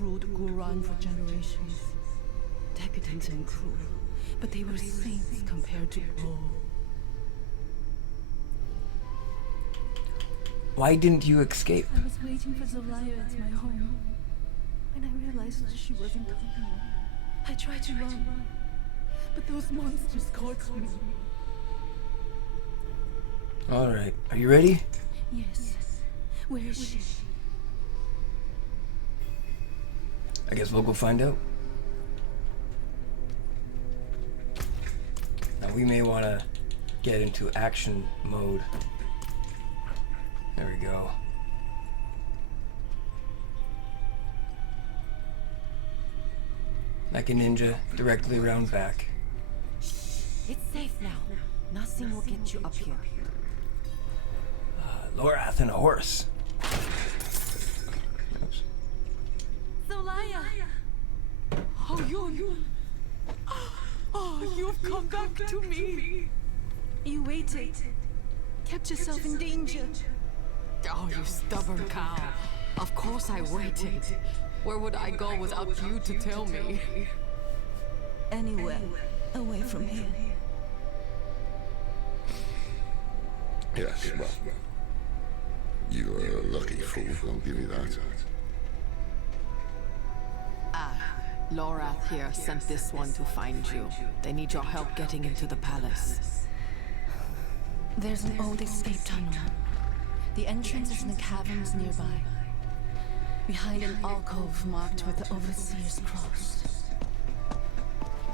Ruled Guran for generations. Decadent and cruel. But they were saints compared to Ro. Why didn't you escape? I was waiting for Zelaya at my home. When I realized she wasn't coming, I tried to run. But those monsters caught me. Alright, are you ready? Yes. Where is she? I guess we'll go find out. Now we may want to get into action mode. There we go. Like a ninja, directly around back. It's safe now. Nothing will get you up here. Lorath and a horse. Oops. Zelaya! Oh, you. Oh, you've come back to me. You waited. Kept yourself in danger. Oh, you stubborn cow. Of course I waited. Where would I go without you to tell me? Anywhere away from here. Yes, well, you're a lucky fool, I'll give you that. Lorath here sent this one to find you. They need your help getting into the palace. There's an old escape tunnel. The entrance is in the caverns nearby. Behind an alcove marked with the Overseer's cross.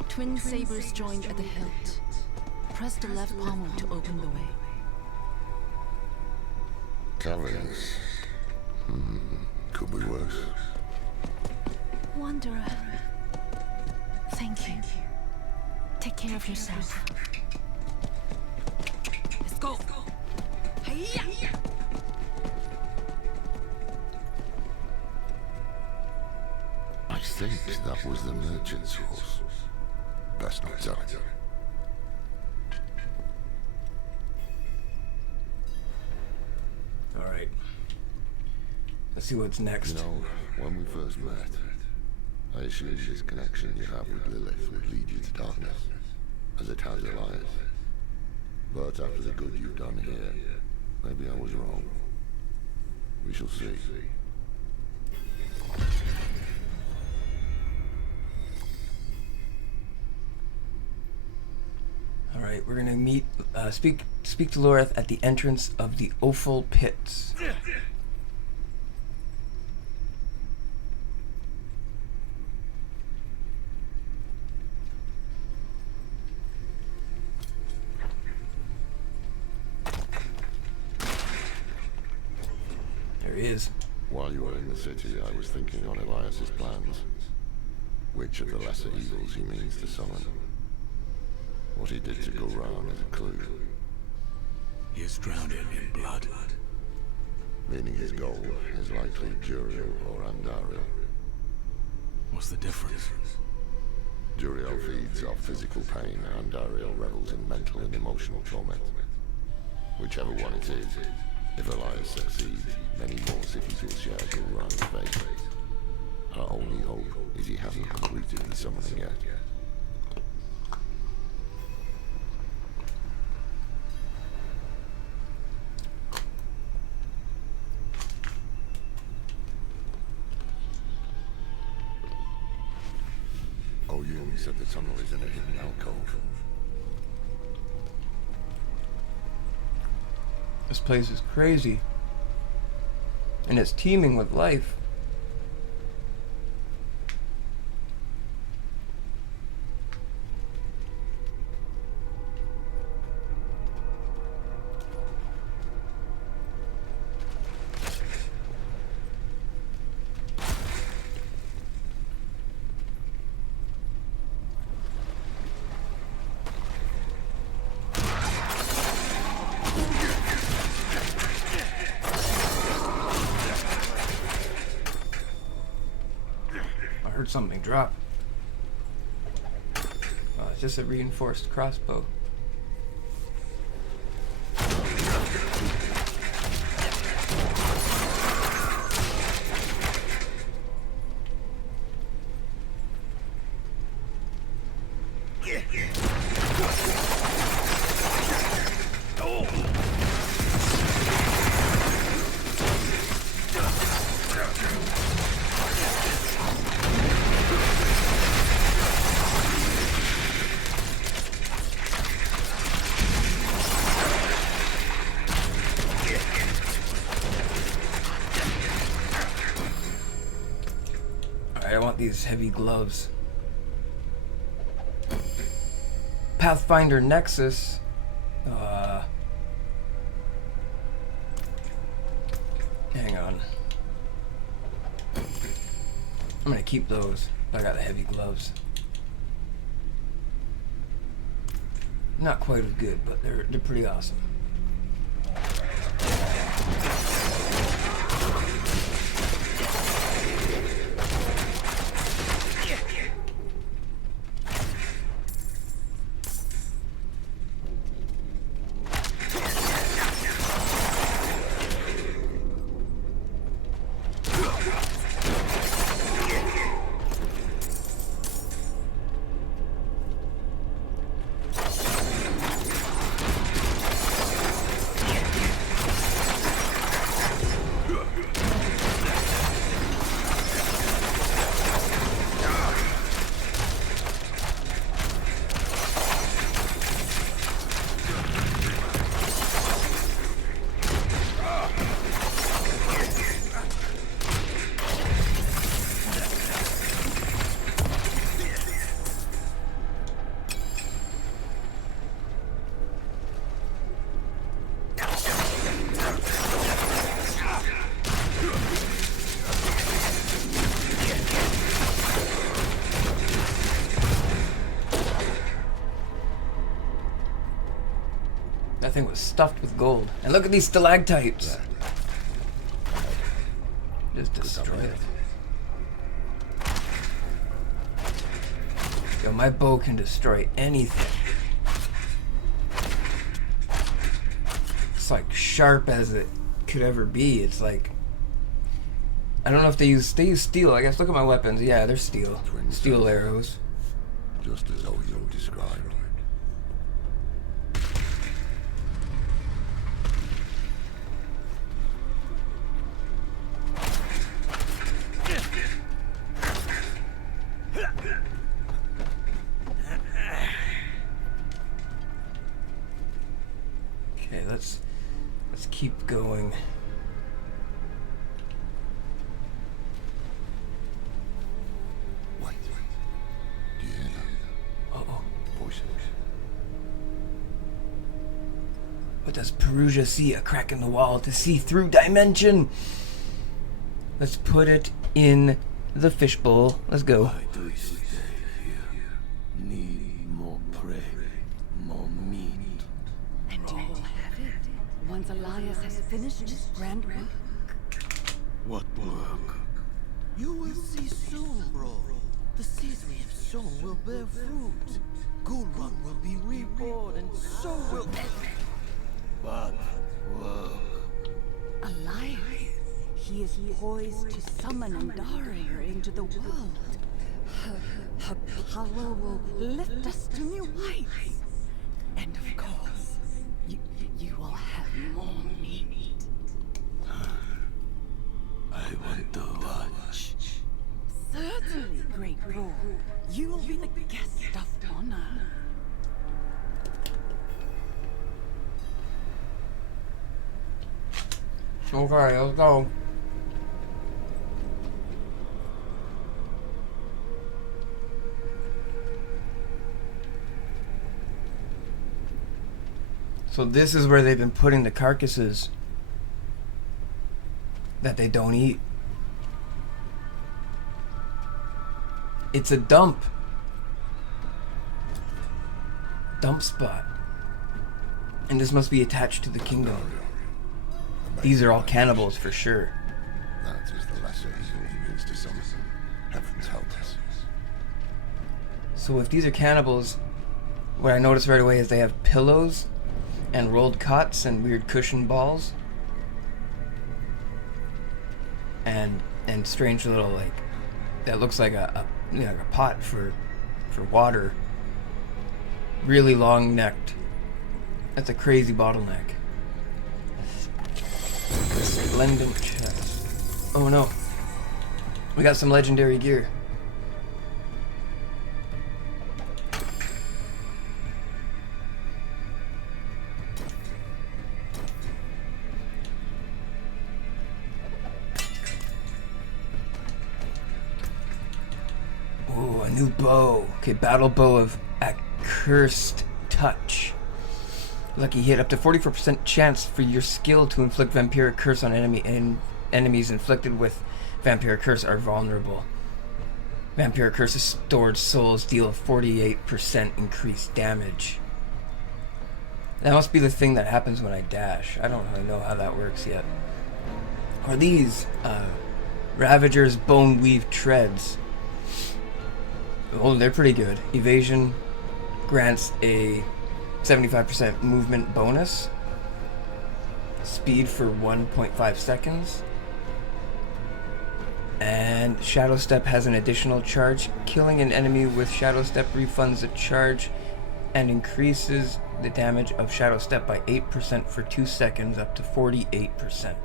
Twin sabers joined at the hilt. Press the left pommel to open the way. Caverns. Could be worse. Wanderer. Thank you. Take care of yourself. Let's go. Hiya! I think that was the merchant's horse. Best not tell it. Alright. Let's see what's next. You know, when we first met, I assumed this connection you have with Lilith would lead you to darkness, as it has Elias. But after the good you've done here, maybe I was wrong. We shall see. Alright, we're gonna meet, speak to Lorath at the entrance of the Offal Pits. There he is. While you were in the city, I was thinking on Elias's plans. Which of the lesser evils he means to summon. What he did to Guran is a clue. He is drowned in blood. Meaning his goal is likely Juriel or Andariel. What's the difference? Juriel feeds off physical pain, Andariel revels in mental and emotional torment. Whichever one it is, if Elias succeeds, many more cities will share Guran's fate. Our only hope is he hasn't completed the summoning yet. Oh, you said the tunnel is in a hidden alcove. This place is crazy. And it's teeming with life. I heard something drop. Oh, it's just a reinforced crossbow. I want these heavy gloves. Pathfinder Nexus. Hang on. I'm gonna keep those. I got the heavy gloves. Not quite as good, but they're pretty awesome. That thing was stuffed with gold. And look at these stalactites. Just destroy it. Yo, my bow can destroy anything. It's like sharp as it could ever be. It's like, I don't know if they use steel. I guess look at my weapons. Yeah, they're steel. Steel arrows. Just as Oyo described. Okay, let's keep going. Wait. Do you hear that? Uh-oh. Voices. What does Perugia see? A crack in the wall to see through dimension. Let's put it in the fishbowl. Let's go. Why do you stay here? Need more prey, more meat. And you will have it once Elias has finished his grand work. What work? You will see soon, bro. The seeds we have sown will bear fruit. Gulrun will be reborn, and so will But work. Elias, he She is poised to summon Andaria into the world. Her power will lift us to new heights. And of course, you will have more meat. I want to watch. Certainly, Great Lord. You will be the guest of honor. Okay, let's go. So this is where they've been putting the carcasses that they don't eat. It's a dump spot. And this must be attached to the kingdom. These are all cannibals for sure. That is the lesson he means to summon. Heavens help us. So if these are cannibals, what I noticed right away is they have pillows and rolled cots and weird cushion balls. And strange little, like, that looks like a pot for water. Really long necked. That's a crazy bottleneck. Resplendent chest. Oh no. We got some legendary gear. Ooh, a new bow. Okay, battle bow of accursed touch. Lucky hit. Up to 44% chance for your skill to inflict vampiric curse on enemies inflicted with vampiric curse are vulnerable. Vampiric curse's stored souls deal 48% increased damage. That must be the thing that happens when I dash. I don't really know how that works yet. Are these Ravager's Bone Weave Treads? Oh, they're pretty good. Evasion grants a 75% movement bonus. Speed for 1.5 seconds. And Shadow Step has an additional charge. Killing an enemy with Shadow Step refunds a charge and increases the damage of Shadow Step by 8% for 2 seconds, up to 48%.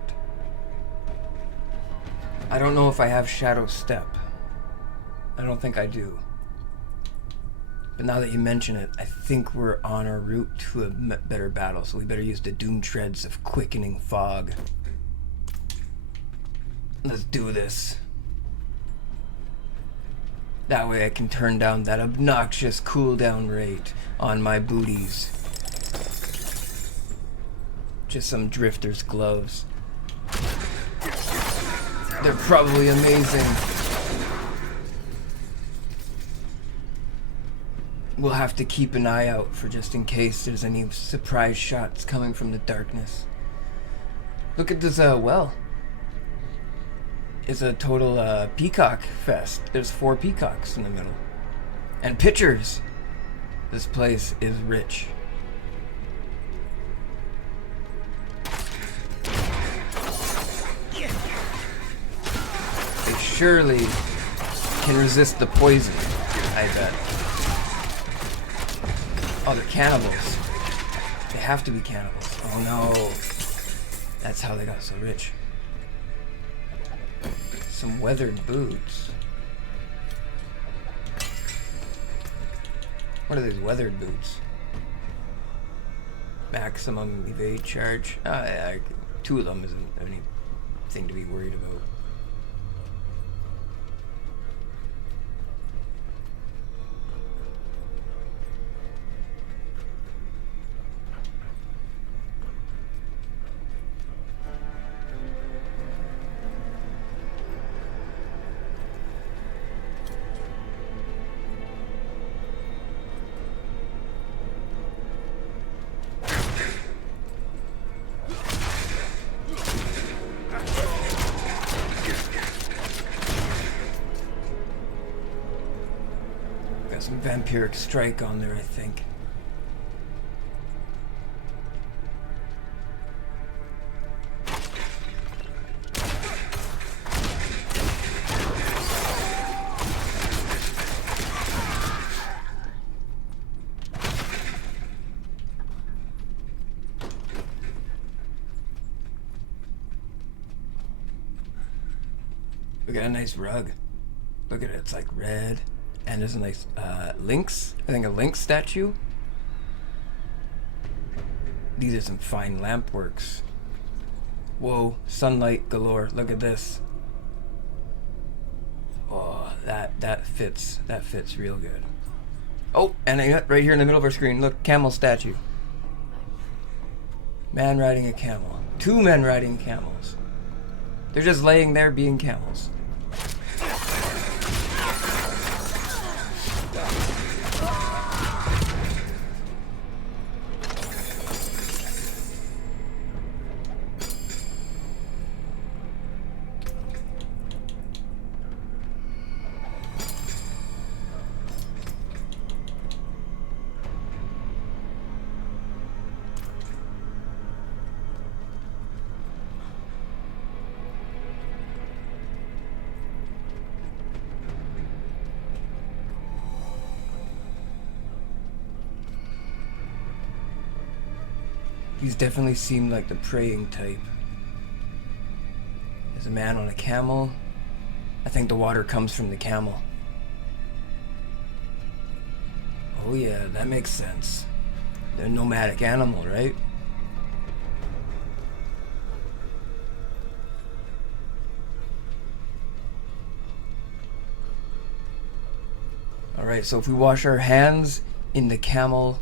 I don't know if I have Shadow Step. I don't think I do. But now that you mention it, I think we're on our route to a better battle, so we better use the Doom Treads of Quickening Fog. Let's do this. That way I can turn down that obnoxious cooldown rate on my booties. Just some Drifter's gloves. They're probably amazing. We'll have to keep an eye out for just in case there's any surprise shots coming from the darkness. Look at this well. It's a total peacock fest. There's 4 peacocks in the middle. And pictures. This place is rich. They surely can resist the poison, I bet. Oh, they're cannibals. They have to be cannibals. Oh no. That's how they got so rich. Some weathered boots. What are these weathered boots? Maximum evade charge. 2 of them isn't anything to be worried about. Some vampiric strike on there, I think. We got a nice rug. Look at it, it's like red. And there's a nice lynx. I think a lynx statue. These are some fine lamp works. Whoa, sunlight galore. Look at this. Oh, that fits real good. Oh, and right here in the middle of our screen, look, camel statue. Man riding a camel. 2 men riding camels. They're just laying there being camels. These definitely seem like the praying type. There's a man on a camel. I think the water comes from the camel. Oh yeah, that makes sense. They're a nomadic animal, right? Alright, so if we wash our hands in the camel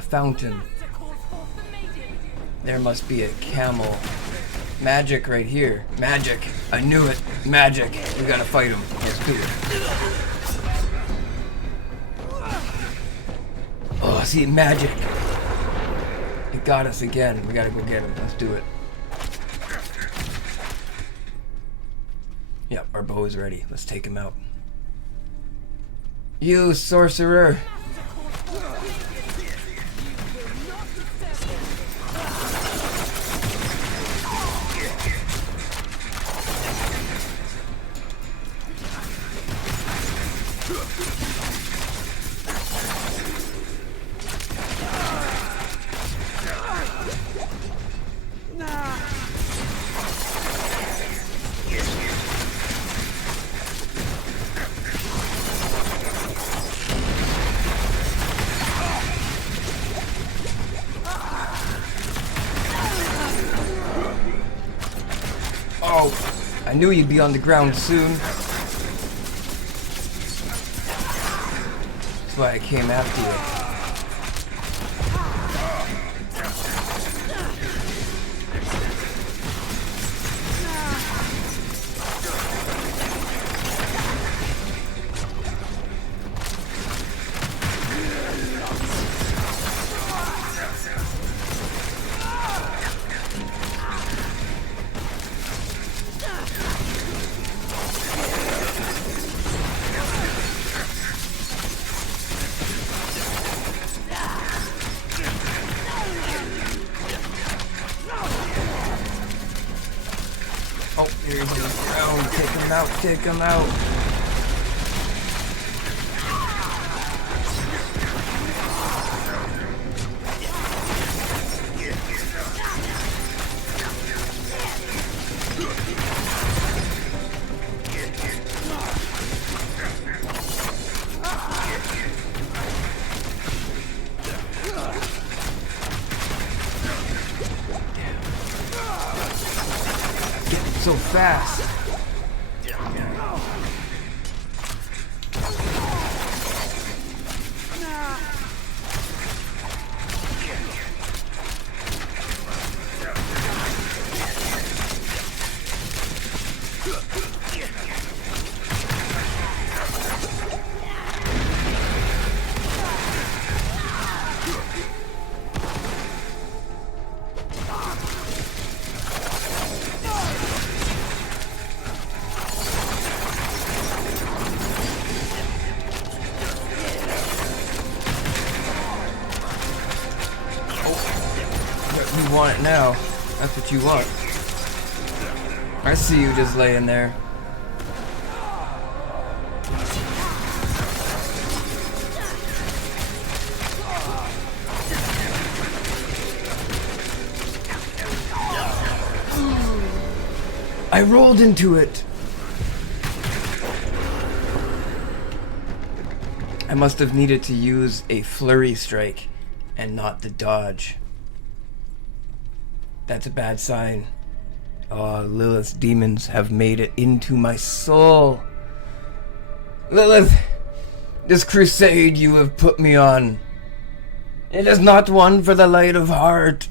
fountain, there must be a camel. Magic right here. Magic. I knew it. Magic. We gotta fight him. Let's do it. Oh, see, magic. It got us again. We gotta go get him. Let's do it. Yep, our bow is ready. Let's take him out. You sorcerer. I knew you'd be on the ground soon. That's why I came after you. Oh, here he's on the ground. Take him out, take him out. So fast. You want it now. That's what you want. I see you just laying there. I rolled into it. I must have needed to use a flurry strike and not the dodge. That's a bad sign. Oh, Lilith's demons have made it into my soul. Lilith, this crusade you have put me on, it is not one for the light of heart.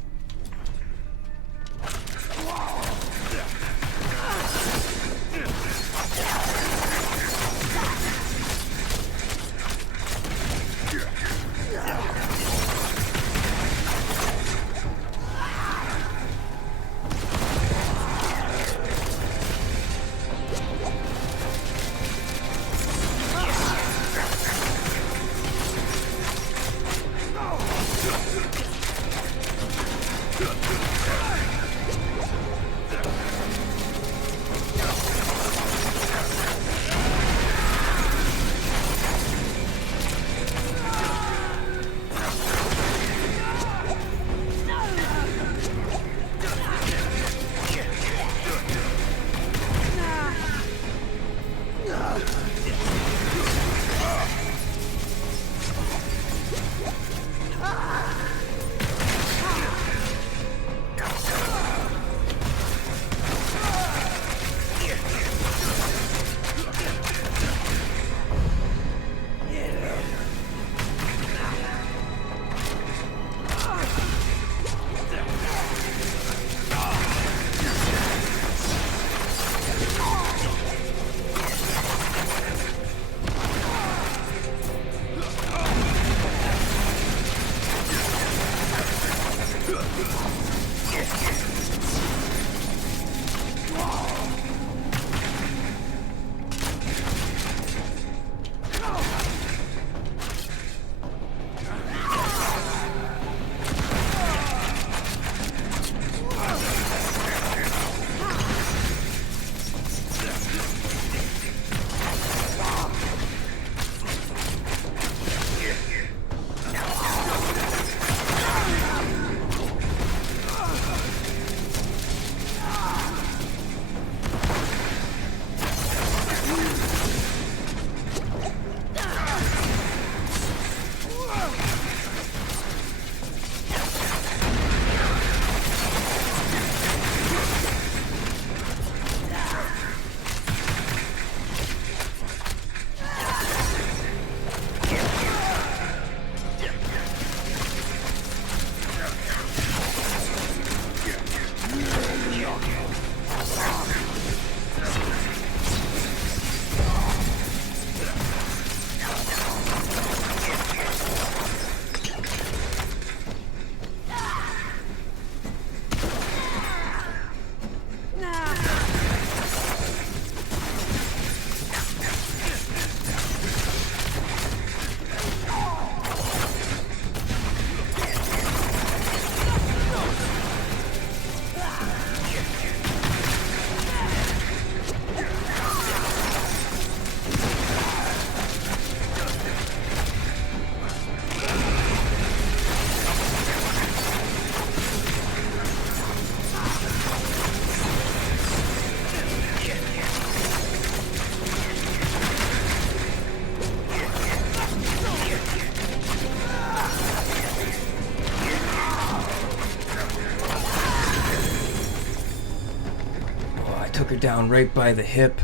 Took her down right by the hip.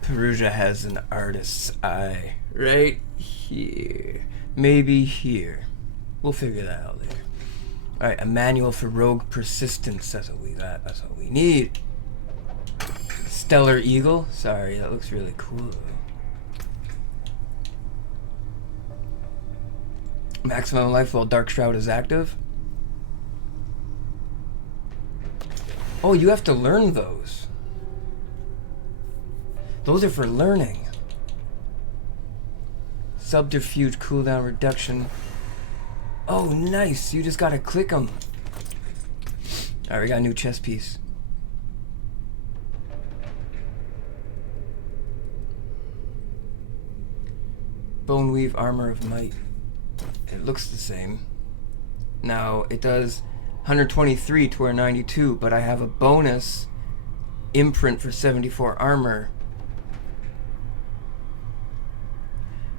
Perugia has an artist's eye. Right here. Maybe here. We'll figure that out later. Alright, a manual for rogue persistence. That's what we need. Stellar Eagle. Sorry, that looks really cool. Maximum life while Dark Shroud is active. Oh, you have to learn those. Those are for learning. Subterfuge cooldown reduction. Oh, nice. You just gotta click them. Alright, we got a new chess piece. Boneweave Armor of Might. It looks the same. Now, it does 123 to our 92, but I have a bonus imprint for 74 armor.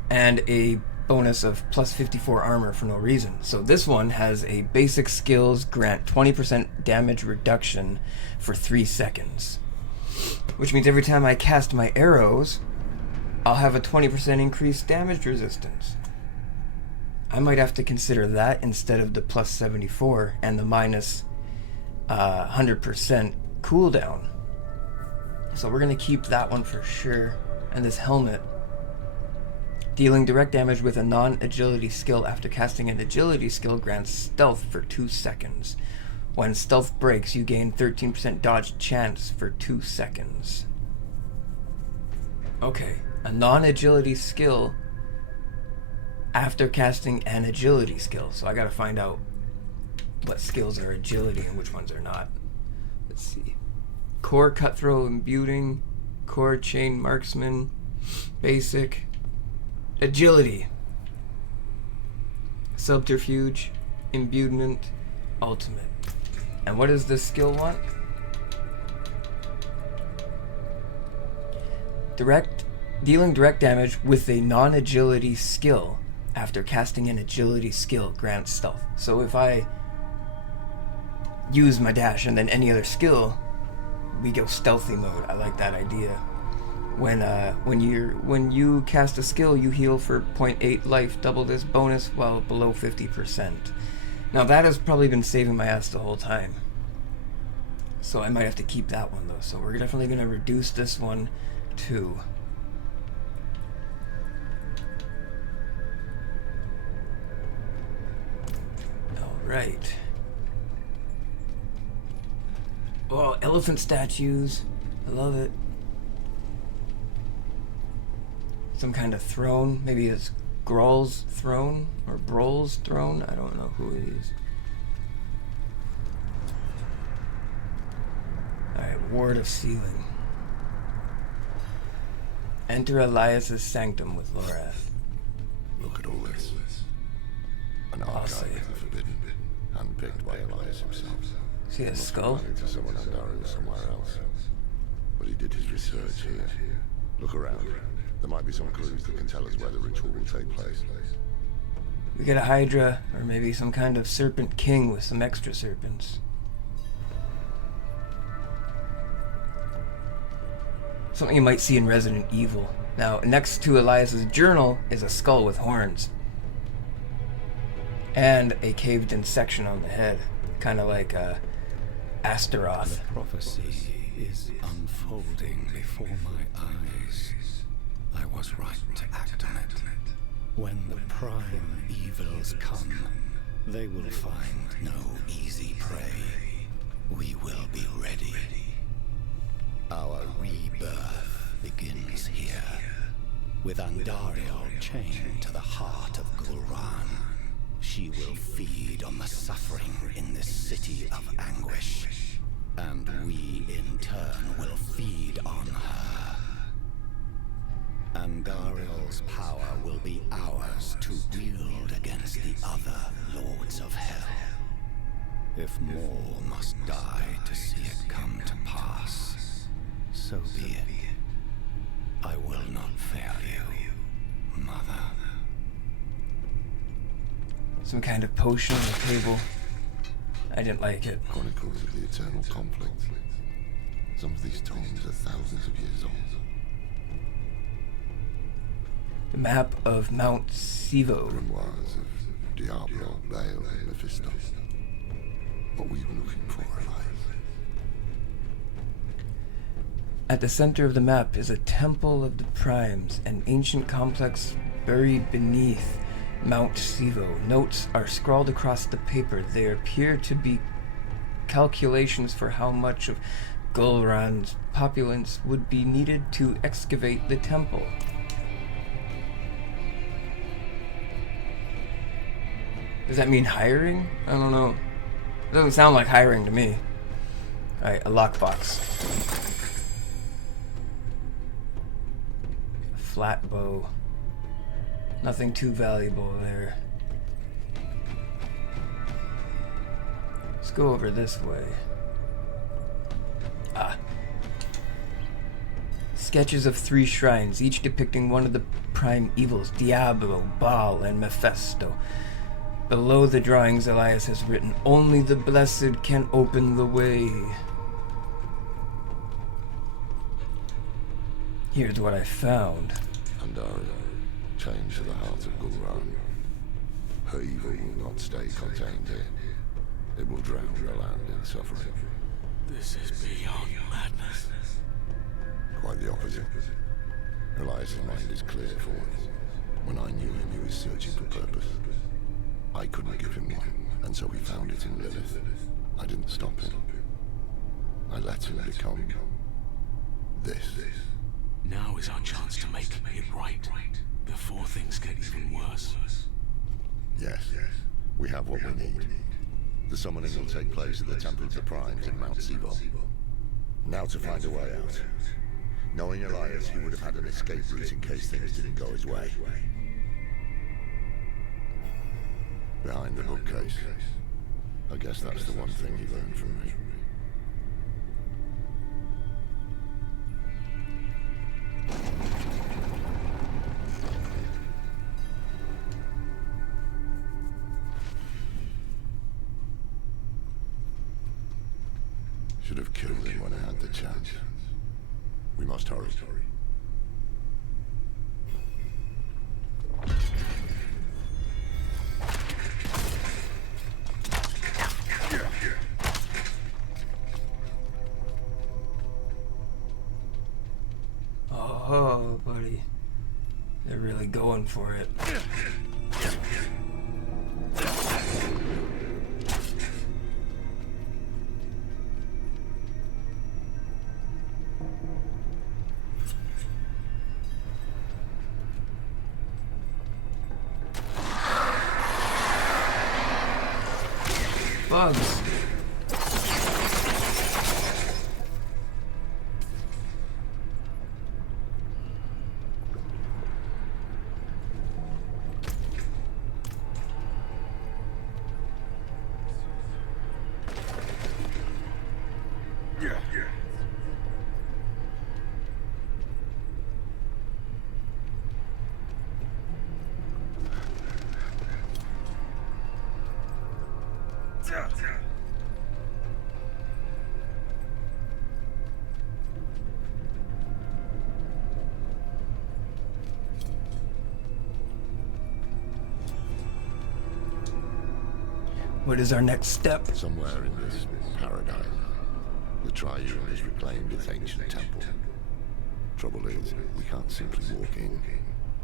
and a bonus of plus 54 armor for no reason. So this one has a basic skills grant 20% damage reduction for 3 seconds. Which means every time I cast my arrows, I'll have a 20% increased damage resistance. I might have to consider that instead of the plus 74 and the minus 100% cooldown. So we're going to keep that one for sure. And this helmet. Dealing direct damage with a non-agility skill after casting an agility skill grants stealth for 2 seconds. When stealth breaks, you gain 13% dodge chance for 2 seconds. Okay, a non-agility skill after casting an agility skill. So I gotta find out what skills are agility and which ones are not. Let's see. Core cutthroat imbuing, core chain marksman, basic, agility, subterfuge, imbuement, ultimate. And what does this skill want? Dealing direct damage with a non-agility skill after casting an agility skill grants stealth. So if I use my dash and then any other skill, we go stealthy mode. I like that idea. When you cast a skill, you heal for 0.8 life, double this bonus while below 50%. Now that has probably been saving my ass the whole time. So I might have to keep that one though. So we're definitely going to reduce this one to... Alright. Oh, elephant statues. I love it. Some kind of throne. Maybe it's Grol's throne or Brol's throne. I don't know who it is. Alright, Ward of Sealing. Enter Elias's sanctum with Lorath. Look at all this. An archive of the forbidden, handpicked by Elias himself. See a skull? To someone Andari was somewhere else. But he did his research here. Look around. There might be some clues that can tell us where the ritual will take place. We get a Hydra, or maybe some kind of Serpent King with some extra serpents. Something you might see in Resident Evil. Now, next to Elias's journal is a skull with horns. And a caved-in section on the head. Kind of like Astaroth. The prophecy is unfolding before my eyes. I was right to act on it. When the prime evils come, they will find no easy prey. We will be ready. Our rebirth begins here, with Andariel chained to the heart of Gul'ran. She will feed on the suffering in this city of anguish, and we in turn will feed on her. Andariel's power will be ours to wield against the other lords of hell. If more must die to see it come to pass, so be it. I will not fail you, Mother. Some kind of potion on the table. I didn't like it. Chronicles of the eternal conflict. Some of these tomes are thousands of years old. The map of Mount Sivo. Grimoires of Diablo, Baal, and Mephisto. What were you looking for, Elias? At the center of the map is a temple of the primes, an ancient complex buried beneath Mount Sivo. Notes are scrawled across the paper. They appear to be calculations for how much of Gul'ran's populace would be needed to excavate the temple. Does that mean hiring? I don't know. It doesn't sound like hiring to me. Alright, a lockbox. A flat bow. Nothing too valuable there. Let's go over this way. Ah. sketches of 3 shrines, each depicting one of the prime evils, Diablo, Baal, and Mephisto. Below the drawings, Elias has written, "Only the blessed can open the way." Here's what I found. Pandaria, chained to the heart of Gulran. Her evil will not stay contained here. It will drown the land in suffering. This is beyond madness. Quite the opposite. Elias' mind is clear for once. When I knew him, he was searching for purpose. I couldn't give him one, and so he found it in Lilith. I didn't stop him. I let him become this. Now is our chance to make it right, before things get even worse. Yes, we have what we need. The summoning will take place at the Temple of the Primes in Mount Sebel. Now to find a way out. Knowing Elias, he would have had an escape route in case things didn't go his way. Behind the bookcase. I guess that's the one thing he learned from me. Should have killed him when I had the chance. We must hurry. Oh, buddy. They're really going for it. Bugs. What is our next step? Somewhere in this paradise, the Triune has reclaimed its ancient temple. Trouble is, we can't simply walk in.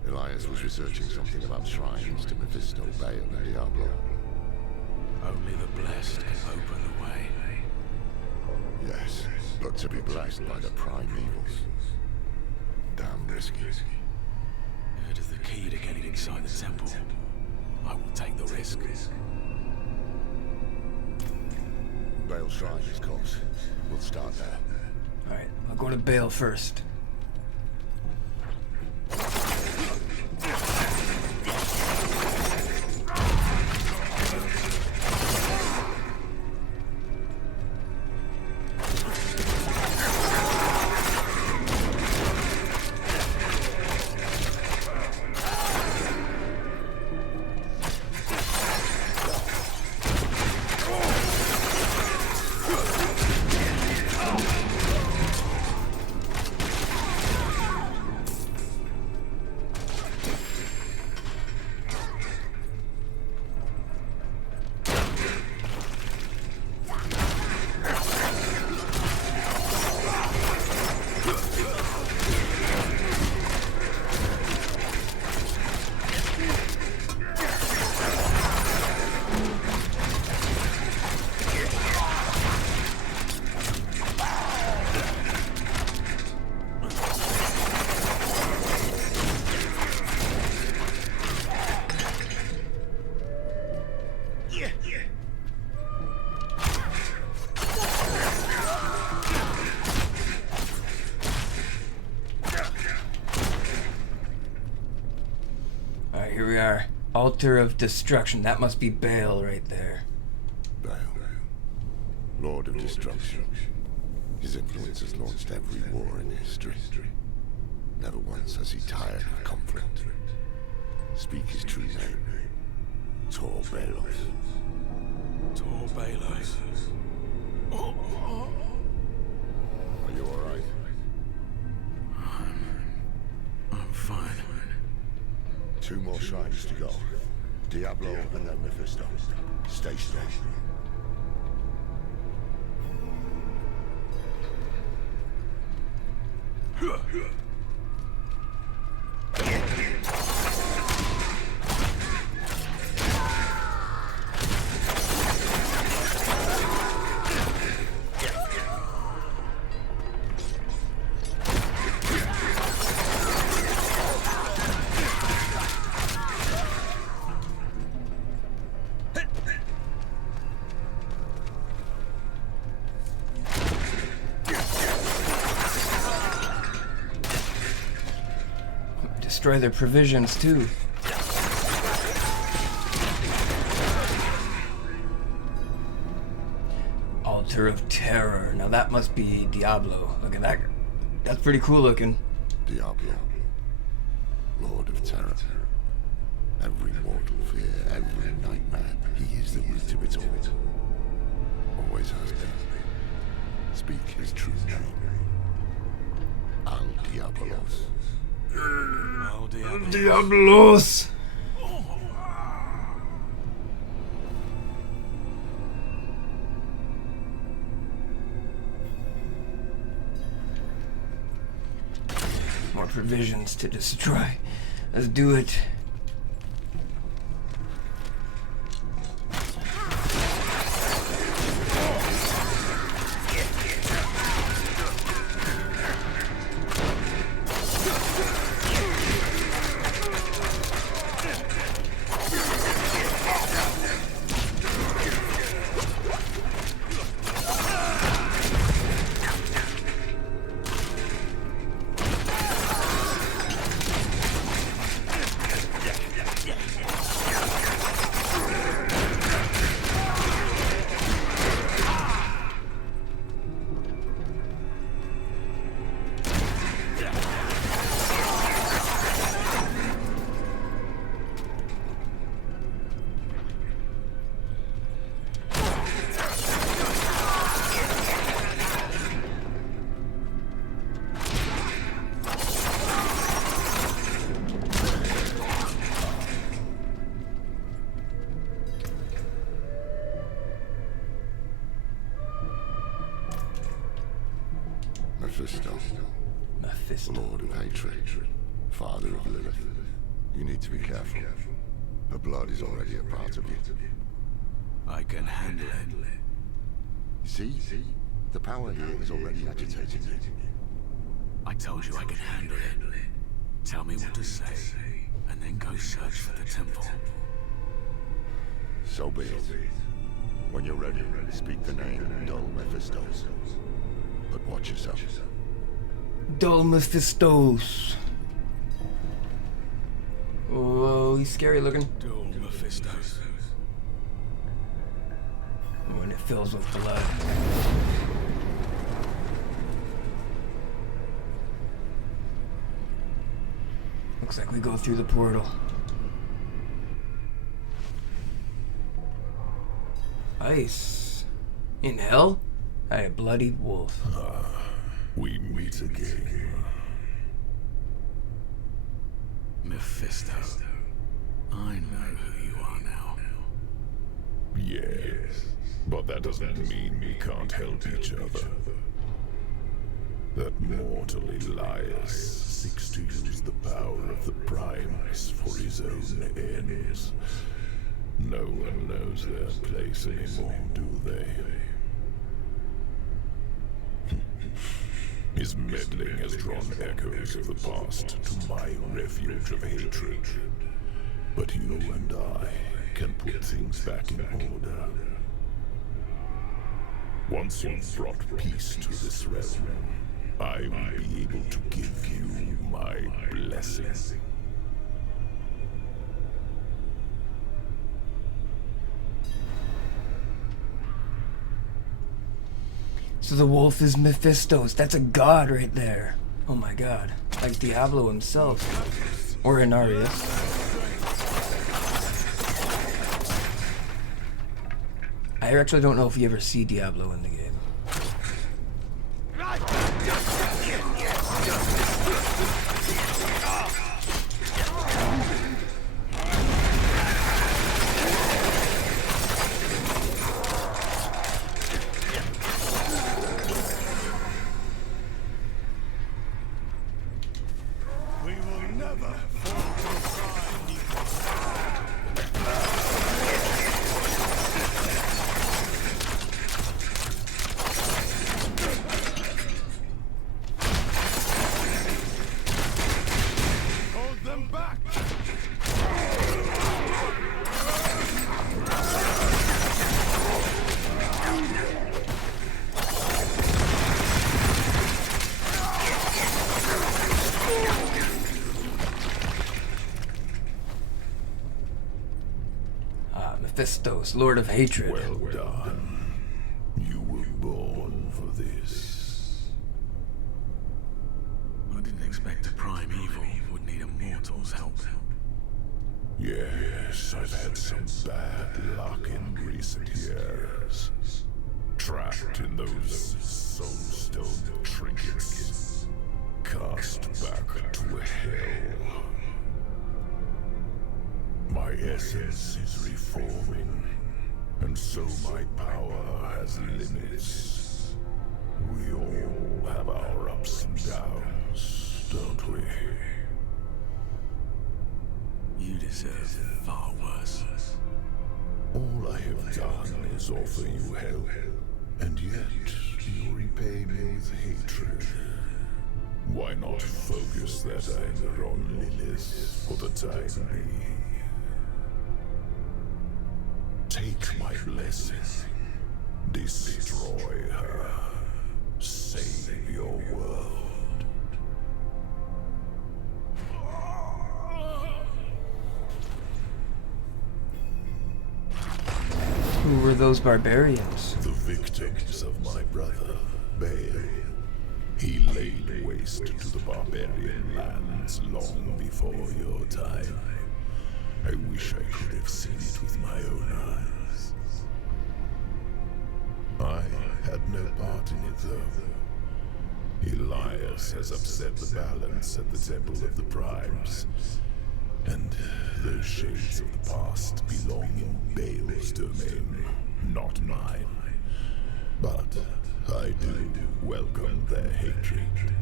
Elias was researching something about shrines to Mephisto, Baal, and Diablo. Only the blessed can open the way. Yes, but to be blessed by the prime evils. Damn risky. If it is the key to getting inside the temple, I will take the risk. Baal Shrine is close. We'll start there. Alright, I'll go to Baal first. Here we are. Altar of Destruction. That must be Baal right there. Baal. Lord of Destruction. His influence has launched every war in history. Never once has he tired of conflict. Speak his true name. Tor Balos. Tor Balos. Are you alright? I'm fine. 2 more shrines to go. Diablo and then Mephisto. Stay strong. Destroy their provisions too. Altar of Terror. Now that must be Diablo. Look at that. That's pretty cool looking. Diablo. Lord of Terror. Every mortal fear, every nightmare. He is the root of it all. Always has been. Speak his true name. Al Diabolos. Oh, Diablo. Diablos! More provisions to destroy. Let's do it. Mephisto. Lord of Hatred. Father of Lilith. You need to be careful. Her blood is already a part of you. I can handle it. You see? The power here is already agitating you. I told you I can handle it. Tell me what to say, and then go search for the temple. So be it. When you're ready, speak the name Dol Mephistos. But watch yourself. Dol Mephistos. Oh, he's scary looking. Dol Mephistos. When it fills with blood. Looks like we go through the portal. Ice. In hell? A bloody wolf. We meet again. Mephisto. I know who you are now. Yes, but that doesn't mean we can't help each other. That mortal Elias seeks to use the power of the Primes for his own ends. No one knows their place anymore, do they? His meddling has drawn echoes of the past to my refuge of hatred. But you and I can put things back in order. Once you've brought peace to this realm, I will be able to give you my blessing. So the wolf is Mephistos. That's a god right there. Oh my god. like Diablo himself, or Inarius. I actually don't know if you ever see Diablo in the game. Mephistos, Lord of Hatred. Well done. You were born for this. I didn't expect a prime evil would need a mortal's help. Yes, I've had some bad luck in recent years. Trapped in those soulstone trinkets. Cast back to hell. My essence is reforming, and so my power has limits. We all have our ups and downs, don't we? You deserve far worse. All I have done is offer you help, and yet you repay me with hatred. Why not focus that anger on Lilith for the time being? Take my blessing. Destroy her. Save your world. Who were those barbarians? The victims of my brother, Baal. He laid waste to the barbarian lands long before your time. I wish I could have seen it with my own eyes. I had no part in it, though. Elias has upset the balance at the Temple of the Primes, and those shades of the past belong in Baal's domain, not mine. But I do welcome their hatred.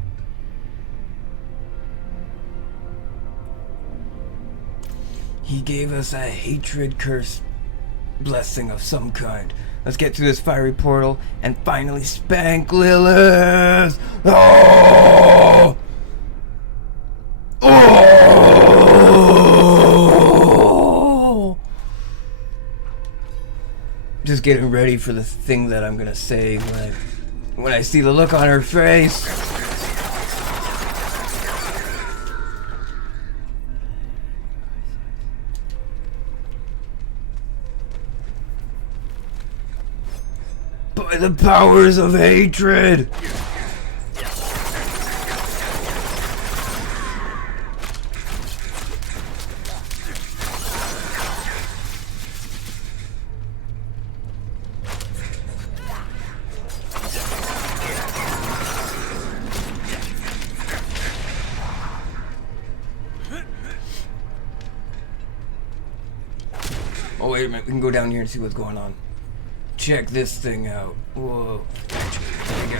He gave us a hatred curse blessing of some kind. Let's get through this fiery portal and finally spank Lilith! Oh! Oh! Just getting ready for the thing that I'm gonna say when I see the look on her face. By the powers of hatred! Oh, wait a minute, we can go down here and see what's going on. Check this thing out. Whoa. There we go.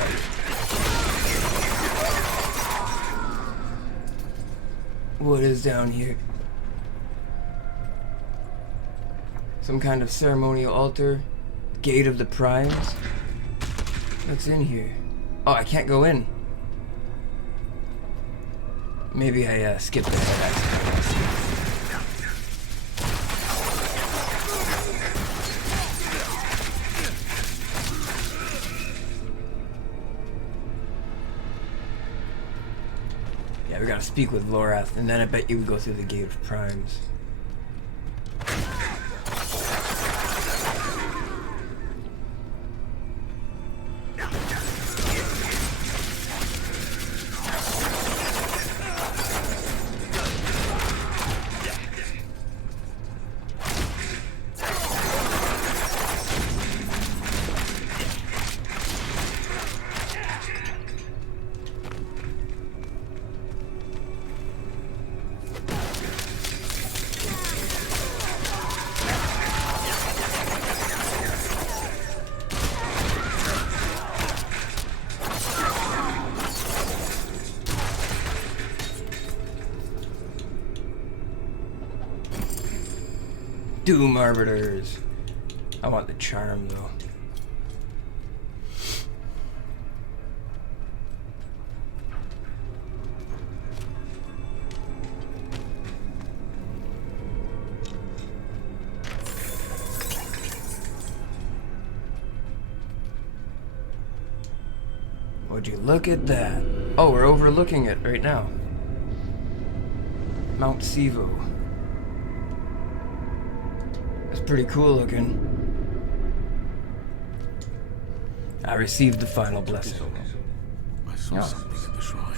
What is down here? Some kind of ceremonial altar? Gate of the Primes? What's in here? Oh, I can't go in. Maybe I skipped that. Yeah, we gotta speak with Lorath, and then I bet you we go through the Gate of Primes. Doom Arbiters. I want the charm though. Would you look at that? Oh, we're overlooking it right now. Mount Sivo. It's pretty cool looking. I received the final blessing. I saw something at the shrine.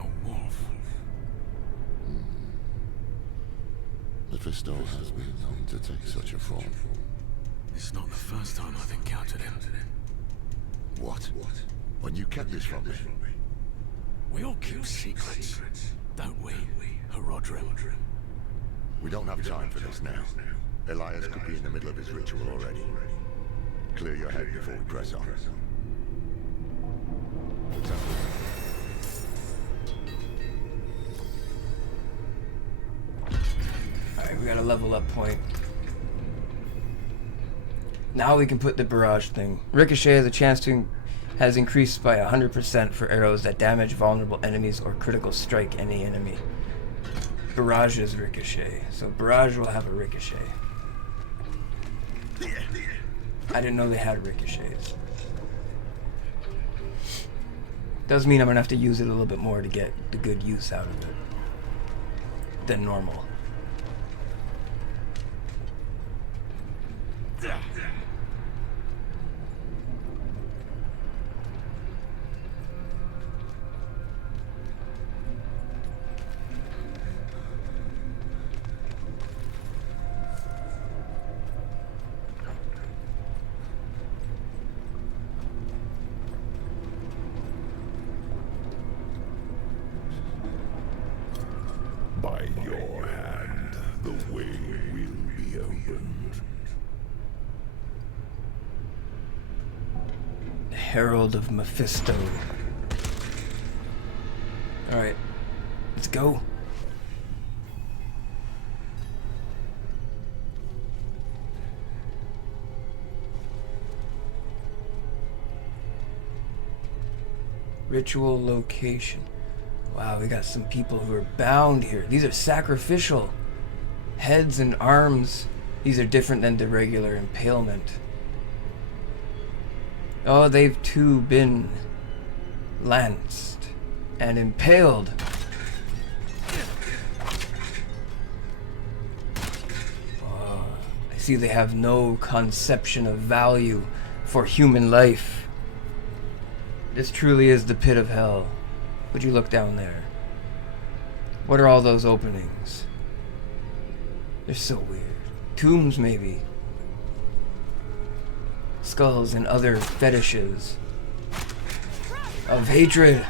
A wolf. Mephisto has been known to take such a form. It's not the first time I've encountered him. What? When you kept this from me? We all keep secrets, don't we, Herodrim? We don't have time for this now. Elias could be in the middle of his ritual already. Clear your head before we press on. The temple. Alright, we got a level up point. Now we can put the barrage thing. Ricochet has a chance to has increased by 100% for arrows that damage vulnerable enemies or critical strike any enemy. Barrage is ricochet, so barrage will have a ricochet. I didn't know they had ricochets. Does mean I'm gonna have to use it a little bit more to get the good use out of it than normal. By your hand, the way will be opened. Herald of Mephisto. Alright, let's go. Ritual location. Wow, we got some people who are bound here. These are sacrificial heads and arms. These are different than the regular impalement. Oh, they've too been lanced and impaled. Oh, I see they have no conception of value for human life. This truly is the pit of hell. Would you look down there? What are all those openings? They're so weird. Tombs, maybe. Skulls and other fetishes of hatred.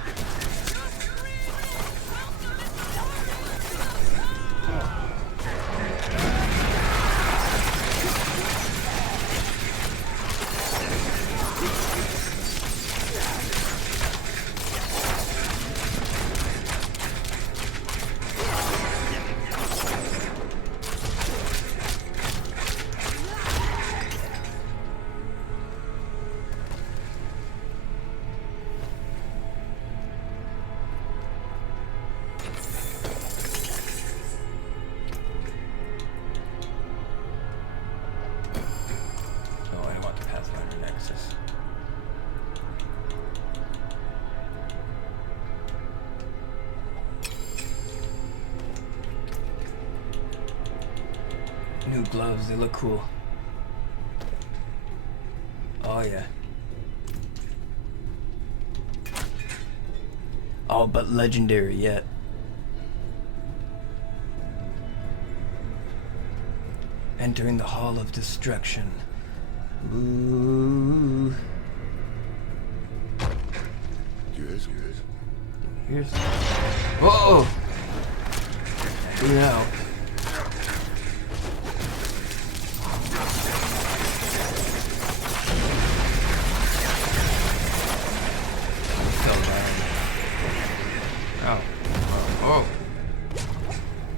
New gloves, they look cool. Oh yeah. All but legendary yet. Entering the Hall of Destruction. Ooh. Here's. Whoa! Look out. Oh.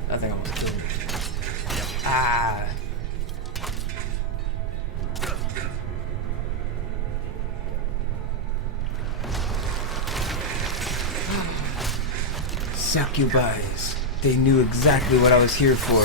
That thing almost killed me. Ah. succubies. They knew exactly what I was here for.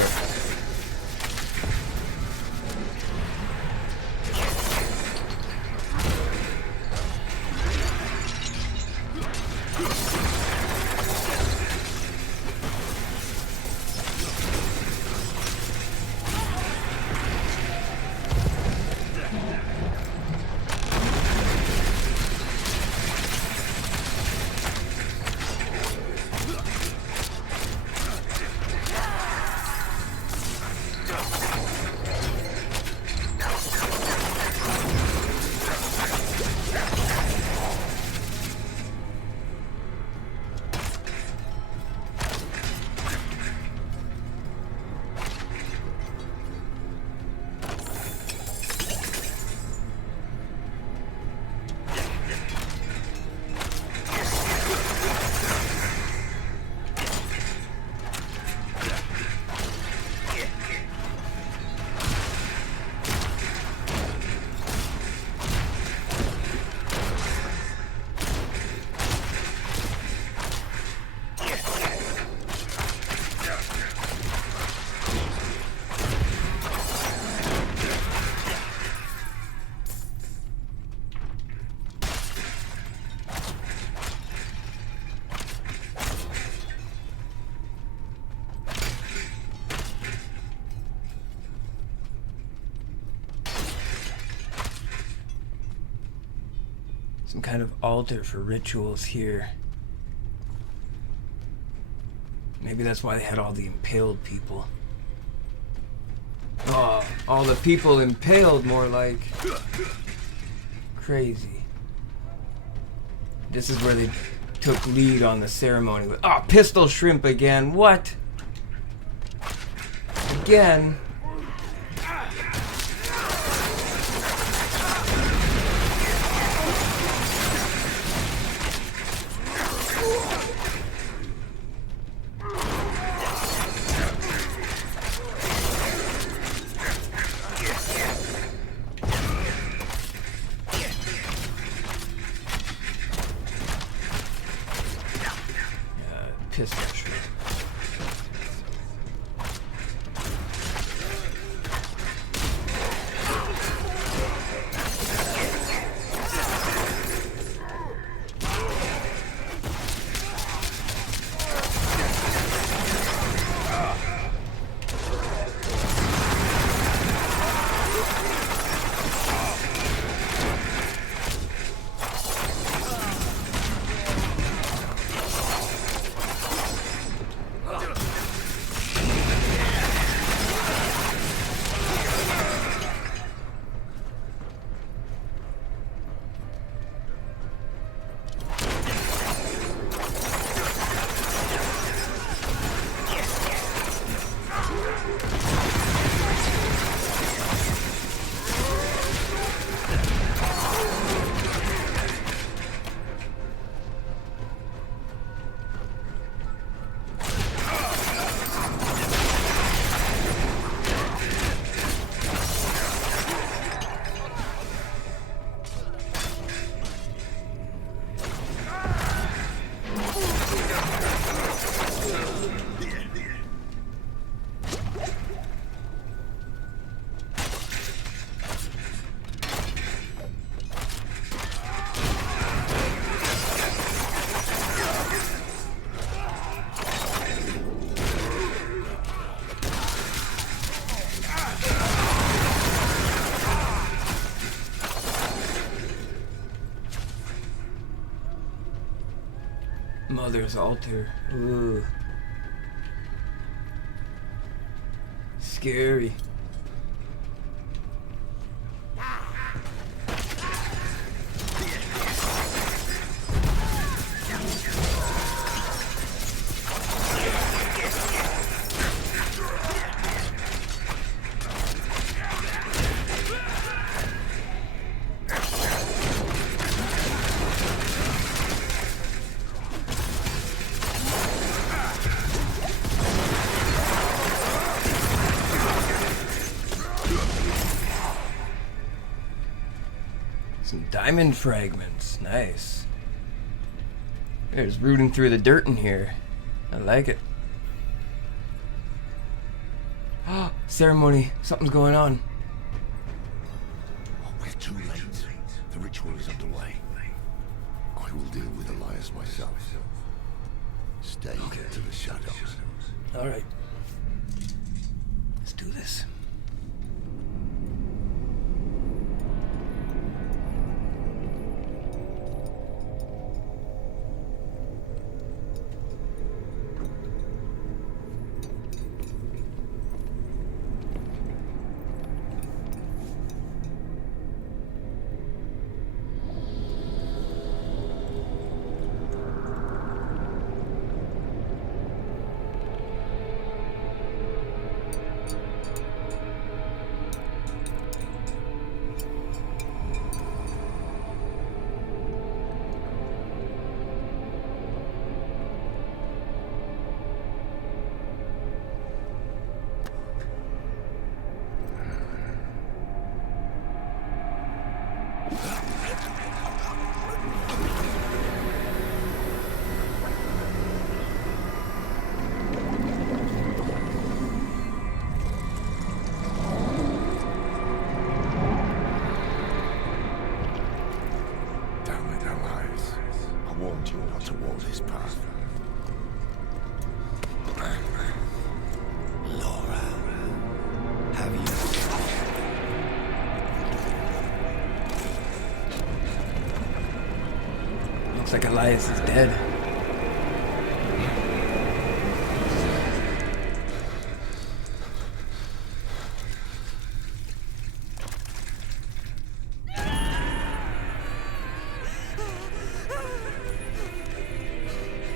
Some kind of altar for rituals here. Maybe that's why they had all the impaled people. Oh, all the people impaled, more like. Crazy. This is where they took lead on the ceremony. Oh, pistol shrimp again. What? Again? Pistol shrimp. Mother's altar. Ooh. Scary. Some diamond fragments. Nice. There's rooting through the dirt in here. I like it. Ceremony. Something's going on. Oh, we're too late. The ritual is underway. I will deal with Elias myself. Stay to the shadows. All right. Let's do this. Looks like Elias is dead.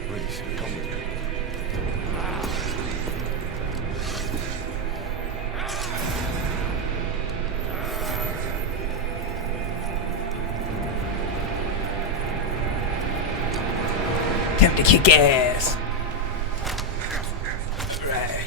Please, come with me. Time to kick ass. Right.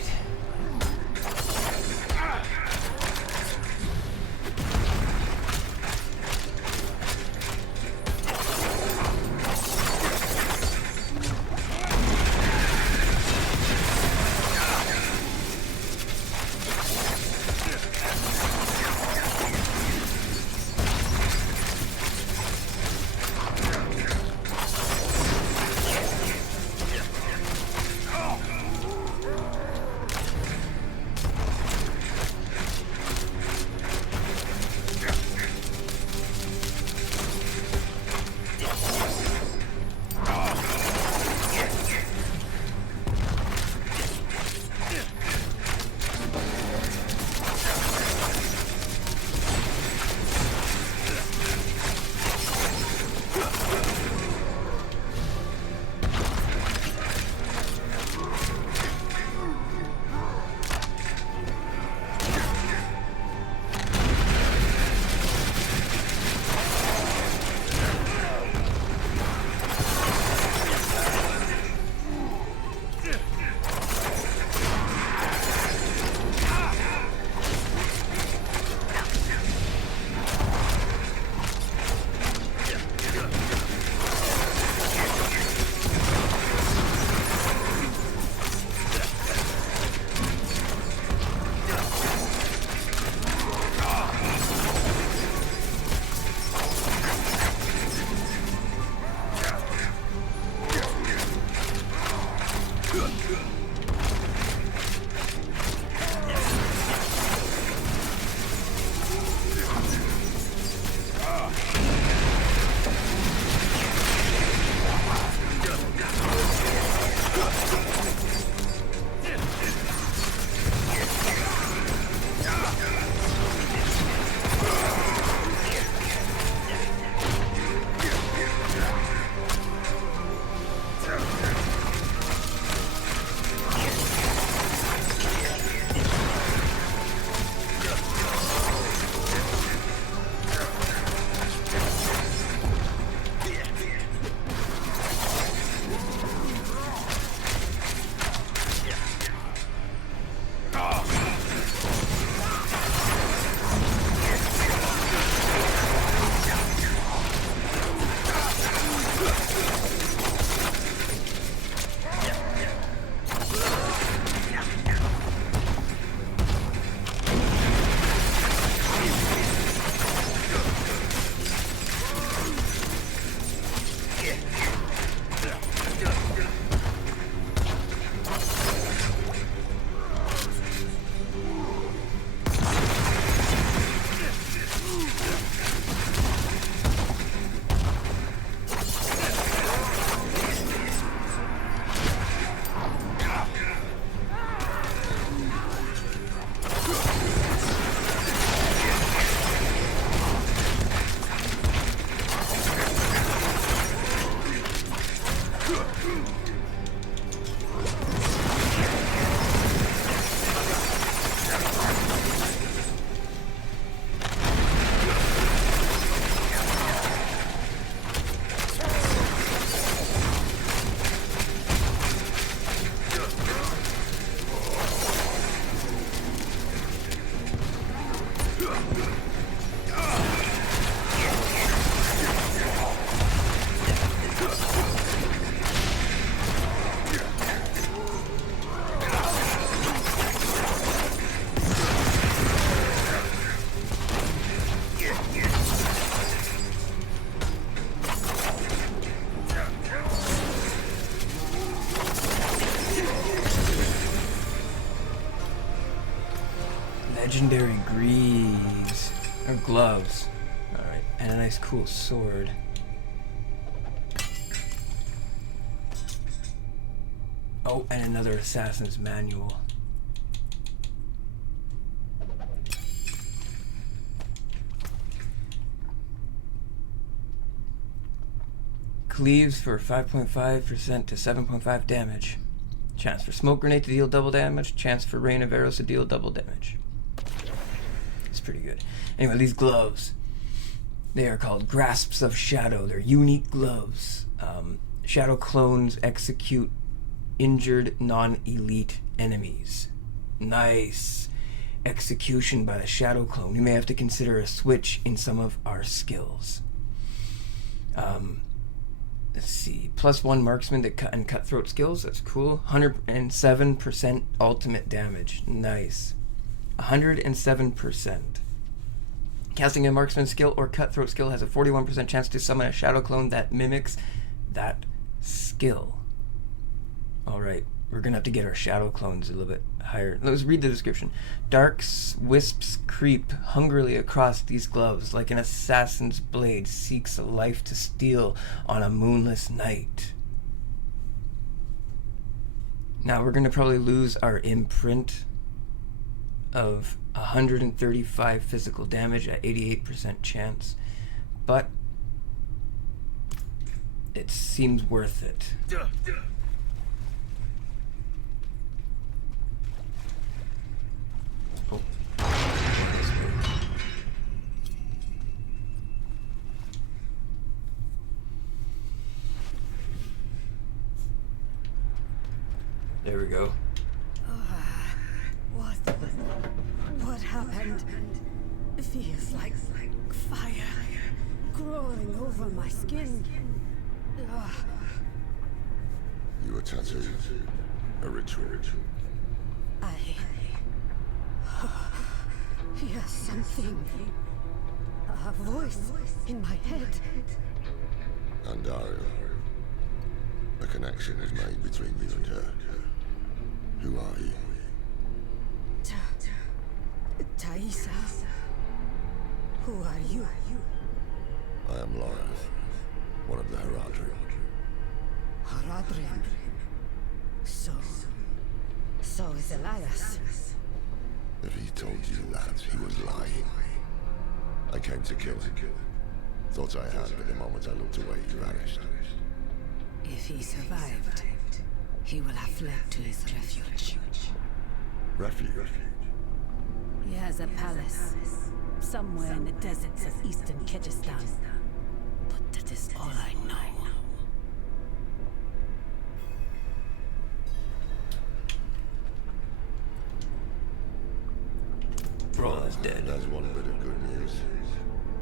Legendary greaves. Or gloves. Alright, and a nice cool sword. Oh, and another assassin's manual. Cleaves for 5.5% to 7.5 damage. Chance for smoke grenade to deal double damage. Chance for rain of arrows to deal double damage. It's pretty good. Anyway, these gloves. They are called Grasps of Shadow. They're unique gloves. Shadow clones execute injured non-elite enemies. Nice. Execution by the Shadow clone. You may have to consider a switch in some of our skills. Let's see. +1 marksman to cut and cutthroat skills. That's cool. 107% ultimate damage. Nice. 107%. Casting a marksman skill or cutthroat skill has a 41% chance to summon a shadow clone that mimics that skill. Alright, we're gonna have to get our shadow clones a little bit higher. Let's read the description. Dark wisps creep hungrily across these gloves like an assassin's blade seeks a life to steal on a moonless night. Now we're gonna probably lose our imprint of 135 physical damage at 88% chance, but it seems worth it. Oh. There we go. What happened? It feels like fire growing over my skin. You were tattooed. A ritual. I hear something. A voice in my head. Andario. A connection is made between you and her. Who are you? Taisa. Who are you? I am Lorath, one of the Haradrim. Haradrim. So is Elias. If he told you that, he was lying. I came to kill him. Thought I had, but the moment I looked away, he vanished. If he survived, he will have fled to his refuge. Refuge? He has a palace, somewhere in the deserts of eastern Kyrgyzstan. But that is all I know. Roll is dead. There's one bit of good news.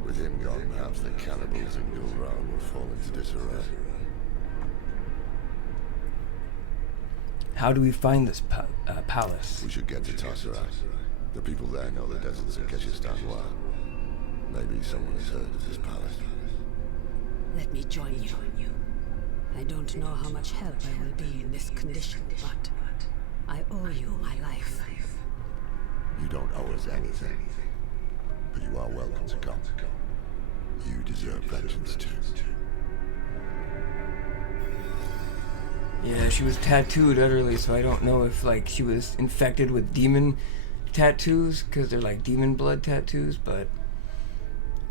With him gone, perhaps the cannibals in Gulran will fall into disarray. How do we find this palace? We should get to Tassarat. The people there know the deserts of Kyrgyzstan well. Maybe someone has heard of this palace. Let me join you. I don't know how much help I will be in this condition, but I owe you my life. You don't owe us anything. But you are welcome to come. You deserve vengeance too. Yeah, she was tattooed utterly, so I don't know if like she was infected with demon tattoos, because they're like demon blood tattoos, but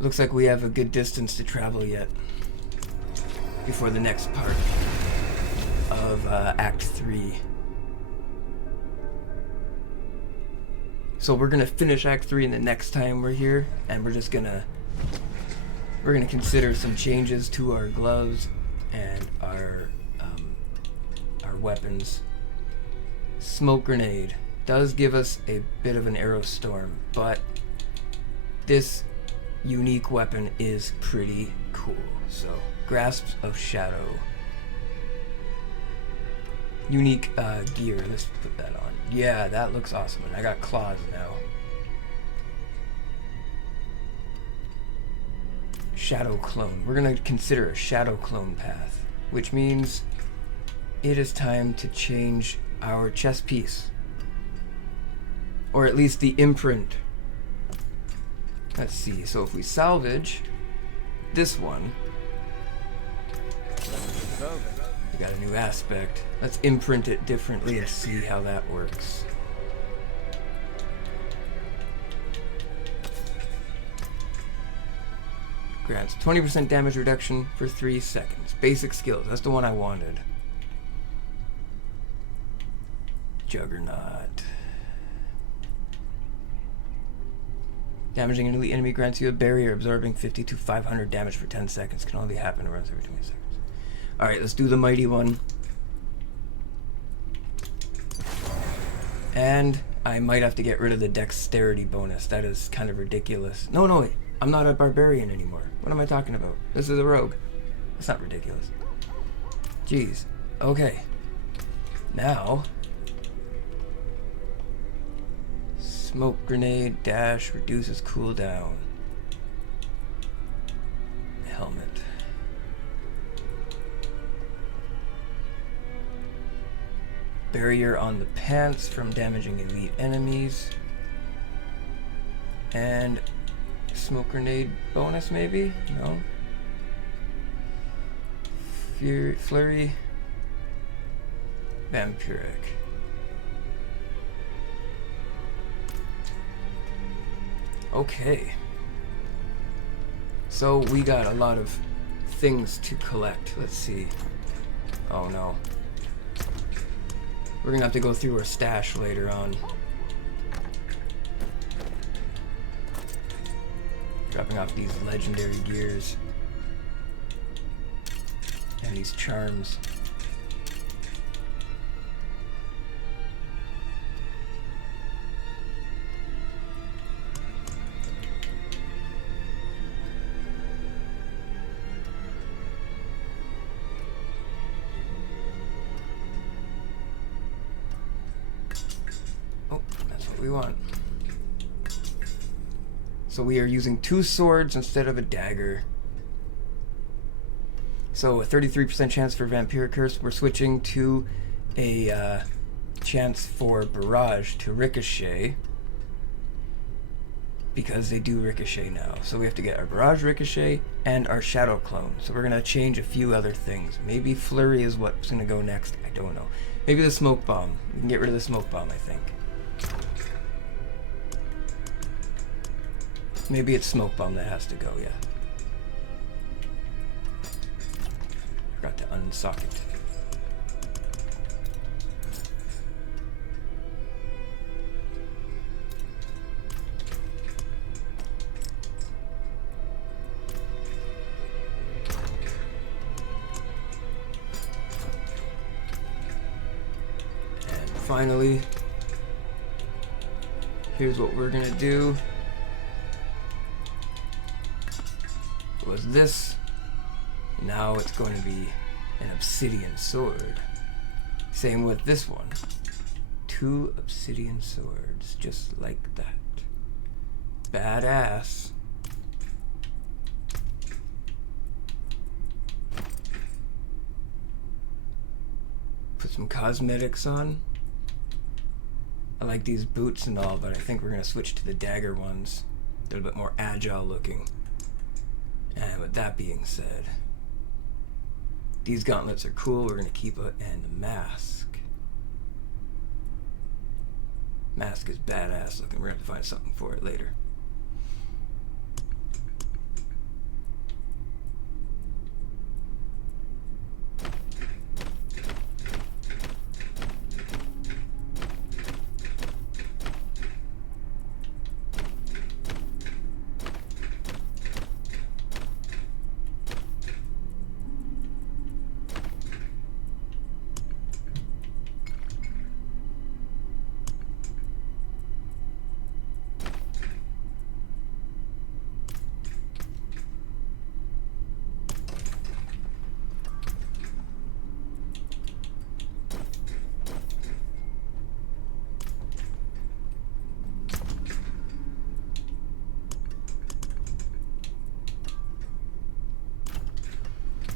looks like we have a good distance to travel yet before the next part of Act 3. So we're gonna finish Act 3 the next time we're here, and we're gonna consider some changes to our gloves and our weapons. Smoke grenade does give us a bit of an arrow storm, but this unique weapon is pretty cool. So, Grasps of Shadow. Unique gear, let's put that on. Yeah, that looks awesome, and I got claws now. Shadow clone. We're gonna consider a shadow clone path, which means it is time to change our chest piece. Or at least the imprint Let's see. So if we salvage this one, we got a new aspect. Let's imprint it differently and see how that works. Grants 20% damage reduction for 3 seconds. Basic skills. That's the one I wanted. Juggernaut. Damaging an elite enemy grants you a barrier absorbing 50 to 500 damage for 10 seconds. Can only happen once every 20 seconds. Alright, let's do the mighty one. And I might have to get rid of the dexterity bonus. That is kind of ridiculous. No, wait. I'm not a barbarian anymore. What am I talking about? This is a rogue. That's not ridiculous. Jeez. Okay. Now, smoke grenade dash reduces cooldown. Helmet. Barrier on the pants from damaging elite enemies. And smoke grenade bonus, maybe? No. Flurry. Vampiric. Okay. So we got a lot of things to collect. Let's see. Oh no. We're gonna have to go through our stash later on. Dropping off these legendary gears. And these charms. Oh, that's what we want. So we are using 2 swords instead of a dagger. So a 33% chance for Vampiric Curse. We're switching to a chance for Barrage to Ricochet. Because they do Ricochet now. So we have to get our Barrage Ricochet and our Shadow Clone. So we're going to change a few other things. Maybe Flurry is what's going to go next. I don't know. Maybe the Smoke Bomb. We can get rid of the Smoke Bomb, I think. Maybe it's Smoke Bomb that has to go, yeah. Forgot to unsock it. And finally, here's what we're gonna do. Was this. Now it's going to be an obsidian sword. Same with this one. 2 obsidian swords, just like that. Badass. Put some cosmetics on. I like these boots and all, but I think we're going to switch to the dagger ones. They're a bit more agile looking. And with that being said, these gauntlets are cool. We're going to keep it. And the mask. Mask is badass looking. We're going to have to find something for it later.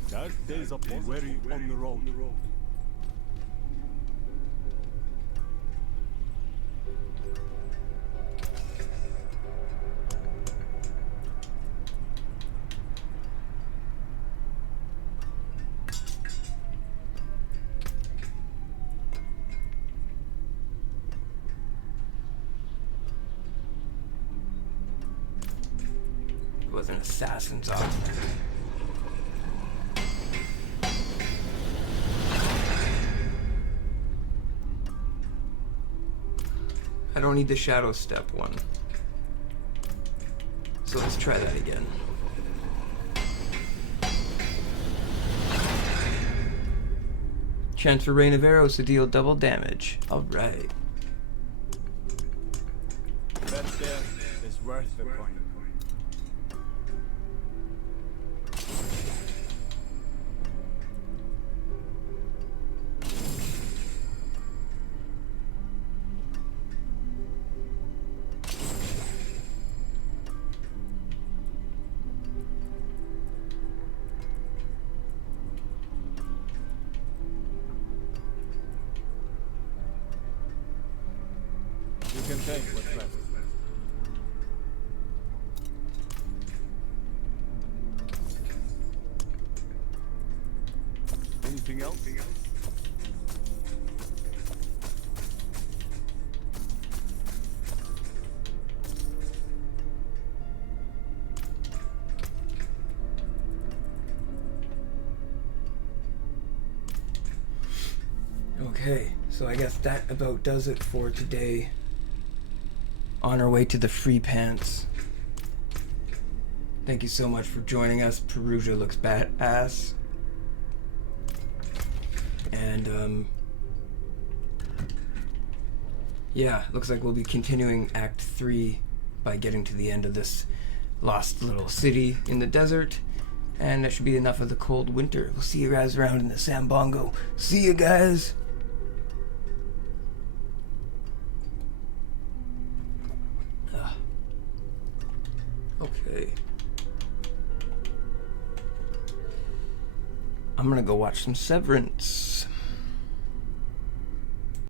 Dark days of the weary on the road. was an assassin's offer. I don't need the shadow step one. So let's try that again. Transfer rain of arrows to deal double damage. Alright. That death is worth the coin. You can take what's left. Anything else? Okay, so I guess that about does it for today. On our way to the free pants. Thank you so much for joining us. Perugia looks badass. And yeah, looks like we'll be continuing Act 3 by getting to the end of this lost little city in the desert. And that should be enough of the cold winter. We'll see you guys around in the Sambongo. See you guys! Okay. I'm gonna go watch some Severance.